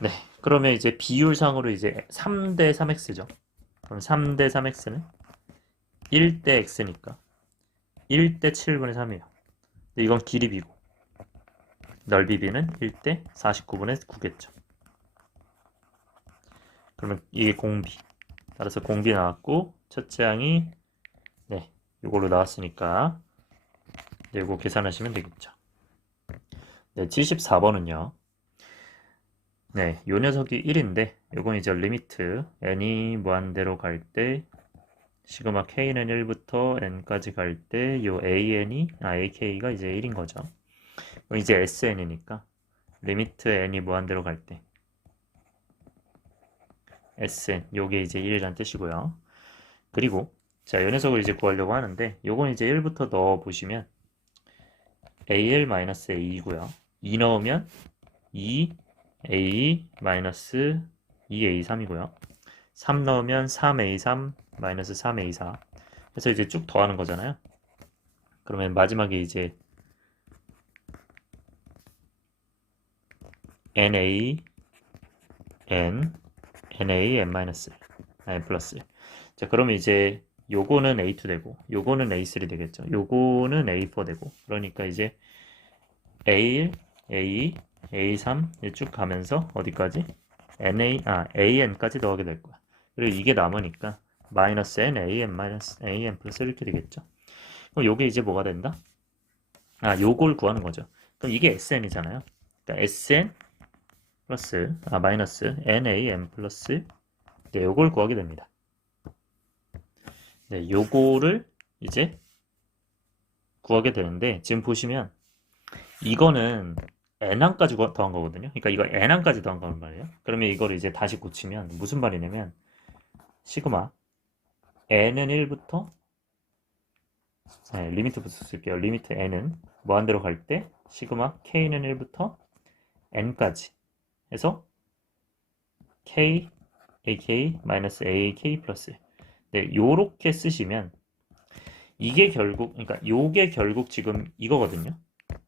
네. 그러면 이제 비율상으로 이제 3대 3x죠. 그럼 3대 3x는 1대 x니까 1대 7분의 3이에요. 이건 길이 b고 넓이 b는 1대 49분의 9겠죠. 그러면 이게 공비. 따라서 공비 나왔고 첫째 항이 네, 이걸로 나왔으니까 네, 이거 계산하시면 되겠죠. 네, 74번은요. 네, 요 녀석이 1인데 요건 이제 리미트 n이 무한대로 갈 때 시그마 k는 1부터 n까지 갈 때 요 ak가 이제 1인 거죠. 이제 SN이니까 리미트 n이 무한대로 갈 때 SN 요게 이제 1이란 뜻이고요. 그리고 자, 요 녀석을 이제 구하려고 하는데 요건 이제 1부터 넣어 보시면 AL-A2고요. 2 넣으면 2A-2A3이고요. 3 넣으면 3A3-3A4. 그래서 이제 쭉 더하는 거잖아요. 그러면 마지막에 이제 NA, N, NA, N-, N 플러스. 자, 그러면 이제 요거는 A2 되고, 요거는 A3 되겠죠. 요거는 A4 되고, 그러니까 이제 A1, A2, A3 쭉 가면서 어디까지? AN까지 더하게 될 거야. 그리고 이게 남으니까 마이너스 N, AN, 마이너스 AN 플러스 이렇게 되겠죠. 그럼 요게 이제 뭐가 된다? 요걸 구하는 거죠. 그럼 이게 SN이잖아요. 그러니까 SN 플러스, 마이너스 NAN 플러스, 네, 요걸 구하게 됩니다. 네, 요거를 이제 구하게 되는데, 지금 보시면, 이거는 n항까지 더한 거거든요. 그러니까 이거 n항까지 더한 거란 말이에요. 그러면 이거를 이제 다시 고치면 무슨 말이냐면, 시그마 n은 1부터, 네, 리미트부터 쓸게요. 리미트 n은 무한대로 갈 때, 시그마 k는 1부터 n까지 해서 k, ak, 마이너스 ak 플러스. 네, 요렇게 쓰시면, 이게 결국, 그러니까 요게 결국 지금 이거거든요.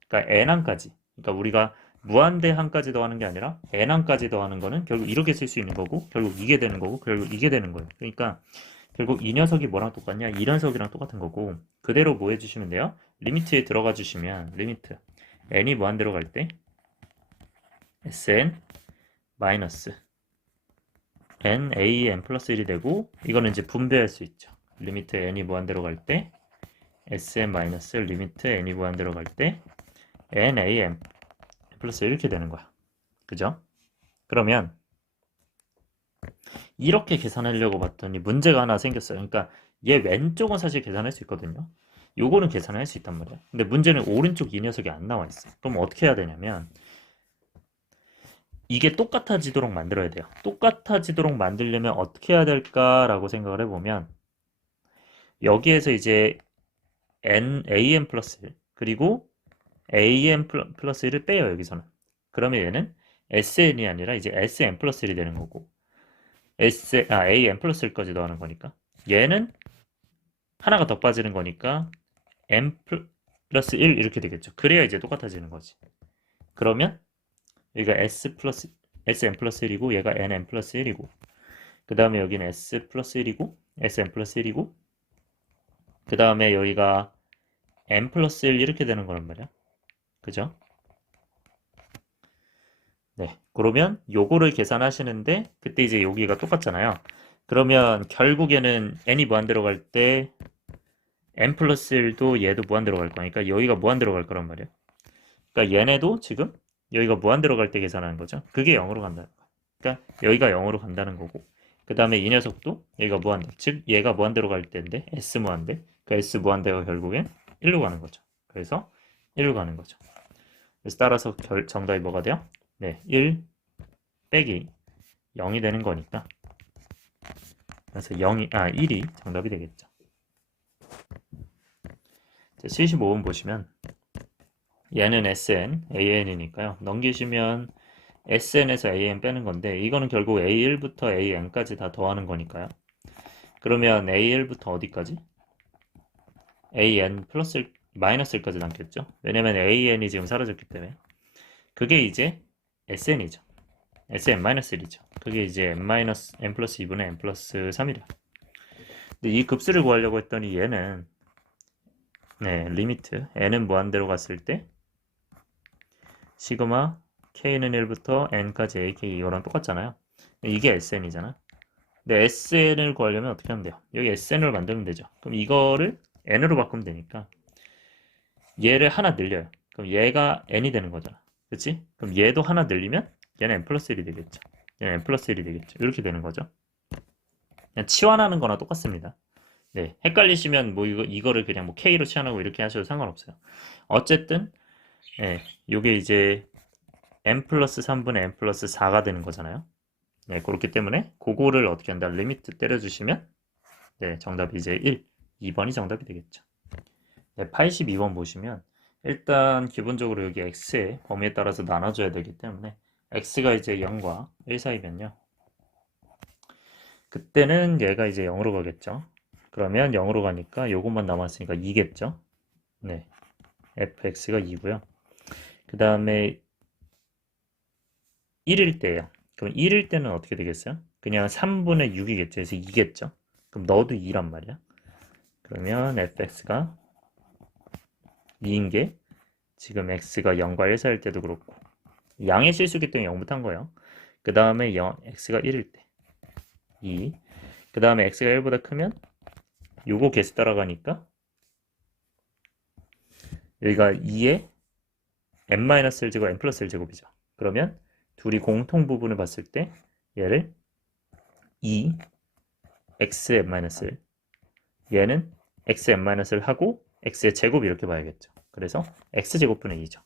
그러니까 n항까지. 그러니까 우리가 무한대 항까지 더하는 게 아니라 n항까지 더하는 거는 결국 이렇게 쓸 수 있는 거고, 결국 이게 되는 거고, 결국 이게 되는 거예요. 그러니까 결국 이 녀석이 뭐랑 똑같냐? 이 녀석이랑 똑같은 거고, 그대로 뭐 해주시면 돼요? 리미트에 들어가 주시면, 리미트 n이 무한대로 갈 때 sn 마이너스 n a n 플러스 1이 되고, 이거는 이제 분배할 수 있죠. 리미트 n이 무한대로 갈 때 sn 마이너스 리미트 n이 무한대로 갈 때 n a n 플러스 이렇게 되는 거야. 그죠? 그러면 이렇게 계산하려고 봤더니 문제가 하나 생겼어요. 그러니까 얘 왼쪽은 사실 계산할 수 있거든요. 요거는 계산할 수 있단 말이야. 근데 문제는 오른쪽 이 녀석이 안 나와 있어. 그럼 어떻게 해야 되냐면 이게 똑같아지도록 만들어야 돼요. 똑같아지도록 만들려면 어떻게 해야 될까라고 생각을 해보면 여기에서 이제 AN 플러스 1 그리고 AN 플러스 1을 빼요. 여기서는. 그러면 얘는 SN이 아니라 이제 SN 플러스 1이 되는 거고 AN 플러스 1까지 더하는 거니까 얘는 하나가 더 빠지는 거니까 N 플러스 1 이렇게 되겠죠. 그래야 이제 똑같아지는 거지. 그러면 여기가 SN 플러스 1이고 얘가 NN 플러스 1이고 그 다음에 여기는 S 플러스 1이고 SN 플러스 1이고 그 다음에 여기가 N 플러스 1 이렇게 되는 거란 말이야. 그죠? 네. 그러면 요거를 계산하시는데 그때 이제 여기가 똑같잖아요. 그러면 결국에는 n이 무한대로 갈 때 n 플러스 1도 얘도 무한대로 갈 거니까 여기가 무한대로 갈 거란 말이에요. 그러니까 얘네도 지금 여기가 무한대로 갈 때 계산하는 거죠. 그게 0으로 간다는 거야. 그러니까 여기가 0으로 간다는 거고 그 다음에 이 녀석도 여기가 무한대 즉 얘가 무한대로 갈 때인데 S 무한대 그 S 무한대가 결국엔 1로 가는 거죠. 그래서 1로 가는 거죠. 그래서 따라서 정답이 뭐가 돼요? 네, 1 빼기 0이 되는 거니까 그래서 1이 정답이 되겠죠. 75번 보시면 얘는 SN, AN이니까요. 넘기시면 SN에서 AN 빼는 건데 이거는 결국 A1부터 AN까지 다 더하는 거니까요. 그러면 A1부터 어디까지? AN 플러스 1, 마이너스 1까지 남겠죠. 왜냐면 AN이 지금 사라졌기 때문에 그게 이제 SN이죠. SN-1이죠. 그게 이제 N 플러스 2분의 N 플러스 3이라. 근데 이 급수를 구하려고 했더니 얘는 네, 리미트 n은 무한대로 갔을 때 시그마 k는 1부터 n까지 ak 이거랑 똑같잖아요. 이게 SN이잖아. 근데 SN을 구하려면 어떻게 하면 돼요? 여기 SN을 만들면 되죠. 그럼 이거를 n으로 바꾸면 되니까 얘를 하나 늘려요. 그럼 얘가 n이 되는 거잖아. 그치? 그럼 얘도 하나 늘리면 얘는 n 플러스 1이 되겠죠. 얘는 n 플러스 1이 되겠죠. 이렇게 되는 거죠. 그냥 치환하는 거나 똑같습니다. 네, 헷갈리시면 뭐 이거를 그냥 뭐 K로 치환하고 이렇게 하셔도 상관없어요. 어쨌든 예, 요게 이제 n 플러스 3분의 n 플러스 4가 되는 거잖아요. 네, 그렇기 때문에 그거를 어떻게 한다? 리미트 때려주시면 네, 정답이 이제 1, 2번이 정답이 되겠죠. 네, 82번 보시면 일단 기본적으로 여기 x의 범위에 따라서 나눠줘야 되기 때문에 x가 이제 0과 1 사이면요. 그때는 얘가 이제 0으로 가겠죠. 그러면 0으로 가니까 요것만 남았으니까 2겠죠. 네, fx가 2고요. 그 다음에 1일 때예요. 그럼 1일 때는 어떻게 되겠어요? 그냥 3분의 6이겠죠. 그래서 2겠죠. 그럼 넣어도 2란 말이야. 그러면 fx가 2인 게 지금 x가 0과 1 사이일 때도 그렇고 양의 실수기 때문에 0부터 한 거예요. 그 다음에 x가 1일 때 2. 그 다음에 x가 1보다 크면 요거 계속 따라가니까 여기가 2에 n-1제곱 n 플러스 1제곱이죠. 그러면 둘이 공통 부분을 봤을 때 얘를 2 x n-1 얘는 x n-1을 하고 x의 제곱 이렇게 봐야겠죠. 그래서 x제곱분의 2죠.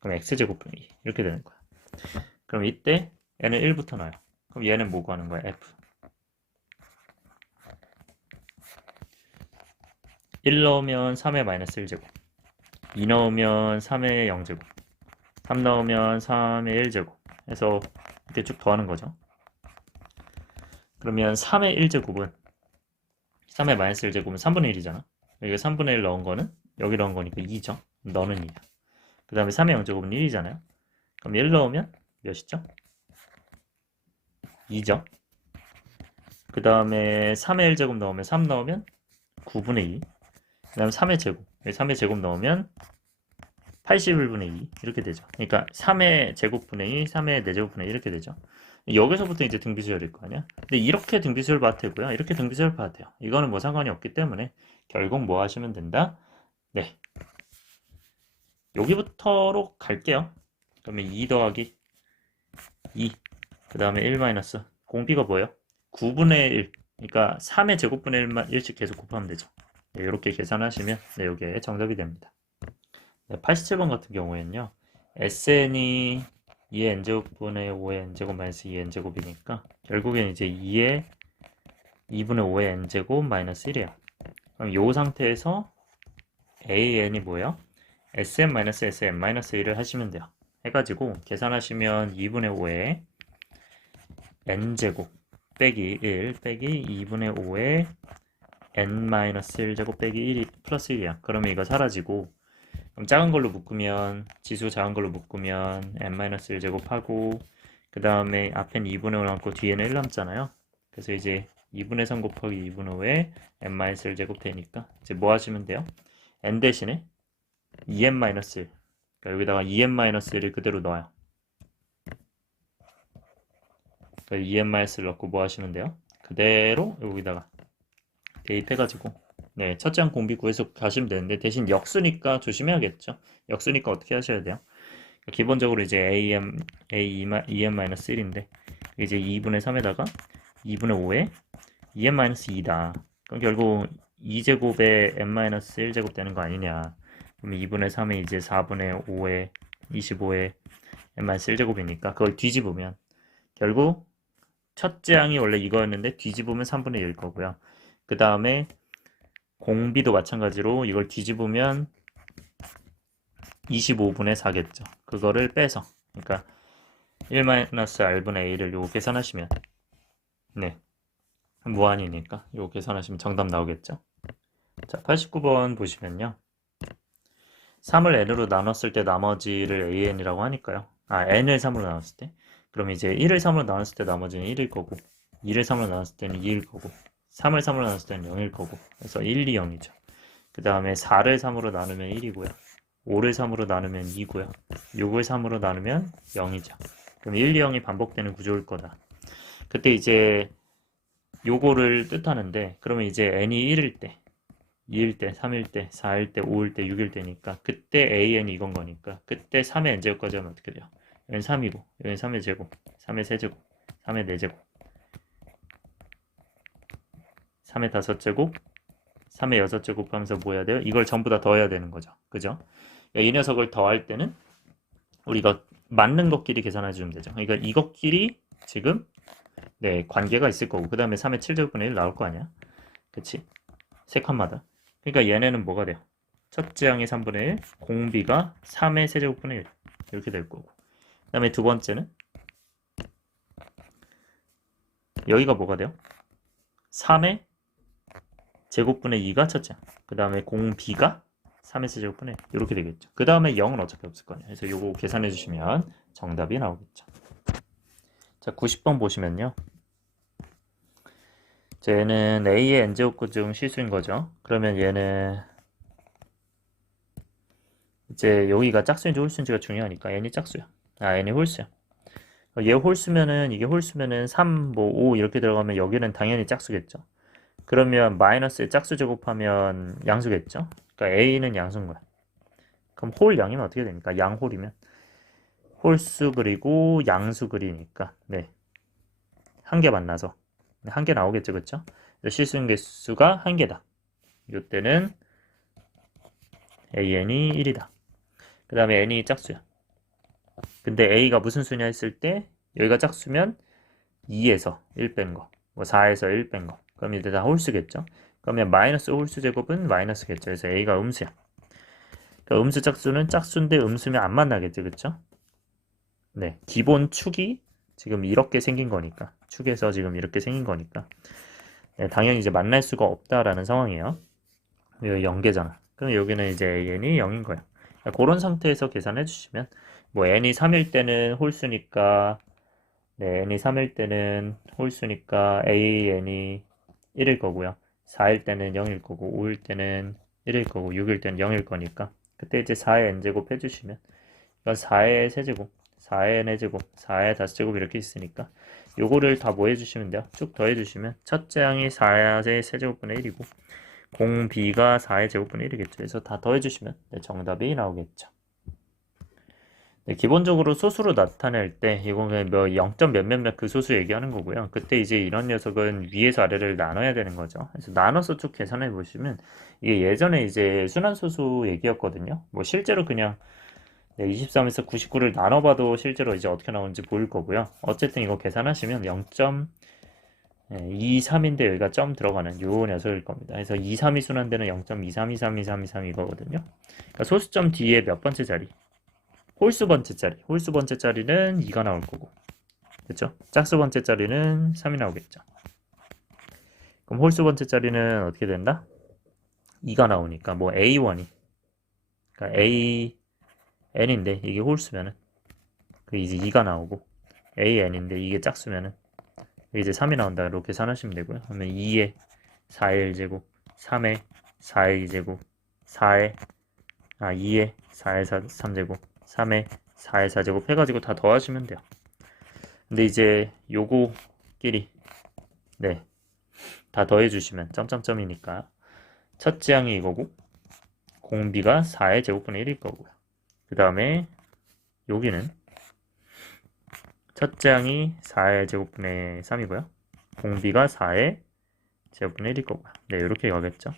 그럼 x제곱분의 2 이렇게 되는 거야. 그럼 이때 n은 1부터 나요. 그럼 얘는 뭐 구하는 거야? f 1 넣으면 3의 마이너스 1제곱 2 넣으면 3의 0제곱 3 넣으면 3의 1제곱 해서 이렇게 쭉 더하는 거죠. 그러면 3의 1제곱은 3의 마이너스 1제곱은 3분의 1이잖아. 여기가 3분의 1 넣은 거는 여기 넣은 거니까 2죠. 너는 2야. 그 다음에 3의 0제곱은 1이잖아요. 그럼 1 넣으면 몇이죠? 2죠. 그 다음에 3의 1제곱 넣으면 3 넣으면 9분의 2. 그 다음에 3의 제곱. 3의 제곱 넣으면 81분의 2 이렇게 되죠. 그러니까 3의 제곱분의 2, 3의 4제곱분의 2 이렇게 되죠. 여기서부터 이제 등비수열일 거 아니야. 근데 이렇게 등비수열 봐도 되고요. 이렇게 등비수열 봐도 돼요. 이거는 뭐 상관이 없기 때문에 결국 뭐 하시면 된다? 네, 여기부터로 갈게요. 그러면 2 더하기 2, 그 다음에 1 마이너스 공비가 뭐예요? 9분의 1. 그러니까 3의 제곱분의 1만 1씩 계속 곱하면 되죠. 네, 이렇게 계산하시면 네, 이게 정답이 됩니다. 네, 87번 같은 경우에는요. SN이 2의 n제곱분의 5의 n제곱 마이너스 2의 n제곱이니까 결국엔 이제 2의 2분의 5의 n제곱 마이너스 1이에요. 그럼 이 상태에서 AN이 뭐예요? SM 마이너스 SM 마이너스 1을 하시면 돼요. 해가지고 계산하시면 2분의 5의 n제곱 빼기 1 빼기 2분의 5의 n-1제곱 빼기 1이 플러스 1이야. 그러면 이거 사라지고 그럼 작은 걸로 묶으면 지수 작은 걸로 묶으면 n-1제곱하고 그 다음에 앞엔 2분의 5 남고 뒤에는 1 남잖아요. 그래서 이제 2분의 3 곱하기 2분의 5에 n-1제곱 되니까 이제 뭐 하시면 돼요? n 대신에 2n-1 그러니까 여기다가 2n-1을 그대로 넣어요. 그러니까 2n-1을 넣고 뭐 하시면 돼요? 그대로 여기다가 대입해가지고 네, 첫째 항 공비 구해서 가시면 되는데 대신 역수니까 조심해야겠죠. 역수니까 어떻게 하셔야 돼요? 기본적으로 이제 AEM-1인데 이제 2분의 3에다가 2분의 5에 EM-2다. 그럼 결국 2제곱에 n-1제곱 되는 거 아니냐. 그럼 2분의 3에 이제 4분의 5에 25에 n-1제곱이니까 그걸 뒤집으면 결국 첫째 항이 원래 이거였는데 뒤집으면 3분의 1일 거고요. 그 다음에 공비도 마찬가지로 이걸 뒤집으면 25분의 4겠죠. 그거를 빼서 그러니까 1-r분의 a를 요거 계산하시면 네 무한이니까 요거 계산하시면 정답 나오겠죠. 자 89번 보시면요. 3을 n으로 나눴을 때 나머지를 an이라고 하니까요. n을 3으로 나눴을 때 그럼 이제 1을 3으로 나눴을 때 나머지는 1일 거고 2를 3으로 나눴을 때는 2일 거고 3을 3으로 나눴을 때는 0일 거고 그래서 1, 2, 0이죠. 그 다음에 4를 3으로 나누면 1이고요. 5를 3으로 나누면 2고요. 6을 3으로 나누면 0이죠. 그럼 1, 2, 0이 반복되는 구조일 거다. 그때 이제 요거를 뜻하는데 그러면 이제 n이 1일 때, 2일 때, 3일 때, 4일 때, 5일 때, 6일 때니까 그때 an이 이건 거니까 그때 3의 n제곱까지 하면 어떻게 돼요? 여기는 3이고 여기는 3의 제곱, 3의 세제곱, 3의 4제곱 3의 5제곱 3의 6제곱 하면서 뭐 해야 돼요? 이걸 전부 다 더해야 되는 거죠. 그죠? 이 녀석을 더할 때는 우리가 맞는 것끼리 계산해 주면 되죠. 그러니까 이것끼리 지금 네, 관계가 있을 거고 그 다음에 3의 7제곱분의 1 나올 거 아니야. 그치? 세 칸마다. 그러니까 얘네는 뭐가 돼요? 첫째 항이 3분의 1, 공비가 3의 세제곱분의 1 이렇게 될 거고 그 다음에 두 번째는 여기가 뭐가 돼요? 3의 제곱분의 2가 첫째 항. 그 다음에 공비가 3의 세제곱분의 1 이렇게 되겠죠. 그 다음에 0은 어차피 없을 거예요. 그래서 요거 계산해 주시면 정답이 나오겠죠. 자, 90번 보시면요. 얘는 A의 n제곱근 중 실수인 거죠. 그러면 얘는 이제 여기가 짝수인지 홀수인지가 중요하니까 n이 짝수야. n이 홀수야. 얘 홀수면은 이게 홀수면은 3, 뭐 5 이렇게 들어가면 여기는 당연히 짝수겠죠. 그러면 마이너스에 짝수 제곱하면 양수겠죠. 그러니까 A는 양수인 거야. 그럼 홀 양이면 어떻게 됩니까? 양홀이면 홀수 그리고 양수 그리니까 네. 한 개 만나서 한 개 나오겠죠. 그쵸? 실수인 개수가 한 개다. 이때는 AN이 1이다. 그 다음에 N이 짝수야. 근데 A가 무슨 수냐 했을 때 여기가 짝수면 2에서 1 뺀 거, 뭐 4에서 1 뺀 거. 그럼 이제 다 홀수겠죠. 그러면 마이너스 홀수 제곱은 마이너스겠죠. 그래서 A가 음수야. 그러니까 음수 짝수는 짝수인데 음수면 안 만나겠죠. 그쵸? 네. 기본 축이 지금 이렇게 생긴 거니까. 축에서 지금 이렇게 생긴 거니까. 네, 당연히 이제 만날 수가 없다라는 상황이에요. 여기 0개잖아. 그럼 여기는 이제 AN이 0인 거예요. 그러니까 그런 상태에서 계산해 주시면 뭐 n이 3일 때는 홀수니까 네, n이 3일 때는 홀수니까 AN이 1일 거고요. 4일 때는 0일 거고 5일 때는 1일 거고 6일 때는 0일 거니까 그때 이제 4의 n제곱 해주시면 이건 4의 세제곱 4의 n제곱 4의 5제곱 이렇게 있으니까 요거를 다 뭐 해주시면 돼요? 쭉 더해주시면 첫째 항이 4의 세제곱분의 1이고 공비가 4의 제곱분의 1이겠죠. 그래서 다 더해주시면 네, 정답이 나오겠죠. 네, 기본적으로 소수로 나타낼 때 이건 그냥 뭐 0점 몇몇몇 그 소수 얘기하는 거고요. 그때 이제 이런 녀석은 위에서 아래를 나눠야 되는 거죠. 그래서 나눠서 쭉 계산해 보시면 이게 예전에 이제 순환소수 얘기였거든요. 뭐 실제로 그냥 23에서 99를 나눠봐도 실제로 이제 어떻게 나오는지 보일 거고요. 어쨌든 이거 계산하시면 0.23인데 여기가 점 들어가는 요 녀석일 겁니다. 그래서 2, 3이 순환되는 0.23232323 이거거든요. 그러니까 소수점 뒤에 몇 번째 자리? 홀수 번째 자리. 홀수 번째 자리는 2가 나올 거고. 그렇죠? 짝수 번째 자리는 3이 나오겠죠. 그럼 홀수 번째 자리는 어떻게 된다? 2가 나오니까 뭐 A1이 그러니까 AN인데 이게 홀수면은 그 이제 2가 나오고 AN인데 이게 짝수면은 이제 3이 나온다. 이렇게 계산하시면 되고요. 그러면 2의 4의 1제곱, 3의 4의 2제곱, 2의 4의 3제곱, 3의 4의 4제곱 해가지고 다 더하시면 돼요. 근데 이제 요거끼리 네, 다 더해주시면 점점점이니까 첫째 항이 이거고 공비가 4의 제곱분의 1일 거고요. 그 다음에 여기는 첫째 항이 4의 제곱분의 3이고요. 공비가 4의 제곱분의 1일 거고요. 네, 이렇게 가겠죠.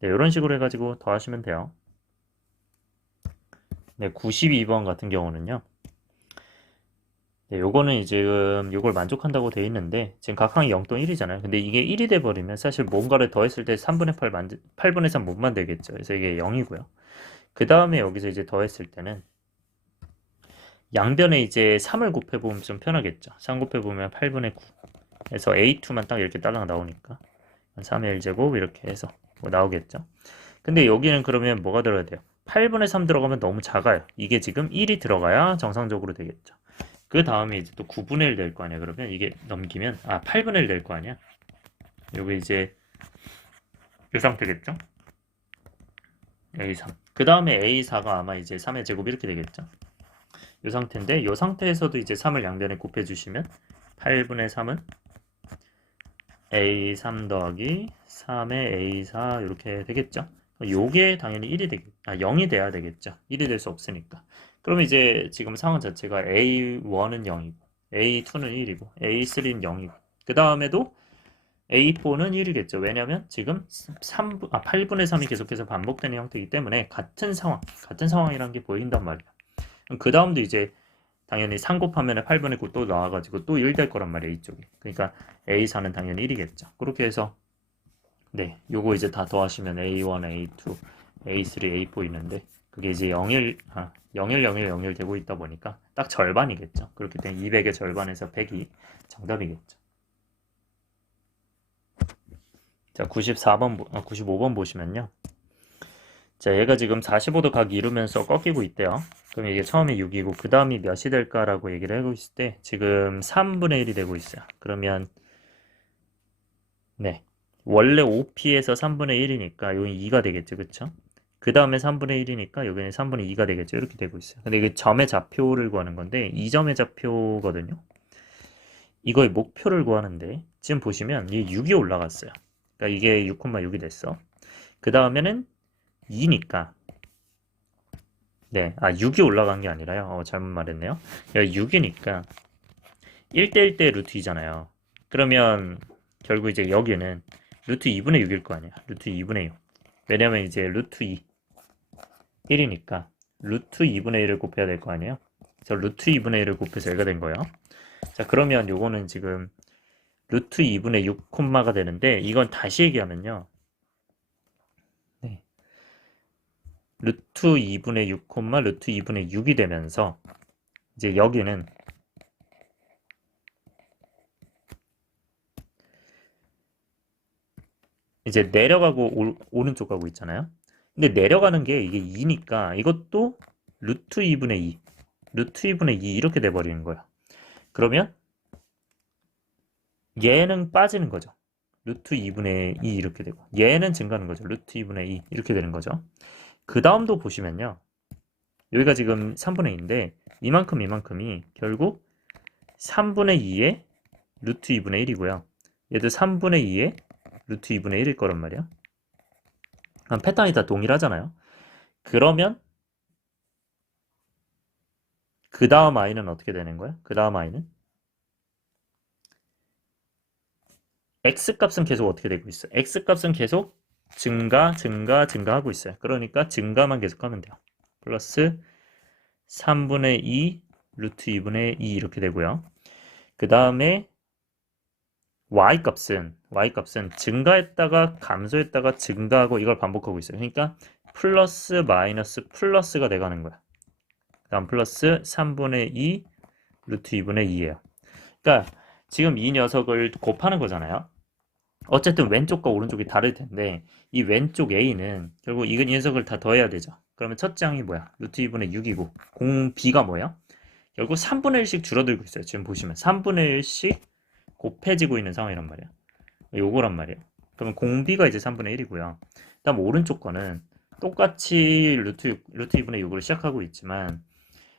네, 이런 식으로 해가지고 더하시면 돼요. 네, 92번 같은 경우는요. 네, 요거는 지금 요걸 만족한다고 돼 있는데 지금 각항이 0.1이잖아요. 근데 이게 1이 돼 버리면 사실 뭔가를 더했을 때 3분의 8분의 3 못 만들겠죠. 그래서 이게 0이고요. 그 다음에 여기서 이제 더했을 때는 양변에 이제 3을 곱해보면 좀 편하겠죠. 3 곱해보면 8분의 9. 그래서 A2만 딱 이렇게 딸랑 나오니까 3의 1제곱 이렇게 해서 뭐 나오겠죠. 근데 여기는 그러면 뭐가 들어야 돼요? 8분의 3 들어가면 너무 작아요. 이게 지금 1이 들어가야 정상적으로 되겠죠. 그 다음에 이제 또 9분의 1 될 거 아니야. 그러면 이게 넘기면 8분의 1 될 거 아니야. 요게 이제 이 상태겠죠. A3. 그 다음에 A4가 아마 이제 3의 제곱 이렇게 되겠죠. 이 상태인데 이 상태에서도 이제 3을 양변에 곱해주시면 8분의 3은 A3 더하기 3의 A4 이렇게 되겠죠. 요게 당연히 0이 돼야 되겠죠. 1이 될 수 없으니까. 그럼 이제 지금 상황 자체가 A1은 0이고 A2는 1이고 A3는 0이고 그 다음에도 A4는 1이겠죠. 왜냐면 지금 8분의 3이 계속해서 반복되는 형태이기 때문에 같은 상황이라는 게 보인단 말이야. 그 다음도 이제 당연히 3 곱하면 8분의 9 또 나와가지고 또 1 될 거란 말이야, 이쪽이. 그러니까 A4는 당연히 1이겠죠. 그렇게 해서 네, 요거 이제 다 더하시면 A1, A2, A3, A4 있는데 그게 이제 01, 01 되고 있다 보니까 딱 절반이겠죠. 그렇기 때문에 200의 절반에서 100이 정답이겠죠. 자, 95번 보시면요. 자, 얘가 지금 45도 각 이루면서 꺾이고 있대요. 그럼 이게 처음에 6이고 그 다음이 몇이 될까라고 얘기를 하고 있을 때 지금 3분의 1이 되고 있어요. 그러면 네, 원래 OP에서 3분의 1이니까 여기 2가 되겠죠. 그쵸? 그 다음에 3분의 1이니까 여기는 3분의 2가 되겠죠. 이렇게 되고 있어요. 근데 이게 점의 좌표를 구하는 건데 2점의 좌표거든요. 이거의 목표를 구하는데 지금 보시면 이게 6이 올라갔어요. 그러니까 이게 6,6이 됐어. 그 다음에는 2니까 네, 6이 올라간 게 아니라요. 잘못 말했네요. 여기 6이니까 1대1대 루트 2잖아요. 그러면 결국 이제 여기는 루트 2분의 6일 거 아니야. 루트 2분의 6. 왜냐면 이제 루트 2 1이니까 루트 2분의 1을 곱해야 될 거 아니에요. 그래서 루트 2분의 1을 곱해서 1가 된 거예요. 자, 그러면 요거는 지금 루트 2분의 6 콤마가 되는데 이건 다시 얘기하면요. 네. 루트 2분의 6 콤마 루트 2분의 6이 되면서 이제 여기는 이제 내려가고 오른쪽 가고 있잖아요. 근데 내려가는 게 이게 2니까 이것도 루트 2분의 2 루트 2분의 2 이렇게 돼버리는 거야. 그러면 얘는 빠지는 거죠. 루트 2분의 2 이렇게 되고 얘는 증가하는 거죠. 루트 2분의 2 이렇게 되는 거죠. 그 다음도 보시면요. 여기가 지금 3분의 2인데 이만큼이 결국 3분의 2의 루트 2분의 1이고요. 얘도 3분의 2의 루트 2분의 1일 거란 말이야. 패턴이 다 동일하잖아요. 그러면 그 다음 i는 어떻게 되는 거야? 그 다음 i는 x값은 계속 어떻게 되고 있어? x값은 계속 증가하고 있어요. 그러니까 증가만 계속하면 돼요. 플러스 3분의 2 루트 2분의 2 이렇게 되고요. 그 다음에 y값은 증가했다가 감소했다가 증가하고 이걸 반복하고 있어요. 그러니까 플러스 마이너스 플러스가 돼가는 거야. 다음 플러스 3분의 2 루트 2분의 2예요. 그러니까 지금 이 녀석을 곱하는 거잖아요. 어쨌든 왼쪽과 오른쪽이 다를 텐데 이 왼쪽 a는 결국 이 녀석을 다 더해야 되죠. 그러면 첫째 항이 뭐야? 루트 2분의 6이고 공 b가 뭐야? 결국 3분의 1씩 줄어들고 있어요. 지금 보시면 3분의 1씩 곱해지고 있는 상황이란 말이야. 요거란 말이야. 그러면 공 b가 이제 3분의 1이고요. 다음 오른쪽 거는 똑같이 루트 2분의 6으로 시작하고 있지만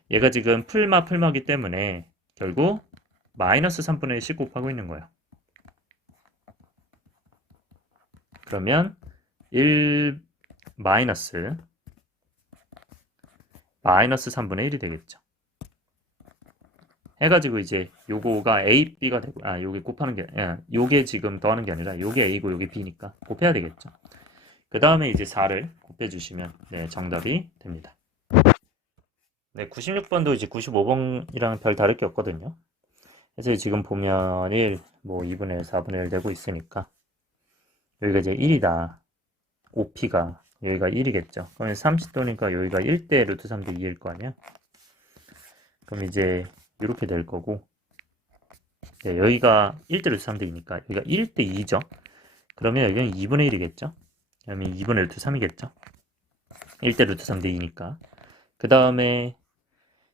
얘가 지금 풀마기 때문에 결국 마이너스 3분의 1씩 곱하고 있는 거야. 그러면 1 마이너스 3분의 1이 되겠죠. 해가지고 이제 요거가 A, B가 되고 요게 곱하는 게 요게 지금 더하는 게 아니라 요게 A고 요게 B니까 곱해야 되겠죠. 그 다음에 이제 4를 곱해주시면 네, 정답이 됩니다. 네, 96번도 이제 95번이랑 별 다를 게 없거든요. 그래서 지금 보면 1, 뭐 2분의 1, 4분의 1 되고 있으니까 여기가 이제 1이다. OP가 여기가 1이겠죠. 그러면 30도니까 여기가 1대 루트 3대 2일 거 아니야? 그럼 이제 이렇게 될 거고 네, 여기가 1대 루트 3대 2니까 여기가 1대 2죠. 그러면 여기는 2분의 1이겠죠. 그러면 2분의 루트 3이겠죠. 1대 루트 3대 2니까. 그 다음에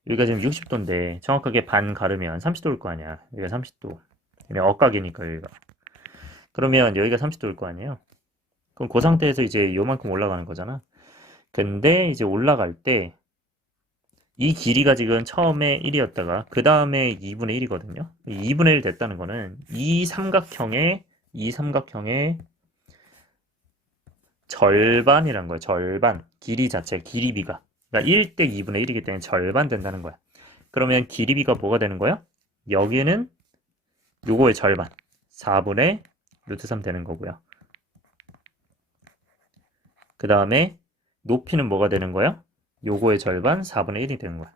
여기가 지금 60도인데 정확하게 반 가르면 30도일 거 아니야. 여기가 30도. 그냥 억각이니까 여기가. 그러면 여기가 30도일 거 아니에요. 그럼 그 상태에서 이제 요만큼 올라가는 거잖아. 근데 이제 올라갈 때 이 길이가 지금 처음에 1이었다가 그 다음에 2분의 1이거든요. 2분의 1 됐다는 거는 이 삼각형의 절반이란 거예요. 절반. 길이 자체, 길이비가. 그러니까 1대 2분의 1이기 때문에 절반 된다는 거야. 그러면 길이비가 뭐가 되는 거야? 여기는 요거의 절반. 4분의 루트 3 되는 거고요. 그 다음에 높이는 뭐가 되는 거예요? 요거의 절반 4분의 1이 되는 거예요.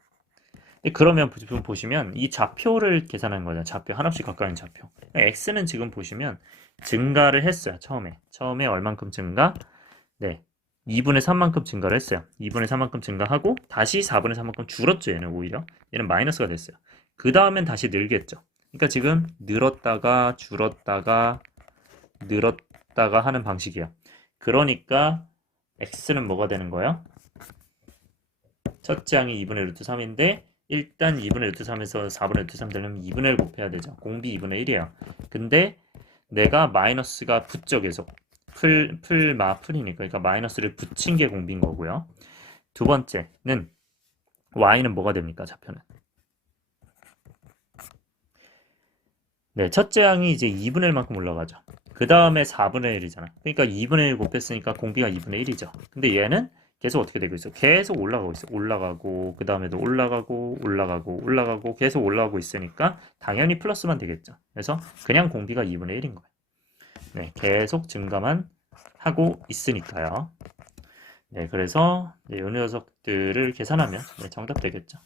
그러면 보시면 이 좌표를 계산하는 거죠. 좌표 하나씩 가까운 좌표. x는 지금 보시면 증가를 했어요. 처음에 얼만큼 증가? 네, 2분의 3만큼 증가를 했어요. 2분의 3만큼 증가하고 다시 4분의 3만큼 줄었죠. 얘는 오히려 얘는 마이너스가 됐어요. 그 다음엔 다시 늘겠죠. 그러니까 지금 늘었다가 줄었다가 늘었다가 하는 방식이에요. 그러니까 x는 뭐가 되는 거예요? 첫째 항이 2분의 루트 3인데 일단 2분의 루트 3에서 4분의 루트 3 되려면 2분의 1 곱해야 되죠. 공비 2분의 1이에요. 근데 내가 마이너스가 붙죠. 계속 풀이니까 그러니까 마이너스를 붙인 게 공비인 거고요. 두 번째는 y는 뭐가 됩니까? 좌표는 네, 첫째 항이 이제 2분의 1만큼 올라가죠. 그 다음에 4분의 1이잖아. 그러니까 2분의 1 곱했으니까 공비가 2분의 1이죠. 근데 얘는 계속 어떻게 되고 있어? 계속 올라가고 있어. 올라가고 그 다음에도 올라가고 계속 올라가고 있으니까 당연히 플러스만 되겠죠. 그래서 그냥 공비가 2분의 1인 거예요. 네, 계속 증가만 하고 있으니까요. 네, 그래서 이 녀석들을 계산하면 정답 되겠죠.